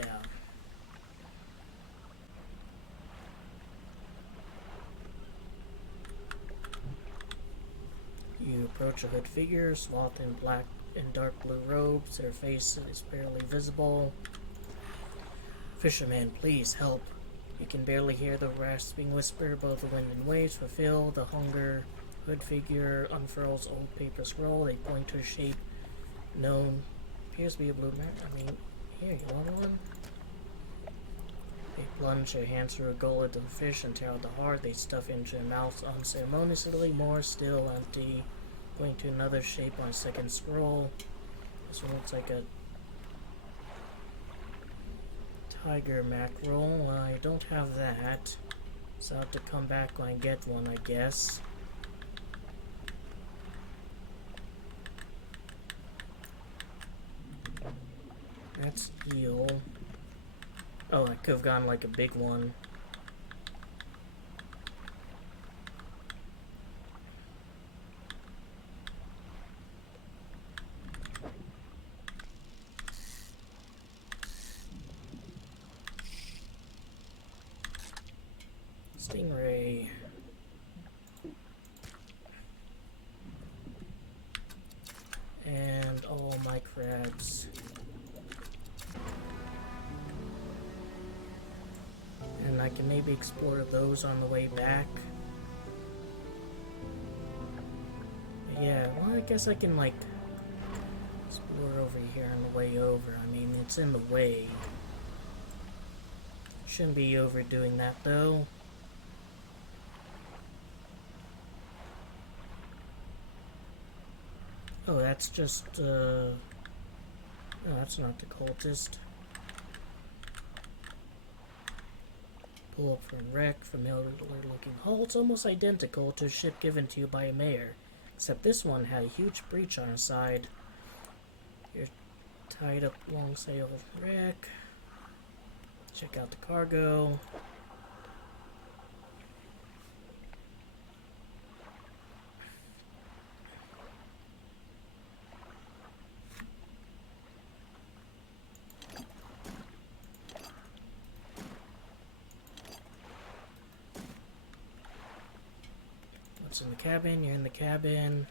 You approach a hood figure, swathed in black and dark blue robes. Their face is barely visible. Fisherman, please help. You can barely hear the rasping whisper. Both the wind and waves fulfill the hunger. Hood figure unfurls old paper scroll. They point to a shape known. Appears to be a blue man. I mean, here, you want one? They plunge their hands through a gullet of fish and tear out the heart. They stuff into their mouths unceremoniously. More still empty. Going to another shape on a second scroll. This one looks like a tiger mackerel. I don't have that, so I'll have to come back when I get one, I guess. That's eel. Oh, I could have gotten like a big one. Stingray. And all my crabs. And I can maybe explore those on the way back. Yeah, well, I guess I can, like, explore over here on the way over. I mean, it's in the way. Shouldn't be overdoing that, though. Oh, that's just, no, that's not the cultist. Pull up from wreck, familiar-looking hull. It's almost identical to a ship given to you by a mayor, except this one had a huge breach on its side. You're tied up long sail wreck. Check out the cargo. In the cabin, you're in the cabin.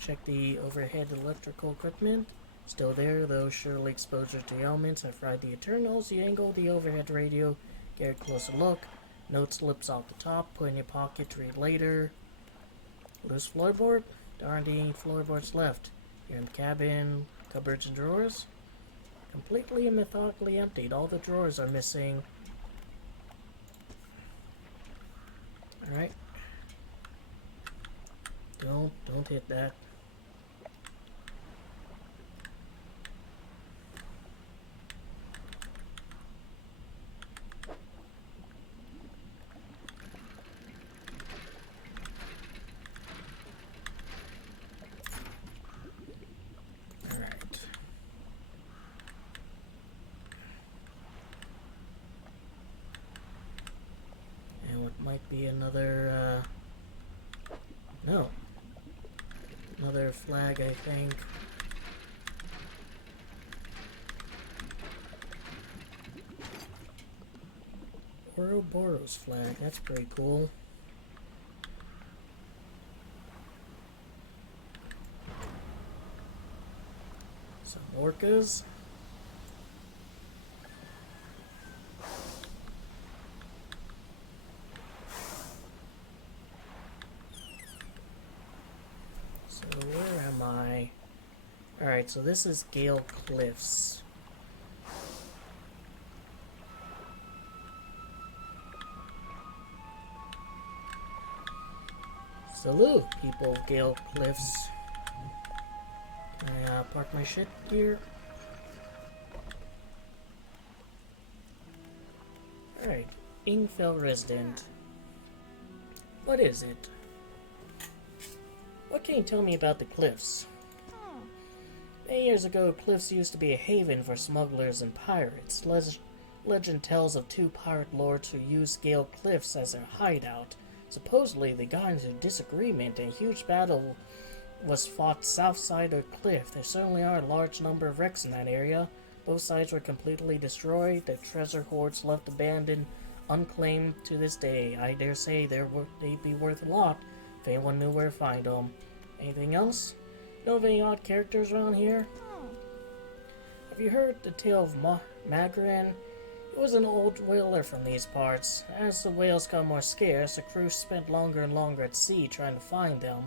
Check the overhead electrical equipment. Still there, though surely exposure to the elements have fried the Eternals. You angle the overhead radio, get a closer look. Note slips off the top, put in your pocket to read later. Loose floorboard? There aren't any floorboards left. You're in the cabin, cupboards and drawers. Completely and methodically emptied. All the drawers are missing. Alright. Don't hit that. Alright. And what might be another, no. Another flag, I think. Ouroboros flag, that's pretty cool. Some orcas. Where am I? Alright, so this is Gale Cliffs. Salute, people of Gale Cliffs. Can I park my ship here? Alright, Ingfell resident. What is it? What can you tell me about the cliffs? Many years ago, cliffs used to be a haven for smugglers and pirates. Legend tells of two pirate lords who used scaled cliffs as their hideout. Supposedly, they got into disagreement and a huge battle was fought south side of the cliff. There certainly are a large number of wrecks in that area. Both sides were completely destroyed, the treasure hoards left abandoned, unclaimed to this day. I dare say they'd be worth a lot if anyone knew where to find them. Anything else? Know of any odd characters around here? Have you heard the tale of Magran? He was an old whaler from these parts. As the whales got more scarce, the crew spent longer and longer at sea trying to find them.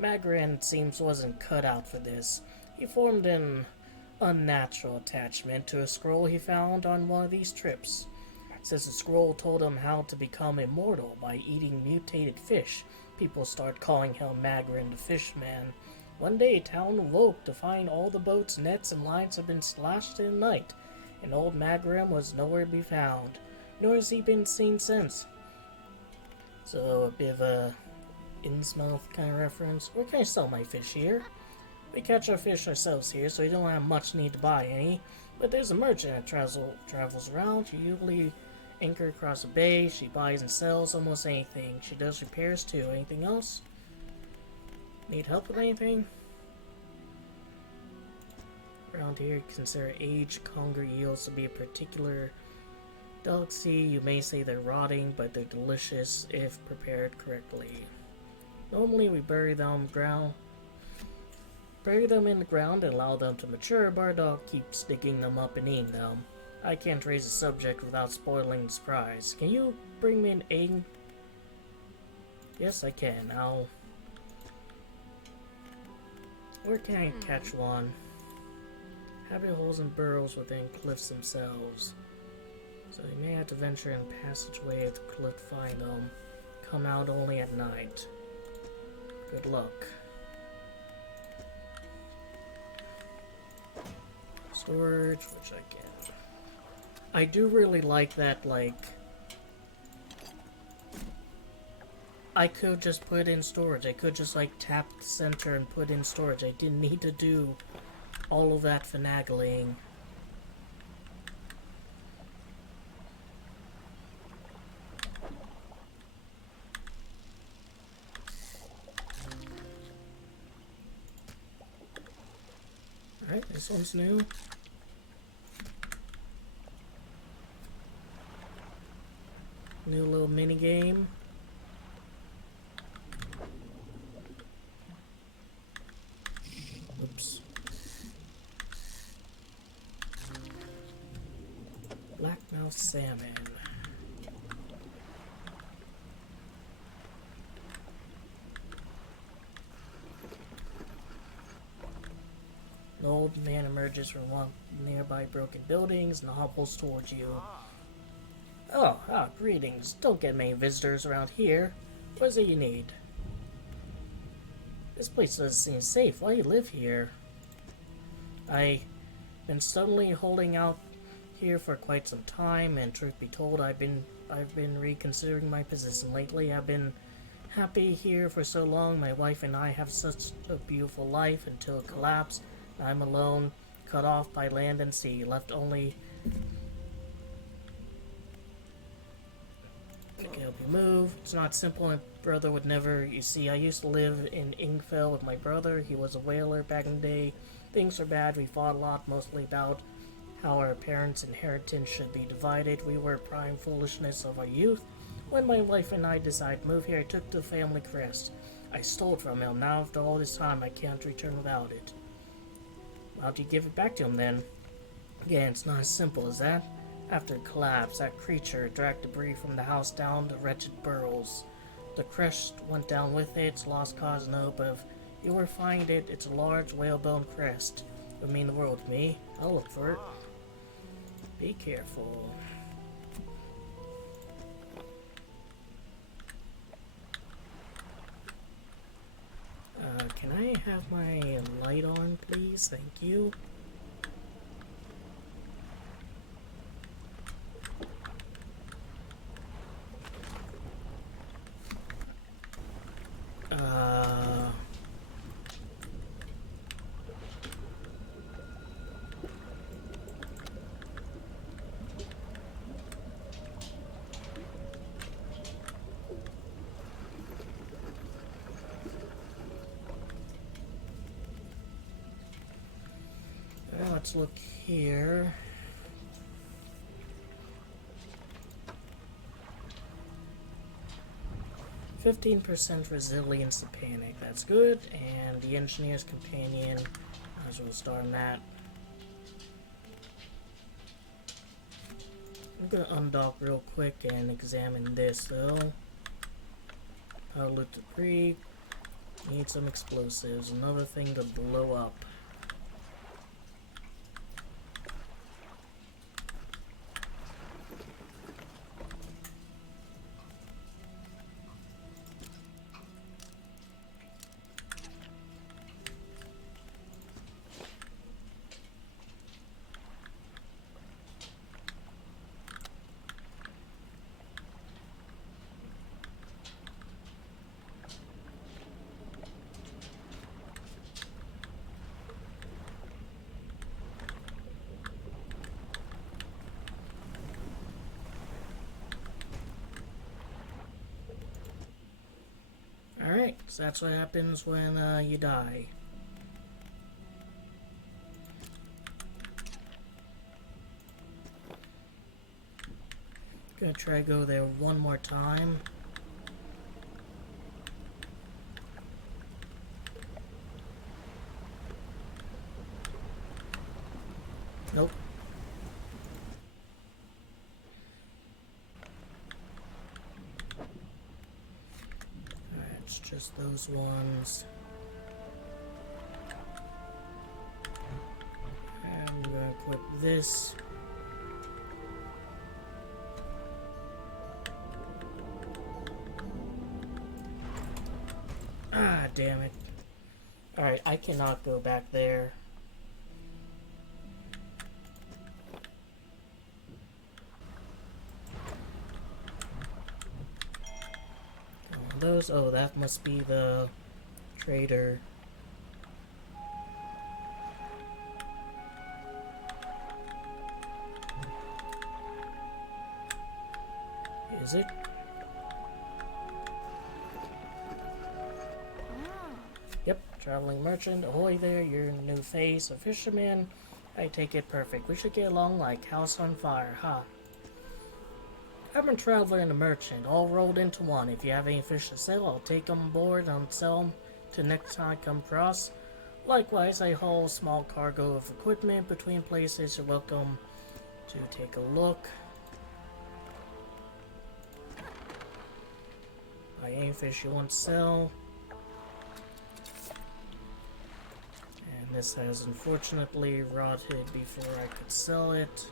Magran, it seems, wasn't cut out for this. He formed an unnatural attachment to a scroll he found on one of these trips. Since the scroll told him how to become immortal by eating mutated fish, people start calling him Magran the Fishman. One day, town awoke to find all the boats, nets, and lines had been slashed in the night, and old Magran was nowhere to be found, nor has he been seen since. So, a bit of a Innsmouth kind of reference. Where can I sell my fish here? We catch our fish ourselves here, so we don't have much need to buy any, but there's a merchant that travels around. She usually anchor across the bay. She buys and sells almost anything. She does repairs too. Anything else? Need help with anything? Around here, consider aged conger eels to be a particular delicacy. You may say they're rotting, but they're delicious if prepared correctly. Normally, we bury them in the ground and allow them to mature, but our dog keeps digging them up and eating them. I can't raise a subject without spoiling the surprise. Can you bring me an egg? Yes, I can. Where can I catch one? Habit holes and burrows within cliffs themselves. So you may have to venture in a passageway of the cliff to find them. Come out only at night. Good luck. Storage, which I can. I do really like that, like, I could just put in storage. I could just, like, tap the center and put in storage. I didn't need to do all of that finagling. Alright, this one's new. New little mini game. Oops. Blackmouth salmon. An old man emerges from one nearby broken buildings and hobbles towards you. Greetings. Don't get many visitors around here. What is it you need? This place doesn't seem safe. Why do you live here? I've been suddenly holding out here for quite some time, and truth be told, I've been reconsidering my position lately. I've been happy here for so long. My wife and I have such a beautiful life until it collapsed. I'm alone, cut off by land and sea, left only to help you move. It's not simple. My brother would never. You see, I used to live in Ingfell with my brother. He was a whaler back in the day. Things were bad. We fought a lot, mostly about how our parents' inheritance should be divided. We were prime foolishness of our youth. When my wife and I decided to move here, I took the family crest. I stole it from him. Now, after all this time, I can't return without it. How'd you give it back to him, then? Again, it's not as simple as that. After the collapse, that creature dragged debris from the house down the wretched burrows. The crest went down with it. It's lost cause no, but if you were to find it, it's a large whalebone crest. It would mean the world to me. I'll look for it. Be careful. Can I have my light on, please? Thank you. let's look here. 15% resilience to panic, that's good. And the engineer's companion, might as well start on that. I'm gonna undock real quick and examine this though. Power loop debris. Need some explosives. Another thing to blow up. Alright, so that's what happens when you die. Gonna try to go there one more time. Nope. Alright, it's just those ones. And I'm gonna equip this. Ah, damn it. Alright, I cannot go back there. Those, oh, that must be the trader. Is it? Yep, traveling merchant. Ahoy there, you're in the new face, a fisherman. I take it perfect. We should get along like house on fire, huh? I'm a traveler and a merchant, all rolled into one. If you have any fish to sell, I'll take them aboard and sell them to next time I come across. Likewise, I haul a small cargo of equipment between places. You're welcome to take a look. Buy any fish you want to sell. And this has unfortunately rotted before I could sell it.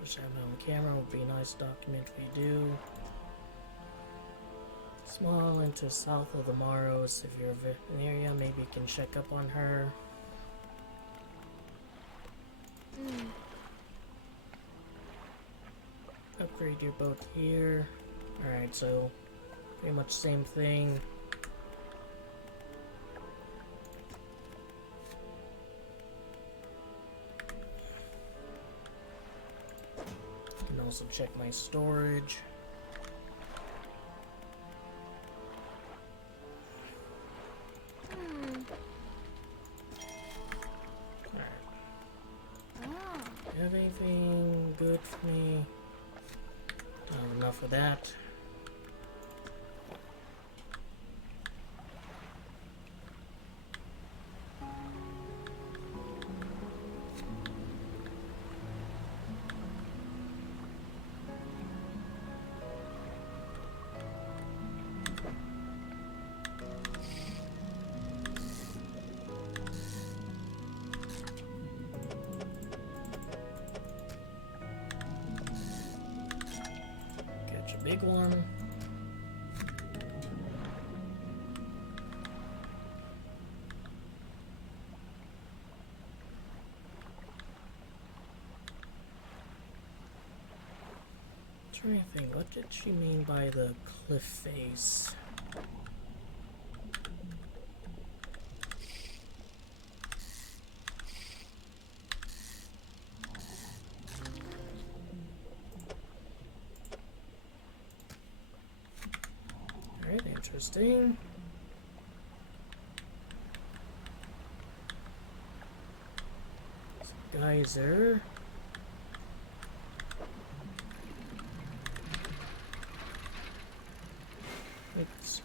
Wish I had it on camera, would be a nice document if you do. Small into south of the Maros. If you're in the area, maybe you can check up on her. Upgrade your boat here. Alright, so pretty much same thing. Can also check my storage. Have anything good for me? Not enough of that. Big one. Trying to think, what did she mean by the cliff face? Alright, interesting. Geyser. Oops.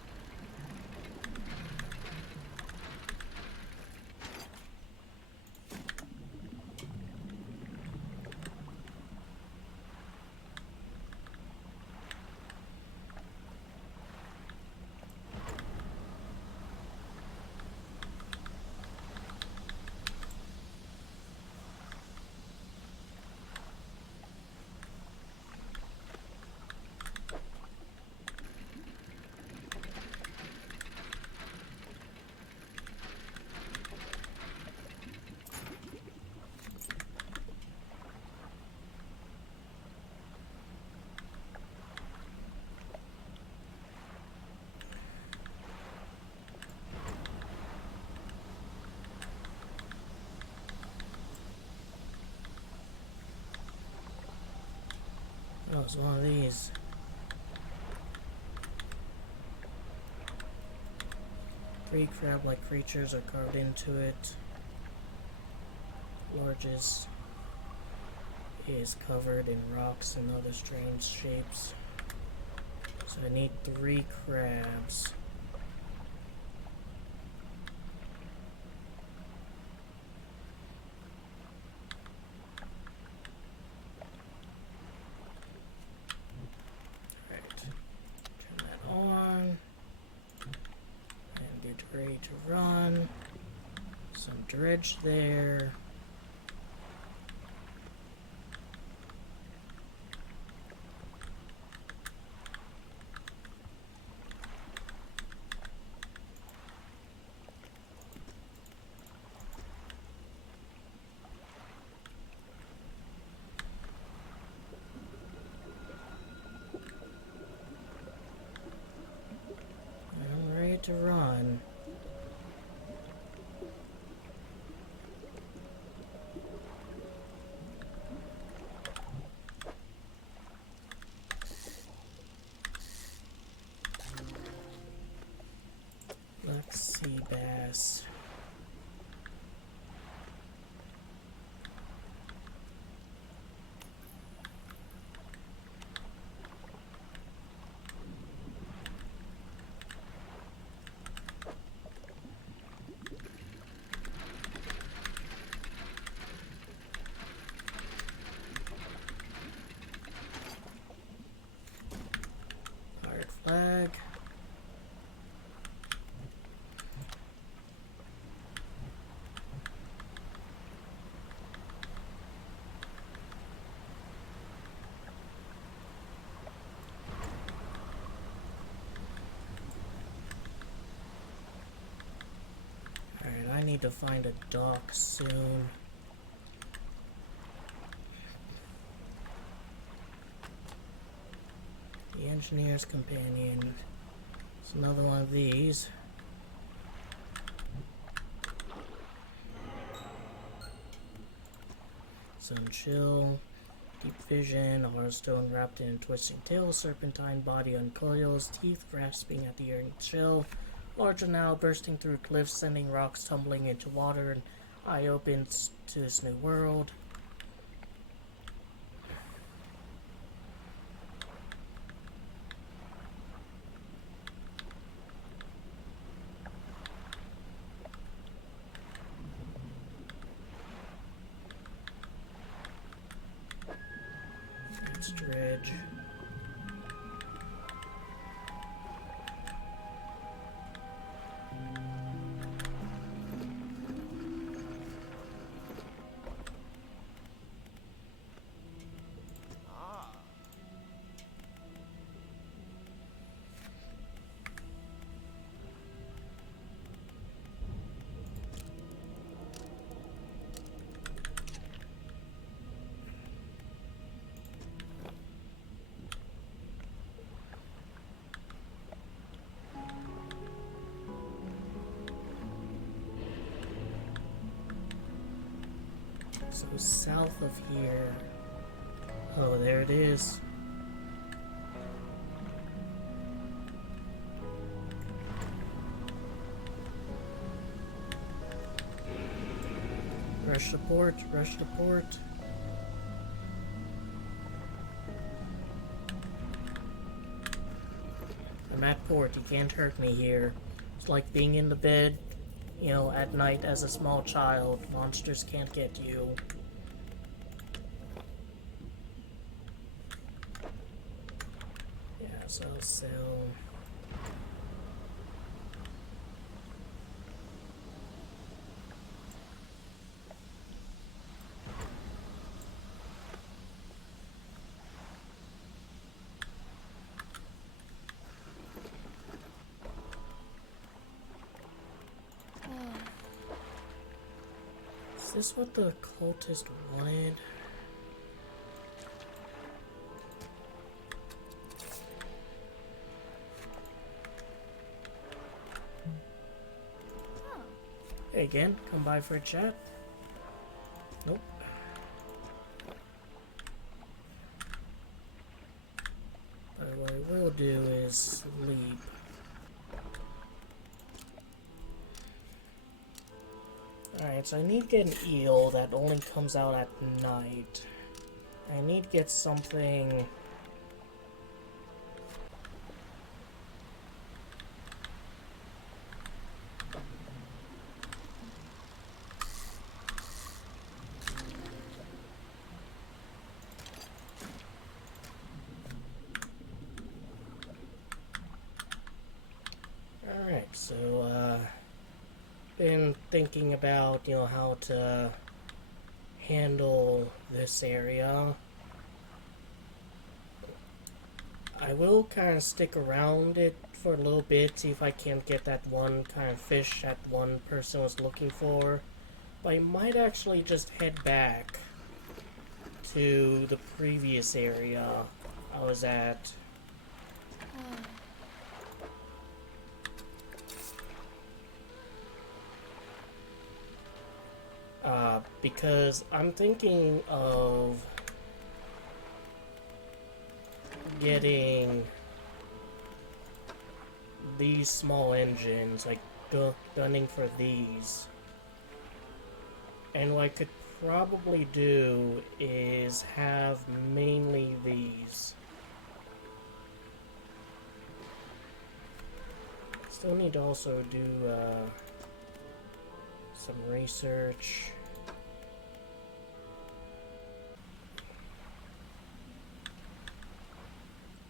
Oh, it's one of these. Three crab-like creatures are carved into it. Largest is covered in rocks and other strange shapes. So I need 3 crabs. Ready to run. Some dredge there. I'm ready to run. Sea bass. Pirate flag. I need to find a dock soon. The Engineer's Companion. It's another one of these. Sun Chill. Deep Vision. A Hearthstone wrapped in a twisting tail. Serpentine body uncoils. Teeth grasping at the earring shell. Large now bursting through cliffs, sending rocks tumbling into water, and eye opens to this new world. It's Dredge. So south of here. Oh, there it is. Rush the port, rush the port. I'm at port, you can't hurt me here. It's like being in the bed, you know, at night as a small child. Monsters can't get you. Yeah, so sell. Is this what the cultist wanted? Hey again, come by for a chat. Nope. But what I will do is sleep. Alright, so I need to get an eel that only comes out at night. I need to get something... Alright, so, been thinking about, you know, how to handle this area. I will kind of stick around it for a little bit, see if I can get that one kind of fish that one person was looking for. But I might actually just head back to the previous area I was at. Because I'm thinking of getting these small engines, like gunning for these. And what I could probably do is have mainly these. Still need to also do some research.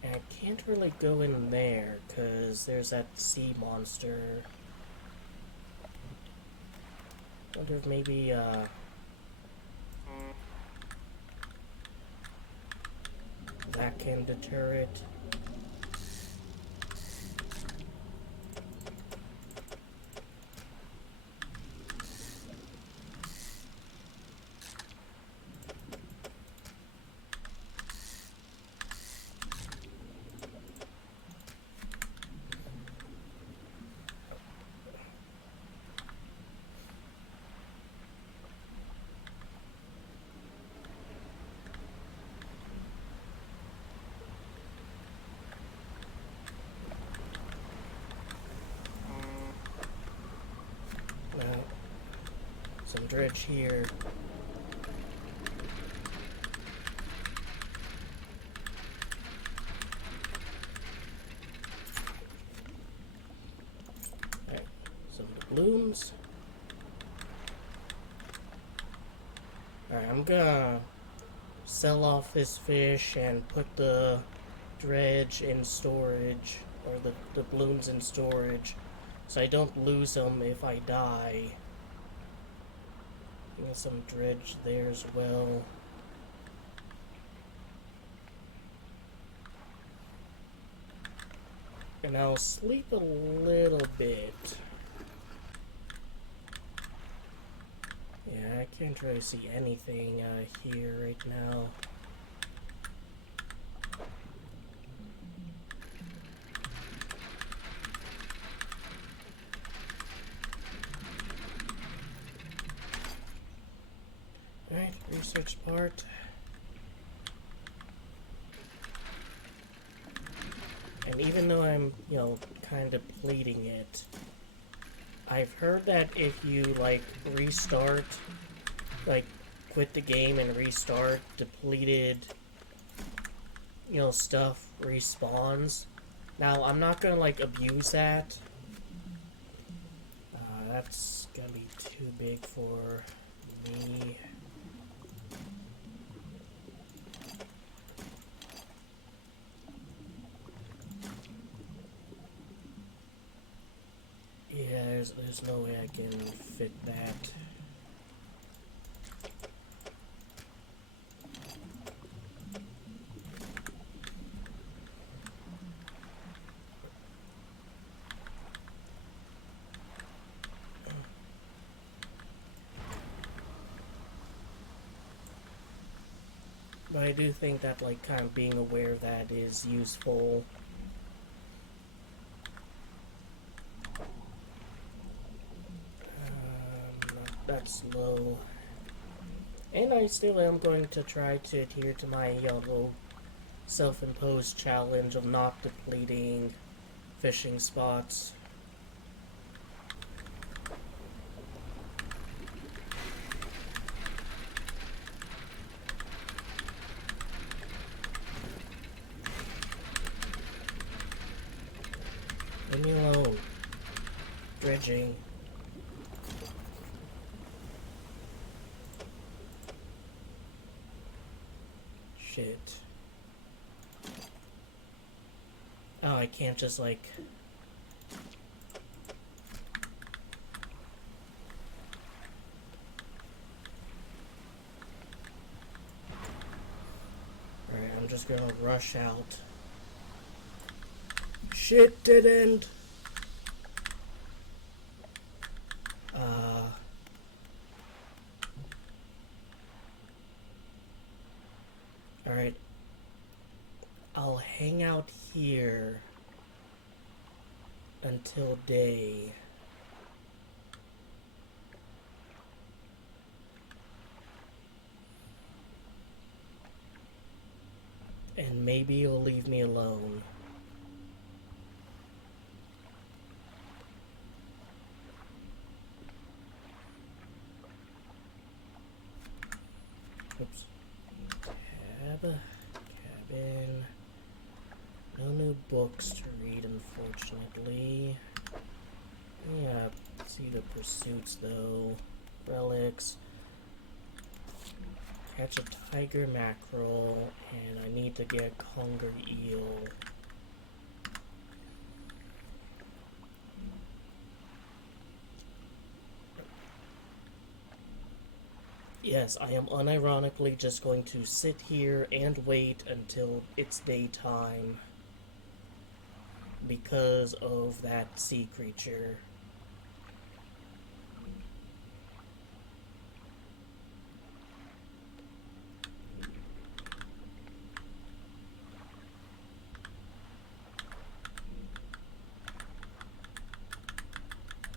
And I can't really go in there because there's that sea monster. Wonder if maybe that can deter it. Some dredge here. Alright, some doubloons. Alright, I'm gonna sell off this fish and put the dredge in storage, or the doubloons in storage, so I don't lose them if I die. Get some dredge there as well. And I'll sleep a little bit. Yeah, I can't really see anything here right now. Alright, research part. And even though I'm, you know, kind of depleting it, I've heard that if you, like, restart like, quit the game and restart, depleted, you know, stuff respawns. Now, I'm not gonna, like, abuse that. That's gonna be too big for me. Yeah, there's no way I can fit that. But I do think that, like, kind of being aware of that is useful. That's low. And I still am going to try to adhere to my little self-imposed challenge of not depleting fishing spots. Leave me alone. Dredging. Shit. Oh, I can't just, like... Alright, I'm just gonna rush out. Shit didn't! Alright. I'll hang out here until day. And maybe you'll leave me alone. Oops. Tab. Cabin. No new books to read, unfortunately. Yeah, see the pursuits though. Relics. Catch a tiger mackerel, and I need to get conger eel. Yes, I am unironically just going to sit here and wait until it's daytime because of that sea creature.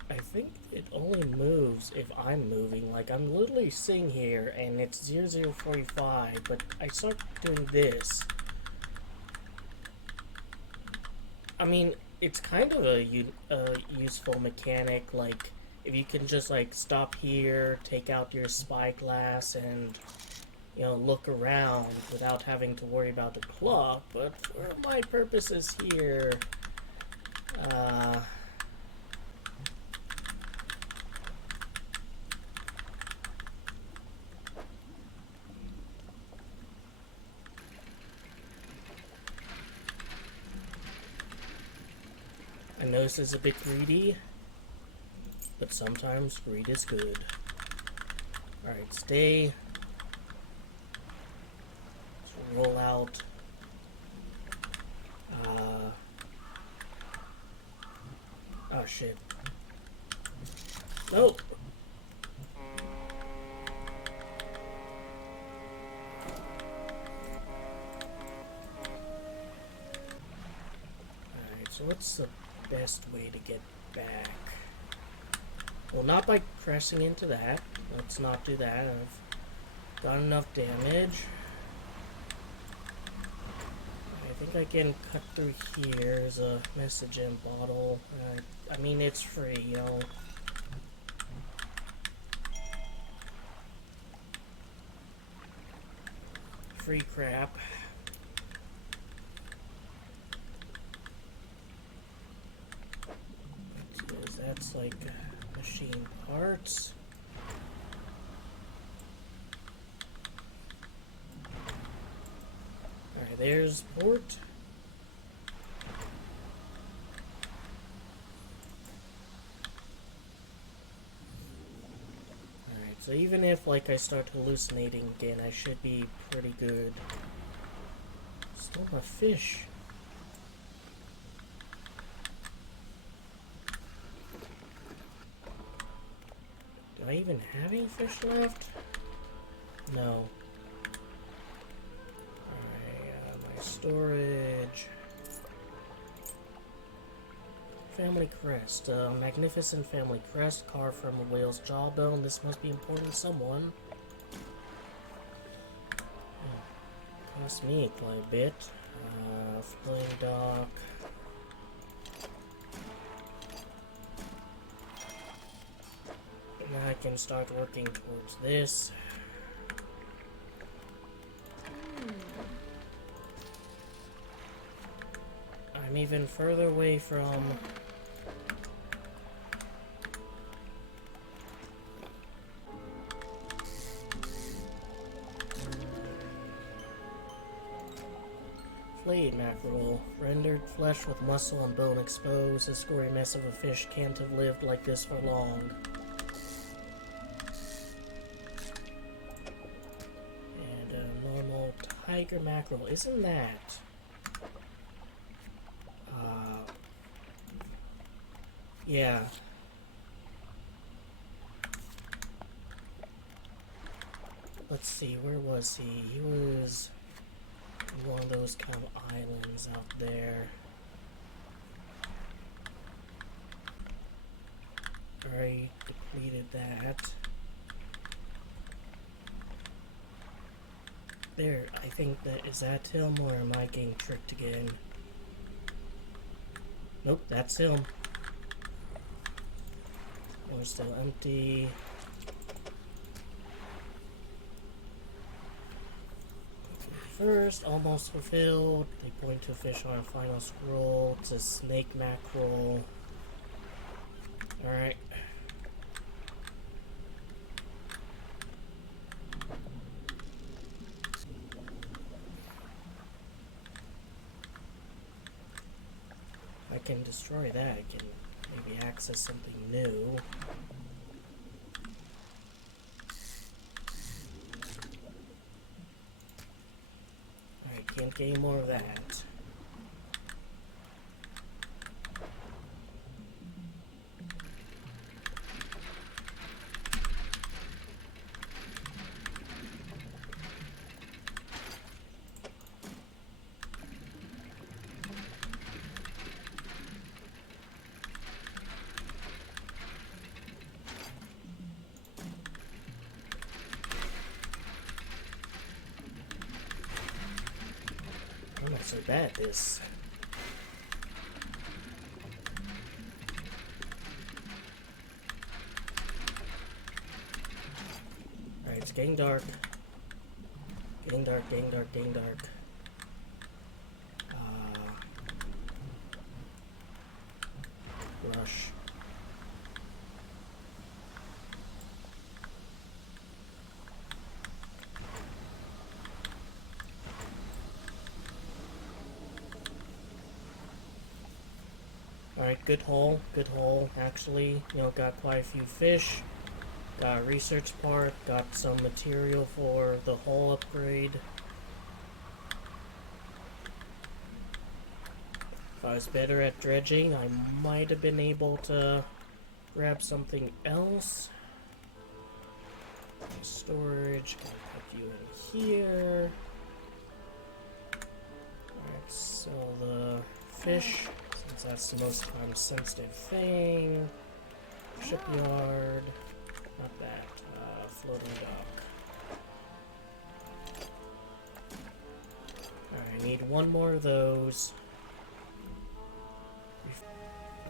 I think it only moves if I'm moving. Like, I'm literally sitting here and it's 0045, but I start doing this. I mean, it's kind of a useful mechanic. Like, if you can just, like, stop here, take out your spyglass, and, you know, look around without having to worry about the clock. But for my purposes here, I know this is a bit greedy, but sometimes greed is good. Alright, stay. Let's roll out. Oh shit. Nope. Alright, so what's the best way to get back? Well, not by crashing into that. Let's not do that. I've done enough damage. I think I can cut through here. There's a message in bottle. I mean, it's free, you know. free crap. That's like machine parts. Alright, there's port. Alright, so even if like I start hallucinating again, I should be pretty good. Still my fish. Do I even have any fish left? No. Alright, my storage. Family crest. Magnificent family crest carved from a whale's jawbone. This must be important to someone. Cost me quite a bit. Floating dock. Now I can start working towards this. I'm even further away from... Flayed mackerel. Rendered flesh with muscle and bone exposed. This gory mess of a fish can't have lived like this for long. And a normal tiger mackerel. Isn't that... yeah. Let's see, where was he? He was on one of those kind of islands out there. Already depleted that. There, I think that, is that him or am I getting tricked again? Nope, that's him. We're still empty. First, almost fulfilled. They point to a fish on a final scroll. It's a snake mackerel. Alright. I can destroy that. I can maybe access something new. Alright, can't get any more of that. I'm not so bad at this. Alright, it's getting dark. Getting dark, getting dark, getting dark. Rush. Alright, good haul, good haul. Actually, you know, got quite a few fish. Got a research part, got some material for the hull upgrade. If I was better at dredging, I might have been able to grab something else. Storage, gonna put you in here. Alright, sell the fish, since that's the most time-sensitive thing. Shipyard, not that, floating dock. Alright, I need one more of those.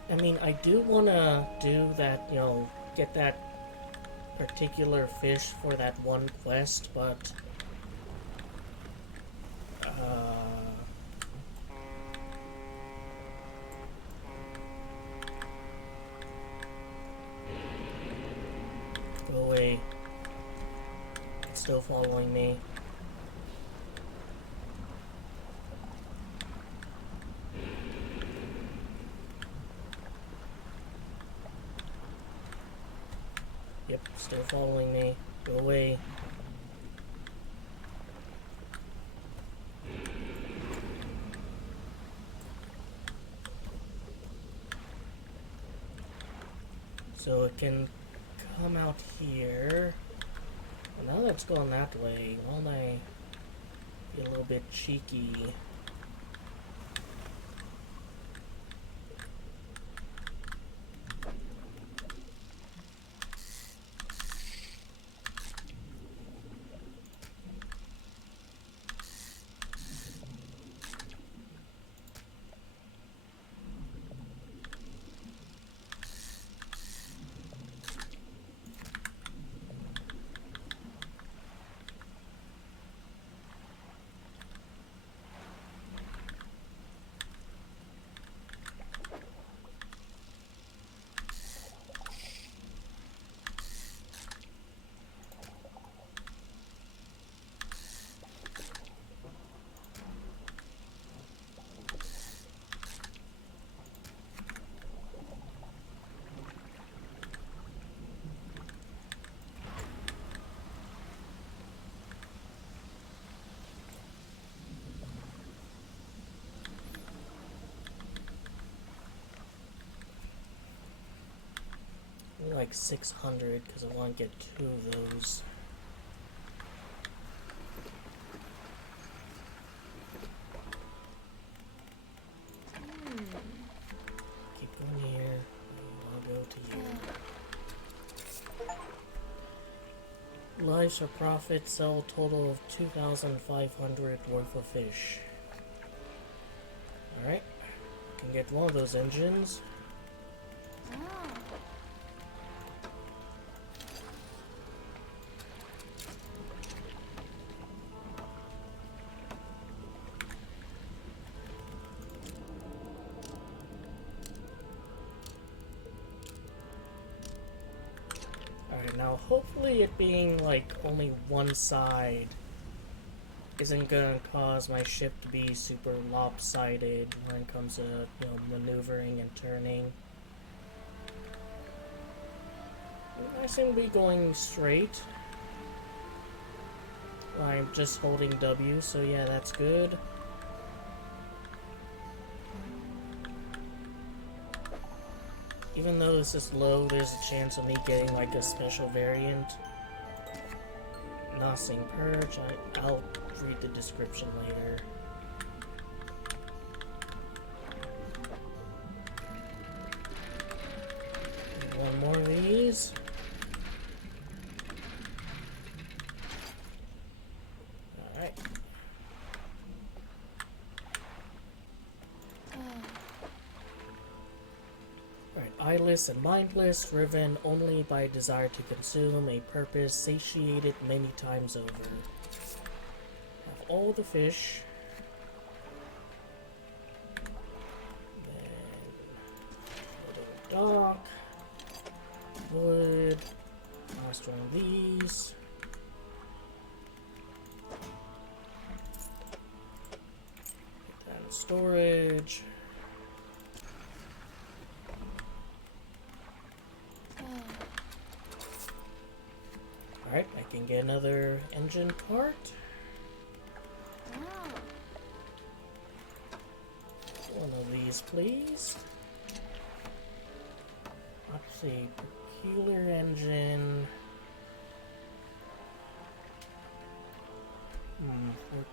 I mean, I do want to do that, you know, get that particular fish for that one quest, but Go away. It's still following me. Yep, still following me. Go away. So it can come out here. Well, now that's going that way. Why don't I be a little bit cheeky? Like 600 because I want to get 2 of those. Keep going here. I'll go to you. Lives or profit, sell a total of 2,500 worth of fish. Alright. Can get one of those engines. Now, hopefully it being, like, only one side isn't gonna cause my ship to be super lopsided when it comes to, you know, maneuvering and turning. I seem to be going straight. I'm just holding W, so yeah, that's good. Even though this is low, there's a chance of me getting like a special variant. Nothing Purge. I'll read the description later. One more of these. Alright. Eyeless and mindless, driven only by a desire to consume, a purpose satiated many times over. Have all the fish. Then little dock. Wood. Last one of these. Put that in storage. Alright, I can get another engine part. One of these, please. Let's see, peculiar engine.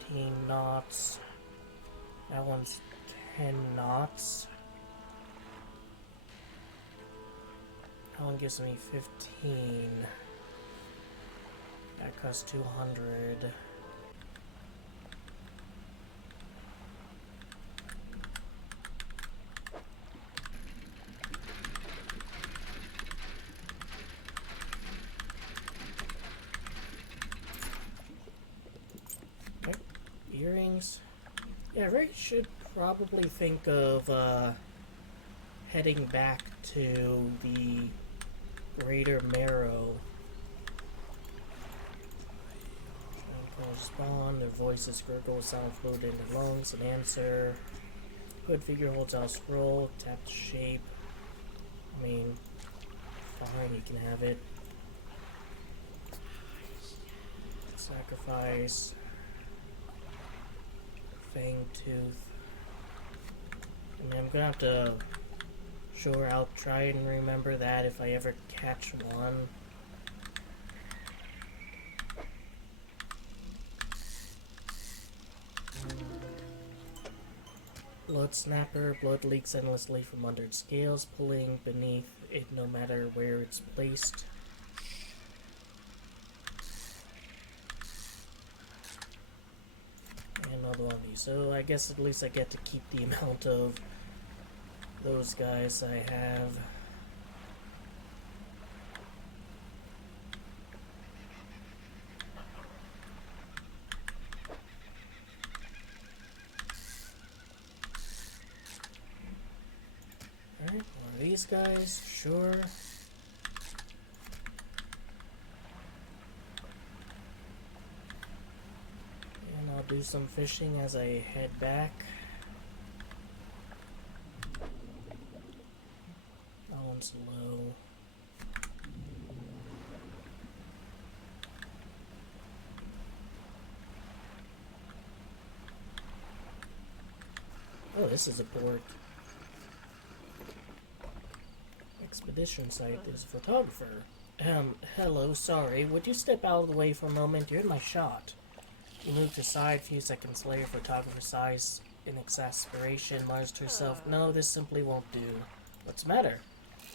14 knots. That one's 10 knots. That one gives me 15. That costs 200. Okay. Earrings. Yeah, I really should probably think of heading back to the Greater Marrow Spawn, their voices gurgle, sound fluid in their lungs, and answer. Hood figure holds out scroll, tap the shape. I mean, fine, you can have it. Sacrifice. Fang tooth. And I'm gonna have to. Sure, I'll try and remember that if I ever catch one. Blood snapper. Blood leaks endlessly from under its scales, pulling beneath it no matter where it's placed. And another one of these. So I guess at least I get to keep the amount of those guys I have. Alright, one of these guys, sure. And I'll do some fishing as I head back. That one's low. Oh, this is a port. Expedition site is photographer. Hello, sorry. Would you step out of the way for a moment? You're in my shot. He moved aside a few seconds later. Photographer sighs in exasperation, mutters to herself, no, this simply won't do. What's the matter?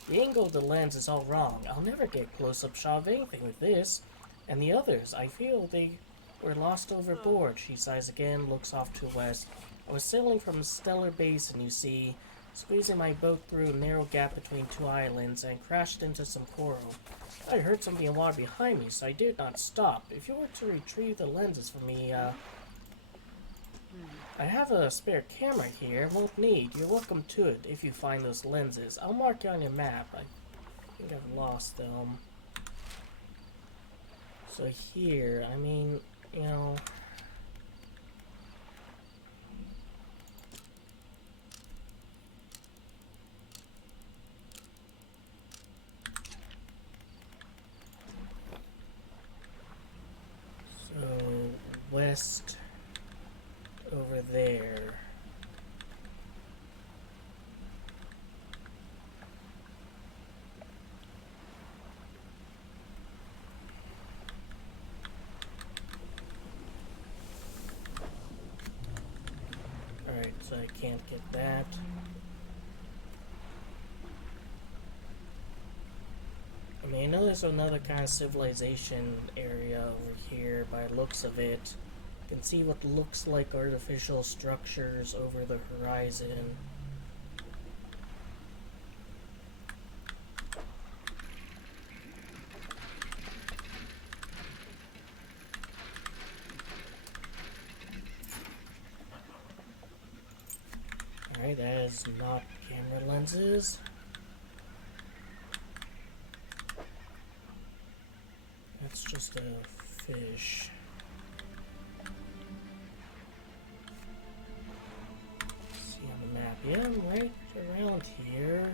The angle of the lens is all wrong. I'll never get close-up shot of anything with this. And the others, I feel they were lost overboard. She sighs again, looks off to the west. I was sailing from a stellar basin, you see, squeezing my boat through a narrow gap between two islands, and crashed into some coral. I heard something in water behind me, so I did not stop. If you were to retrieve the lenses for me, I have a spare camera here. Won't need. You're welcome to it if you find those lenses. I'll mark it on your map. I think I've lost them. So here, I mean, you know... So, west over there. Alright, so I can't get that. I mean, I know there's another kind of civilization area over here by the looks of it. You can see what looks like artificial structures over the horizon. Alright, that is not camera lenses. That's just a fish. See on the map. Yeah, I'm right around here.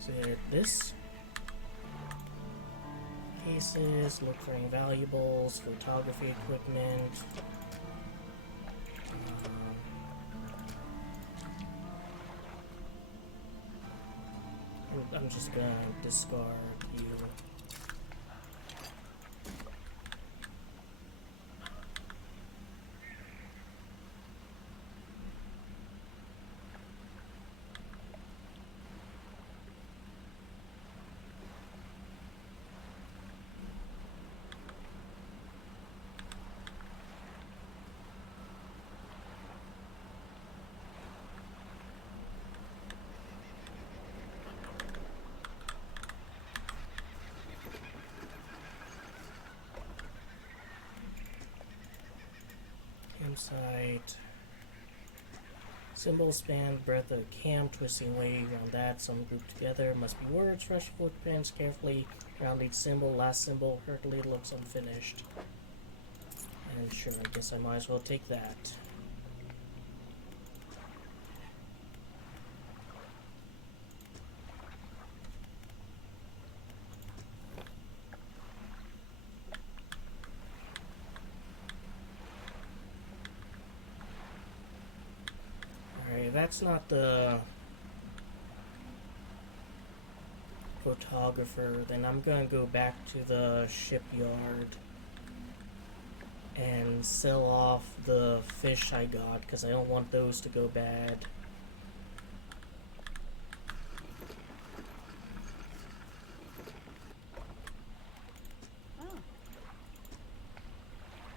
So this cases, look for any valuables, photography equipment. I'm just gonna discard you. Campsite. Symbol span, breadth of camp, twisting way around that, some grouped together. Must be words, fresh footprints, carefully around each symbol. Last symbol, Hercules looks unfinished. And sure, I guess I might as well take that. That's not the photographer. Then I'm gonna go back to the shipyard and sell off the fish I got because I don't want those to go bad.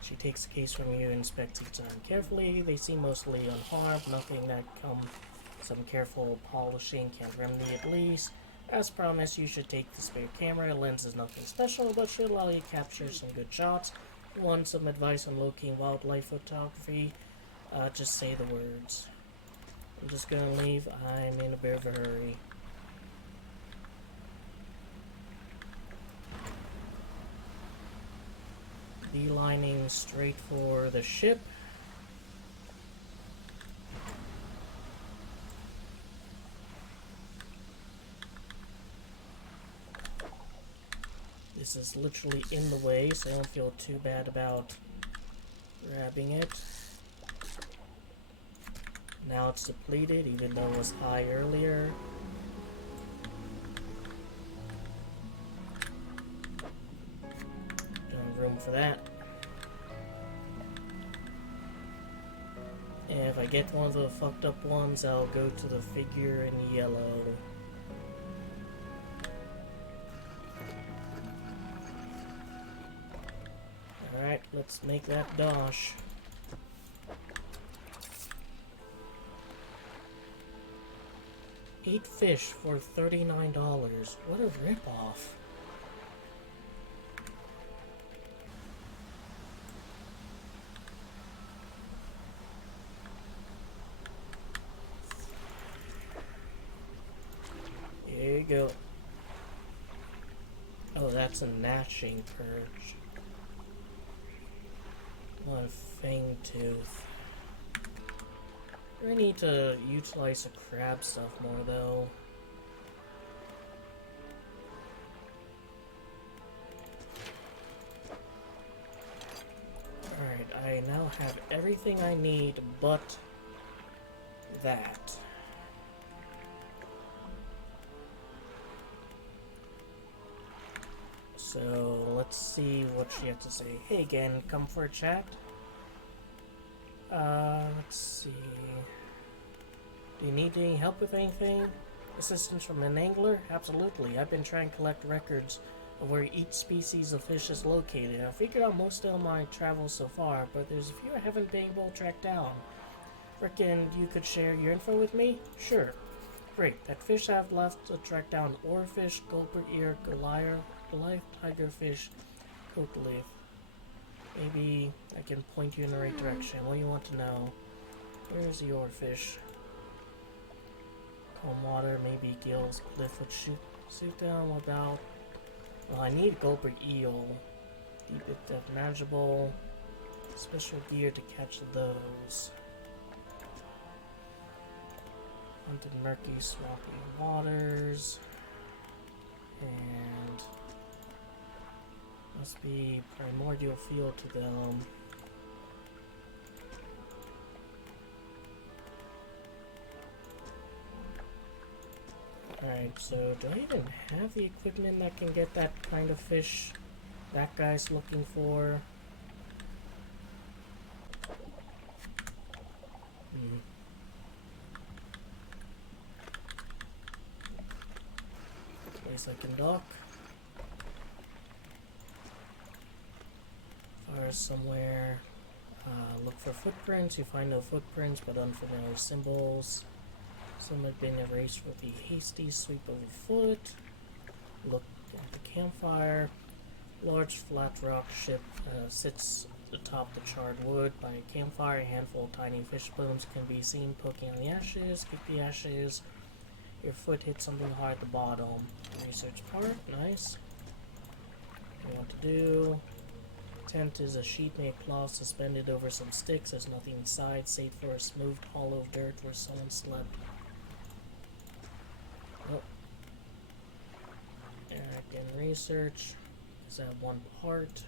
She takes the case from you, inspects each item carefully. They seem mostly unharmed, nothing that some careful polishing can remedy at least. As promised, you should take the spare camera. The lens is nothing special, but should allow you to capture some good shots. If you want some advice on locating wildlife photography, just say the words. I'm just gonna leave. I'm in a bit of a hurry. Beelining straight for the ship. This is literally in the way, so I don't feel too bad about grabbing it. Now it's depleted, even though it was high earlier. Room for that. And if I get one of the fucked up ones, I'll go to the figure in yellow. Alright, let's make that dosh. Eight fish for $39. What a ripoff. There you go. Oh, that's a gnashing perch. What a fang tooth. I need to utilize the crab stuff more though. Alright, I now have everything I need but that. So let's see what she has to say. Hey again, come for a chat? Let's see. Do you need any help with anything? Assistance from an angler? Absolutely. I've been trying to collect records of where each species of fish is located. I figured out most of my travels so far, but there's a few I haven't been able to track down. Reckon you could share your info with me? Sure. Great. That fish I've left to track down oarfish, gulper ear, Goliath, tigerfish, coatleaf. Maybe I can point you in the right direction. What do you want to know? Where's the oarfish? Calm water, maybe gills, cliff would shoot down. What about? Well, I need gulper eel. Deep depth manageable. Special gear to catch those. Hunted murky, swampy waters. And must be primordial feel to them. Alright, so do I even have the equipment that can get that kind of fish that guy's looking for? Place I can dock. Fire somewhere. Look for footprints. You find no footprints but unfamiliar symbols. Some have been erased with a hasty sweep of a foot. Look at the campfire. Large flat rock ship sits atop the charred wood. By a campfire, a handful of tiny fish bones can be seen poking on the ashes. Kick the ashes. Your foot hits something hard at the bottom. Research part, nice. What you want to do? Tent is a sheet made cloth suspended over some sticks. There's nothing inside, save for a smooth hollow of dirt where someone slept. Oh. Again, research. Does that have one part?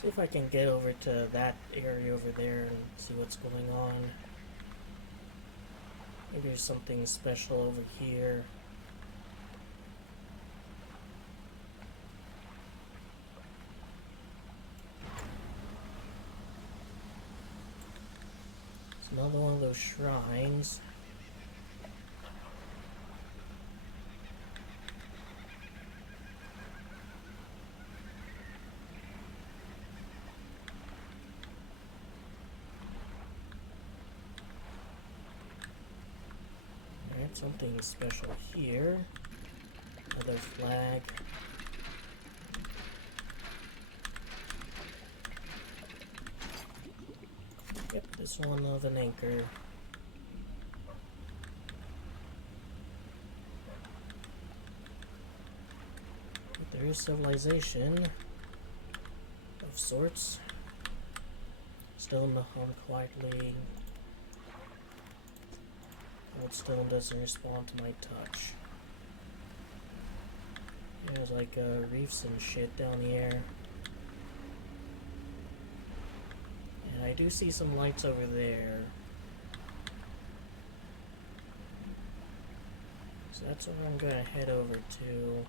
See if I can get over to that area over there and see what's going on. Maybe there's something special over here. It's another one of those shrines. Something special here. Another flag. Yep, this one of an anchor. But there is civilization of sorts. Still in the home quietly. Stone doesn't respond to my touch. There's like reefs and shit down here. And I do see some lights over there. So that's where I'm gonna head over to.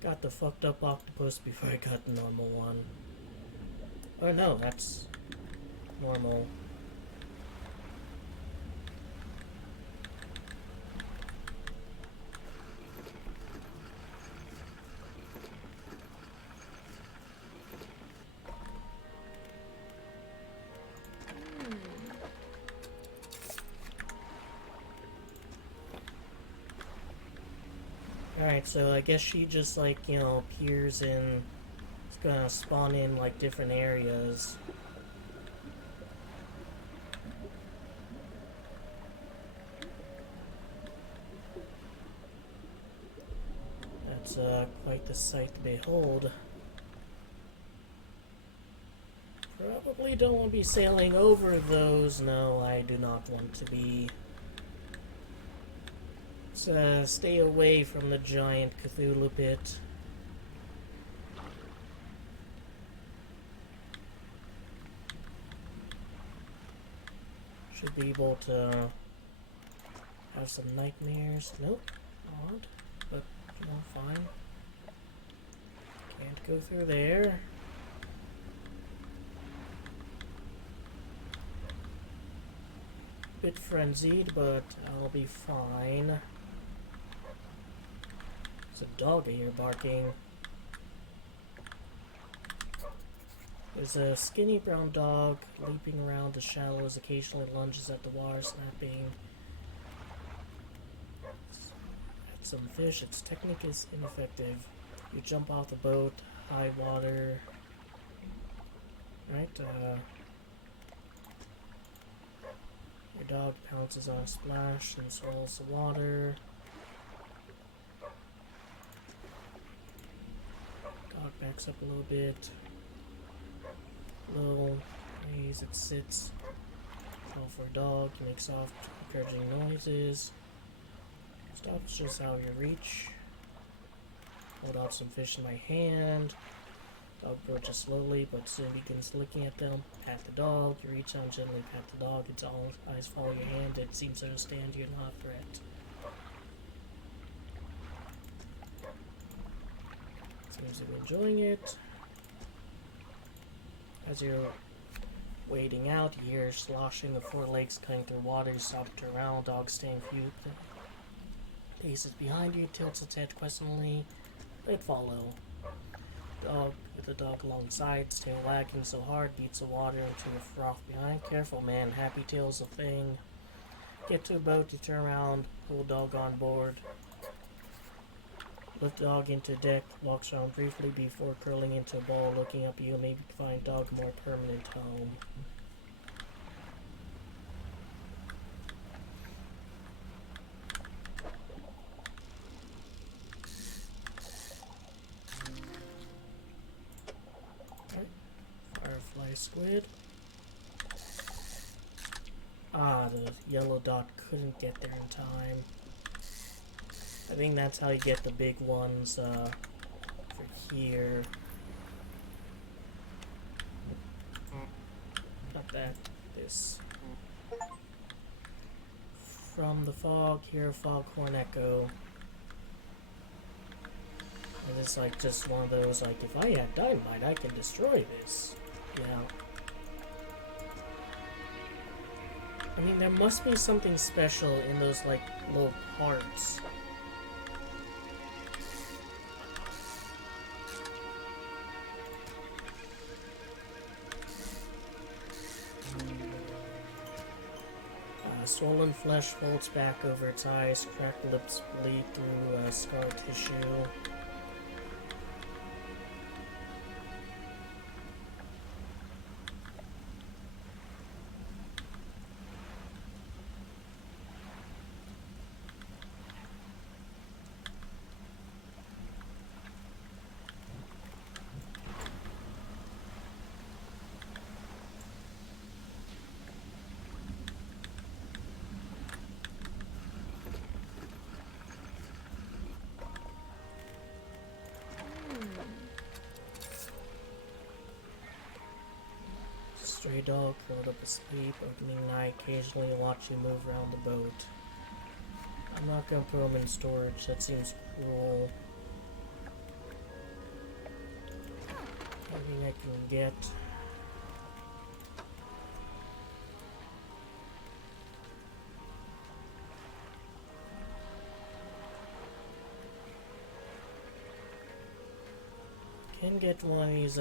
Got the fucked up octopus before I got the normal one. Oh no, that's normal. Alright, so I guess she just like, you know, appears in, it's gonna spawn in like different areas. That's quite the sight to behold. Probably don't want to be sailing over those. No, I do not want to be. Let's stay away from the giant Cthulhu pit. Should be able to have some nightmares. Nope, odd, but you know, fine. Can't go through there. Bit frenzied, but I'll be fine. There's a dog here barking. There's a skinny brown dog leaping around the shallows, occasionally lunges at the water, snapping at some fish. Its technique is ineffective. You jump off the boat, high water. Right, your dog pounces on a splash and swallows the water. Dog backs up a little bit. Low, raise, it sits. Call for a dog, make soft, encouraging noises. Stops just out of your reach. Hold out some fish in my hand. Dog approaches slowly, but soon begins looking at them. Pat the dog. You reach out, gently pat the dog. Its eyes follow your hand. It seems to understand you're not a threat. Seems to be enjoying it. As you're wading out, you hear sloshing of four legs cutting through water. You stop to turn around. Dog staying a few paces behind you. Tilts its head questioningly. Let follow. Dog with the dog alongside, its tail wagging so hard, beats the water into a froth behind. Careful, man. Happy tail's a thing. Get to a boat, you turn around, pull dog on board. Lift dog into deck, walks around briefly before curling into a ball, looking up you, maybe find dog more permanent home. Firefly squid. Ah, the yellow dot couldn't get there in time. I think that's how you get the big ones for here. Not that, this. From the fog, hear a foghorn echo. And it's like just one of those, like, if I had dynamite, I can destroy this. Yeah. I mean, there must be something special in those, like, little parts. Swollen flesh folds back over its eyes, cracked lips bleed through scar tissue. Stray dog curled up asleep, opening an eye occasionally to watch you move around the boat. I'm not gonna put them in storage, that seems cruel. Anything I can get. Can get one of these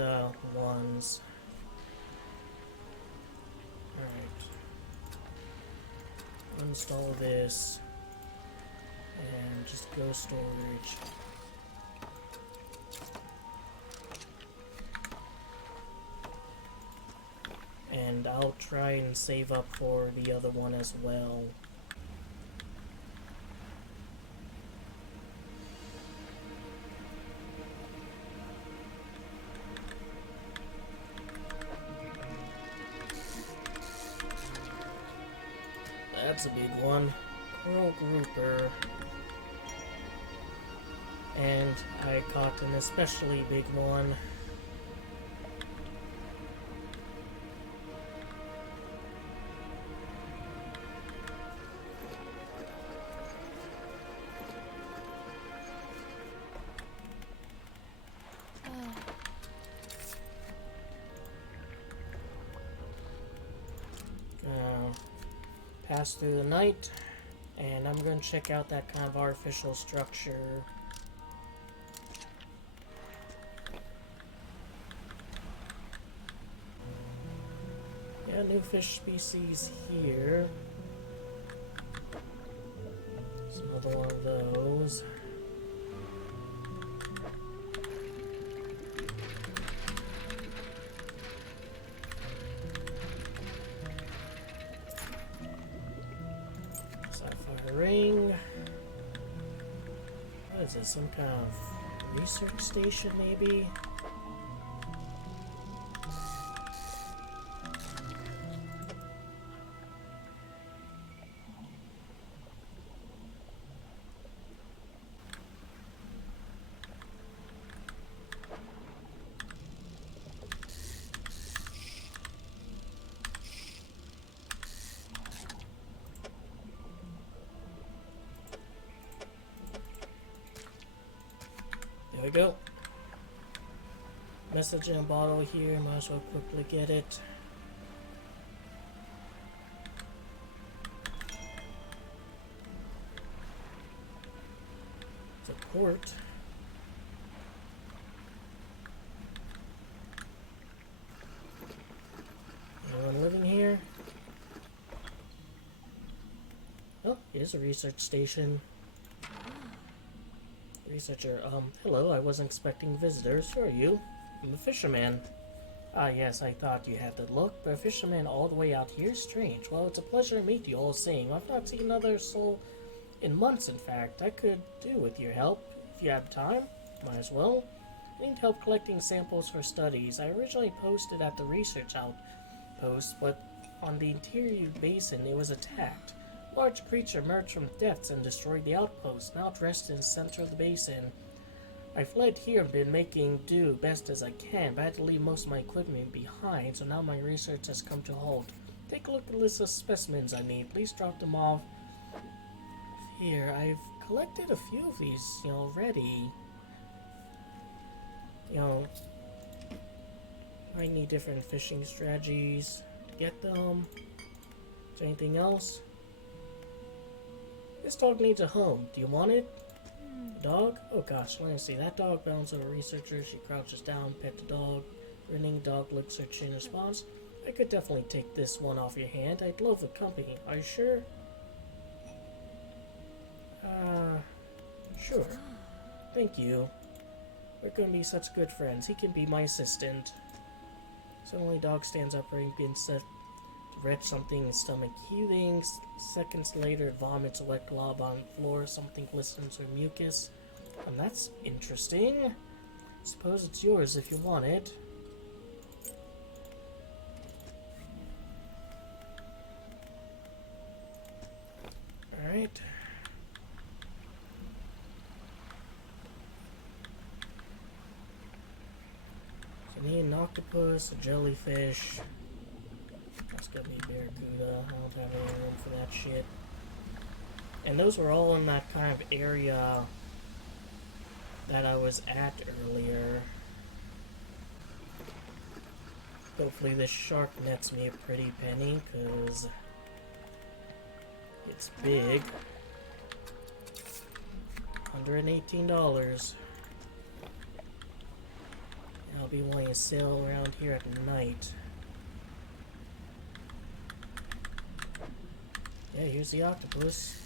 ones. Install this and just go storage. And I'll try and save up for the other one as well. That's a big one. Coral grouper. And I caught an especially big one. Pass through the night, and I'm going to check out that kind of artificial structure. Yeah, new fish species here. There's another one of those. Ring. What is this? Some kind of research station, maybe? There we go. Message in a bottle here, might as well quickly get it. It's a port. Anyone living here? is a research station. Researcher, hello, I wasn't expecting visitors. Who are you? I'm a fisherman. Ah, yes, I thought you had the look, but a fisherman all the way out here? Strange. Well, it's a pleasure to meet you all same. I've not seen another soul in months, in fact. I could do with your help. If you have time, might as well. I need help collecting samples for studies. I originally posted at the research outpost, but on the interior basin it was attacked. A large creature emerged from depths and destroyed the outpost. Now it's rested in the center of the basin. I fled here and been making do best as I can, but I had to leave most of my equipment behind, so now my research has come to a halt. Take a look at the list of specimens I need. Please drop them off here. I've collected a few of these, already. I need different fishing strategies to get them. Is there anything else? This dog needs a home. Do you want it? Dog? Oh gosh, let me see. That dog bounds over a researcher. She crouches down, pet the dog. Grinning dog licks her chin in response. I could definitely take this one off your hand. I'd love the company. Are you sure? Sure. Thank you. We're going to be such good friends. He can be my assistant. Suddenly, dog stands upright and begins to retch something in his stomach, heaving. Seconds later, it vomits a wet glob on the floor. Something glistens with mucus. And that's interesting. Suppose it's yours if you want it. Alright. So I need an octopus, a jellyfish. That's gonna be barracuda. I don't have any room for that shit. And those were all in that kind of area that I was at earlier. Hopefully this shark nets me a pretty penny, because it's big. $118. I'll be wanting to sail around here at night. Yeah, here's the octopus.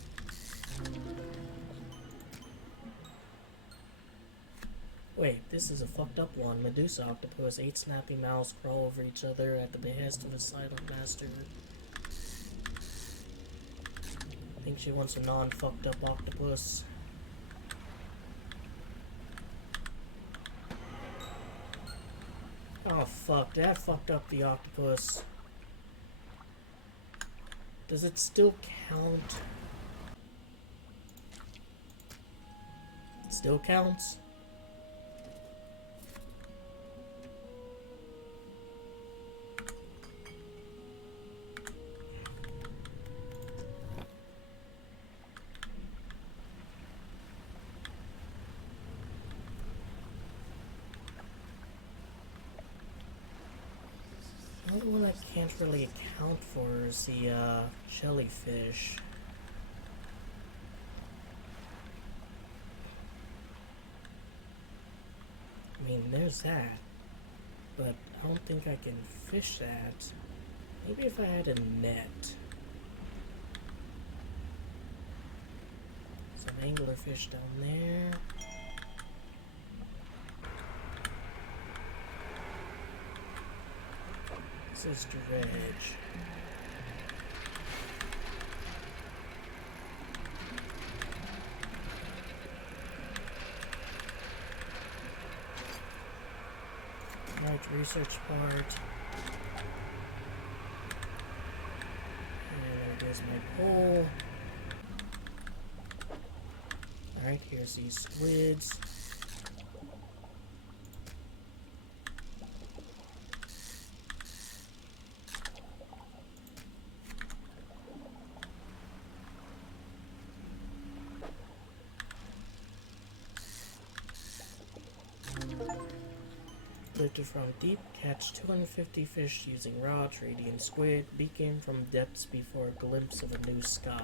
Wait, this is a fucked up one. Medusa octopus. 8 snappy mouths crawl over each other at the behest of a silent master. I think she wants a non-fucked up octopus. Oh fuck, that fucked up the octopus. Does it still count? It still counts? The only one I can't really account for is the jellyfish. I mean, there's that, but I don't think I can fish that. Maybe if I had a net. Some anglerfish down there. This is Dredge. Right, research part. And there goes my pole. Alright, here's these squids. Lifted from deep, catch 250 fish using rods, radiant squid, beacon from depths before a glimpse of a new sky.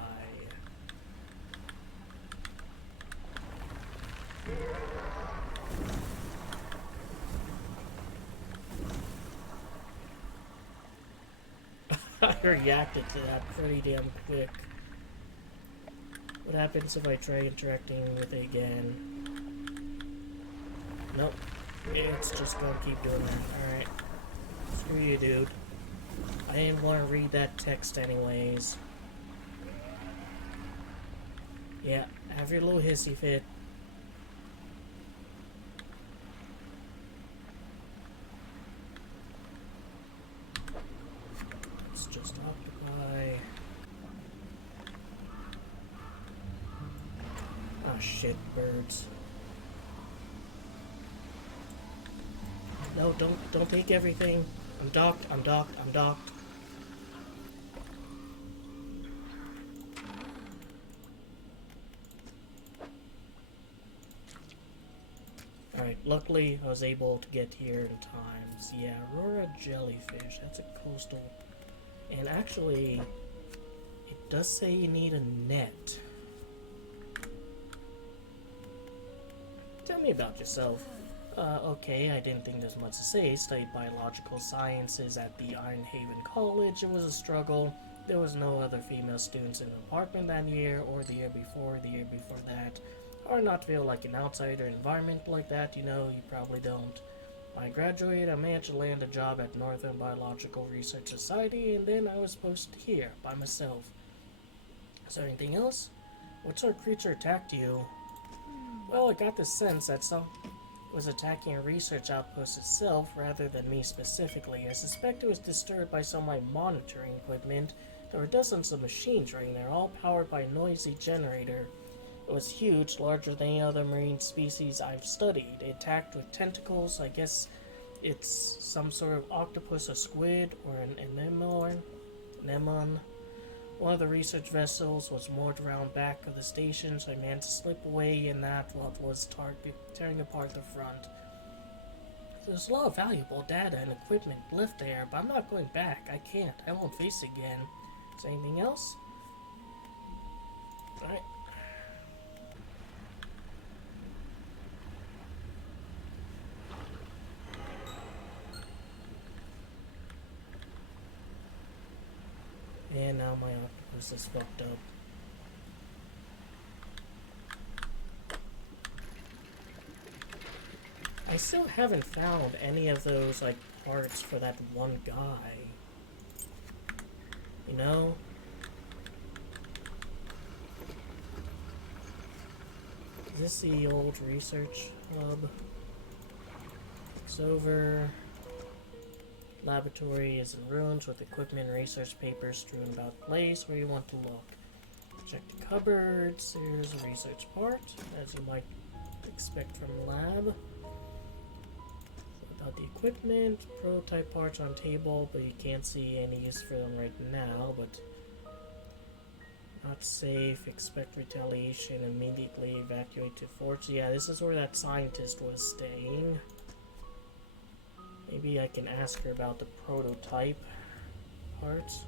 I reacted to that pretty damn quick. What happens if I try interacting with it again? Nope. It's just gonna keep doing that. Alright. Screw you, dude. I didn't want to read that text anyways. Yeah, have your little hissy fit. It's just octopi. Ah, shit, birds. No, don't take everything. I'm docked, I'm docked, I'm docked. Alright, luckily I was able to get here in time. So yeah, Aurora jellyfish, that's a coastal. And actually, it does say you need a net. Tell me about yourself. Okay, I didn't think there's much to say. Studied biological sciences at the Iron Haven College. It was a struggle. There was no other female students in the department that year, or the year before that. Or not feel like an outsider environment like that, you know, you probably don't. When I graduated, I managed to land a job at Northern Biological Research Society, and then I was posted here, by myself. Is there anything else? What sort of creature attacked you? Well, I got the sense that some was attacking a research outpost itself rather than me specifically. I suspect it was disturbed by some of my monitoring equipment. There were dozens of machines running there, all powered by a noisy generator. It was huge, larger than any other marine species I've studied. It attacked with tentacles. I guess it's some sort of octopus or squid or an anemone. One of the research vessels was moored around back of the station, so I managed to slip away in that while it was tearing apart the front. There's a lot of valuable data and equipment left there, but I'm not going back. I can't. I won't face it again. Is there anything else? Alright. And now my octopus is fucked up. I still haven't found any of those, like, parts for that one guy. You know? Is this the old research hub? It's over. Laboratory is in ruins with equipment and research papers strewn about the place where you want to look. Check the cupboards. There's a research part, as you might expect from a lab. About the equipment, prototype parts on table, but you can't see any use for them right now, but not safe, expect retaliation, immediately evacuate to forts. Yeah, this is where that scientist was staying. Maybe I can ask her about the prototype parts.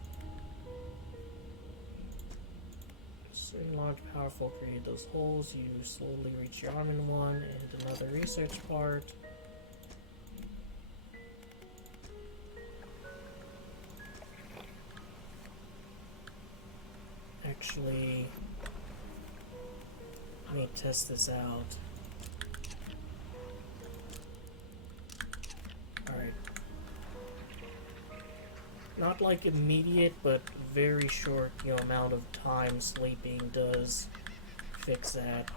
Certain large, powerful, create those holes. You slowly reach your arm in one, and another research part. Actually, let me test this out. Alright. Not like immediate, but very short, amount of time sleeping does fix that.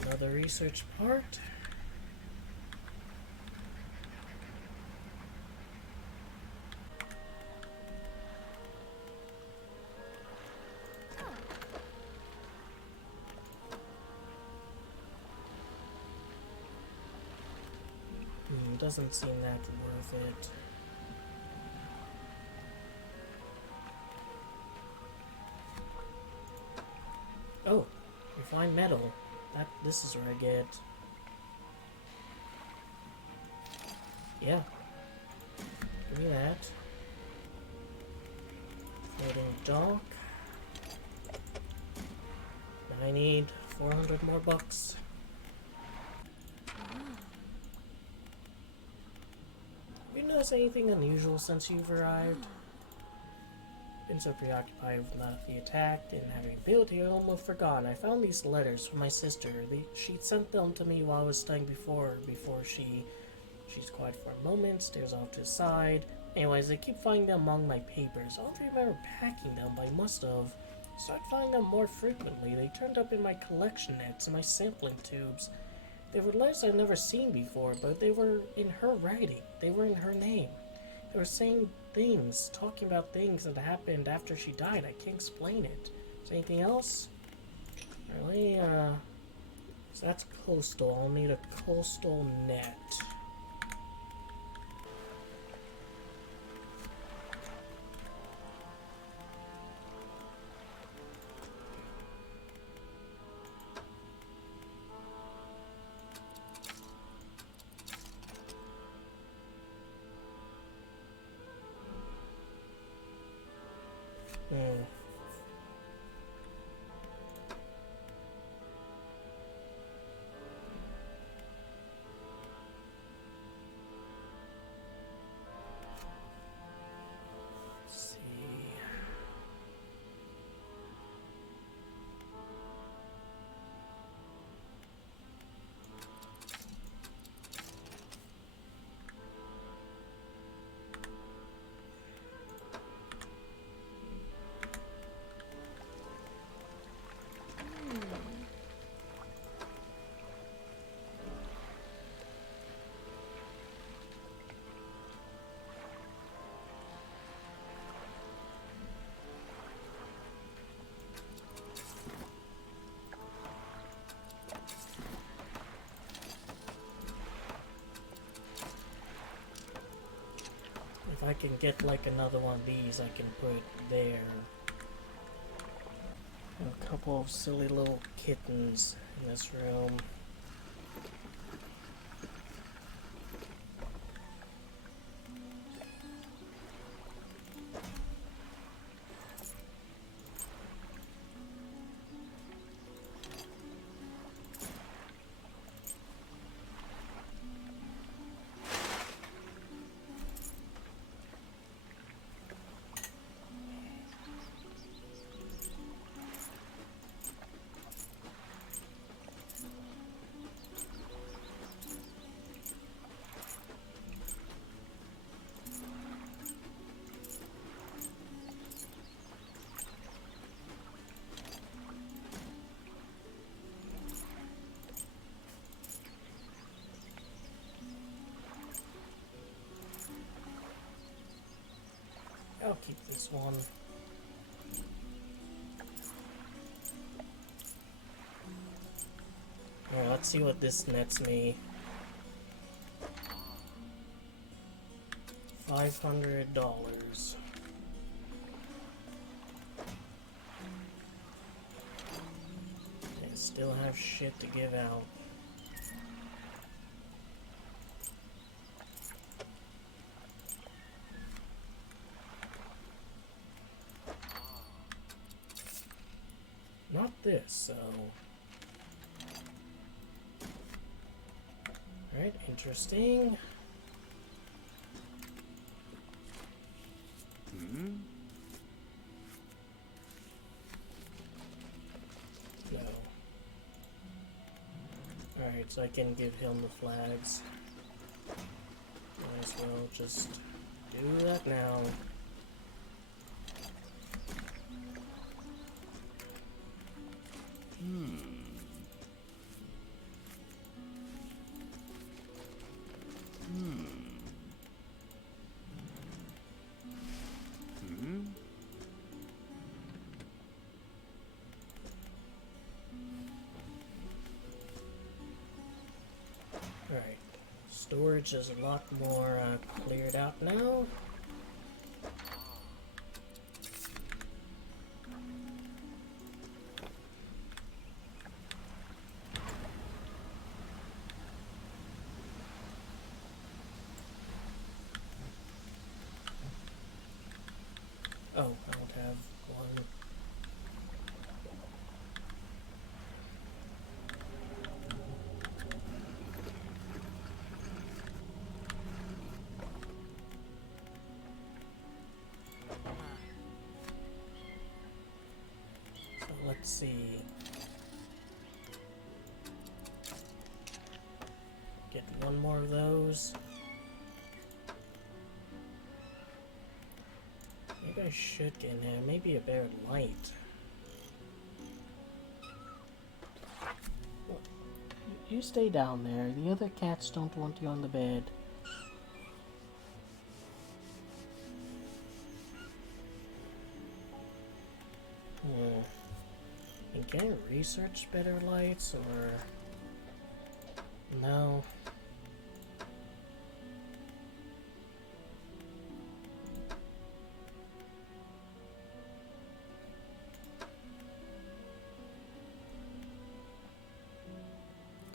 Another research part. Doesn't seem that worth it. Oh, refined metal. This is where I get. Yeah. Give me that. Floating dock. I need 400 more bucks. noticed anything unusual since you've arrived? Been so preoccupied with not being attacked and having built here, I almost forgot. I found these letters from my sister. She sent them to me while I was studying before she's quiet for a moment, stares off to the side. Anyways, I keep finding them among my papers. I don't remember packing them, but I must have. Started finding them more frequently. They turned up in my collection nets and my sampling tubes. They were letters I'd never seen before, but they were in her writing. They were in her name. They were saying things, talking about things that happened after she died. I can't explain it. Is there anything else? Really? So that's coastal. I'll need a coastal net. If I can get like another one of these, I can put there. And a couple of silly little kittens in this room. I'll keep this one. Alright, let's see what this nets me. $500. I still have shit to give out. Not this, so... Alright, interesting. No. Alright, so I can give him the flags. Might as well just do that now. Alright, storage is a lot more cleared out now. Oh, I don't have one. Let's see. Get one more of those. Maybe I should get in there. Maybe a better light. You stay down there. The other cats don't want you on the bed. And can I research better lights or no?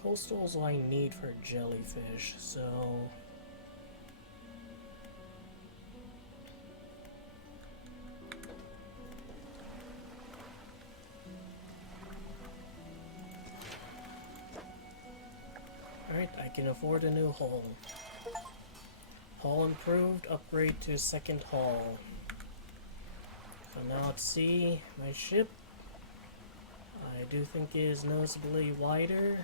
Coastal's all I need for jellyfish, so alright, I can afford a new hull. Hull improved, upgrade to second hull. So now let's see, my ship, I do think it is noticeably wider.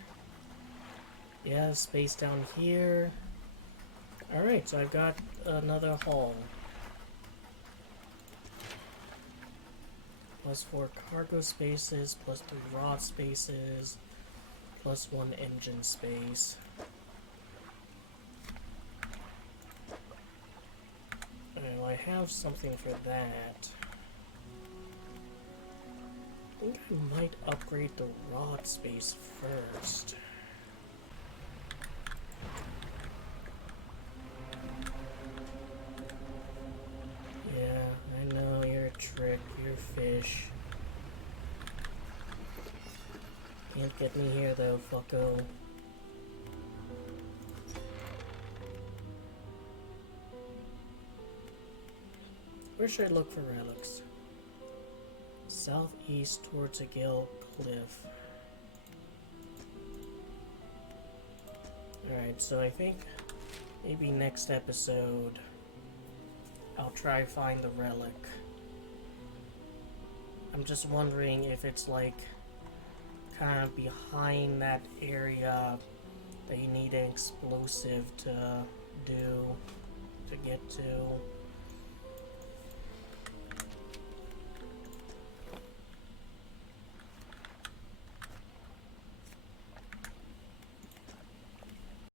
Yeah, space down here. Alright, so I've got another hull. Plus 4 cargo spaces, plus 3 rod spaces, plus 1 engine space. Oh, I have something for that. I think I might upgrade the rod space first. Yeah, I know, you're a trick, you're a fish. Can't get me here though, fucko. Where should I look for relics? Southeast towards a gale cliff. Alright, so I think maybe next episode I'll try to find the relic. I'm just wondering if it's like kind of behind that area that you need an explosive to do to get to.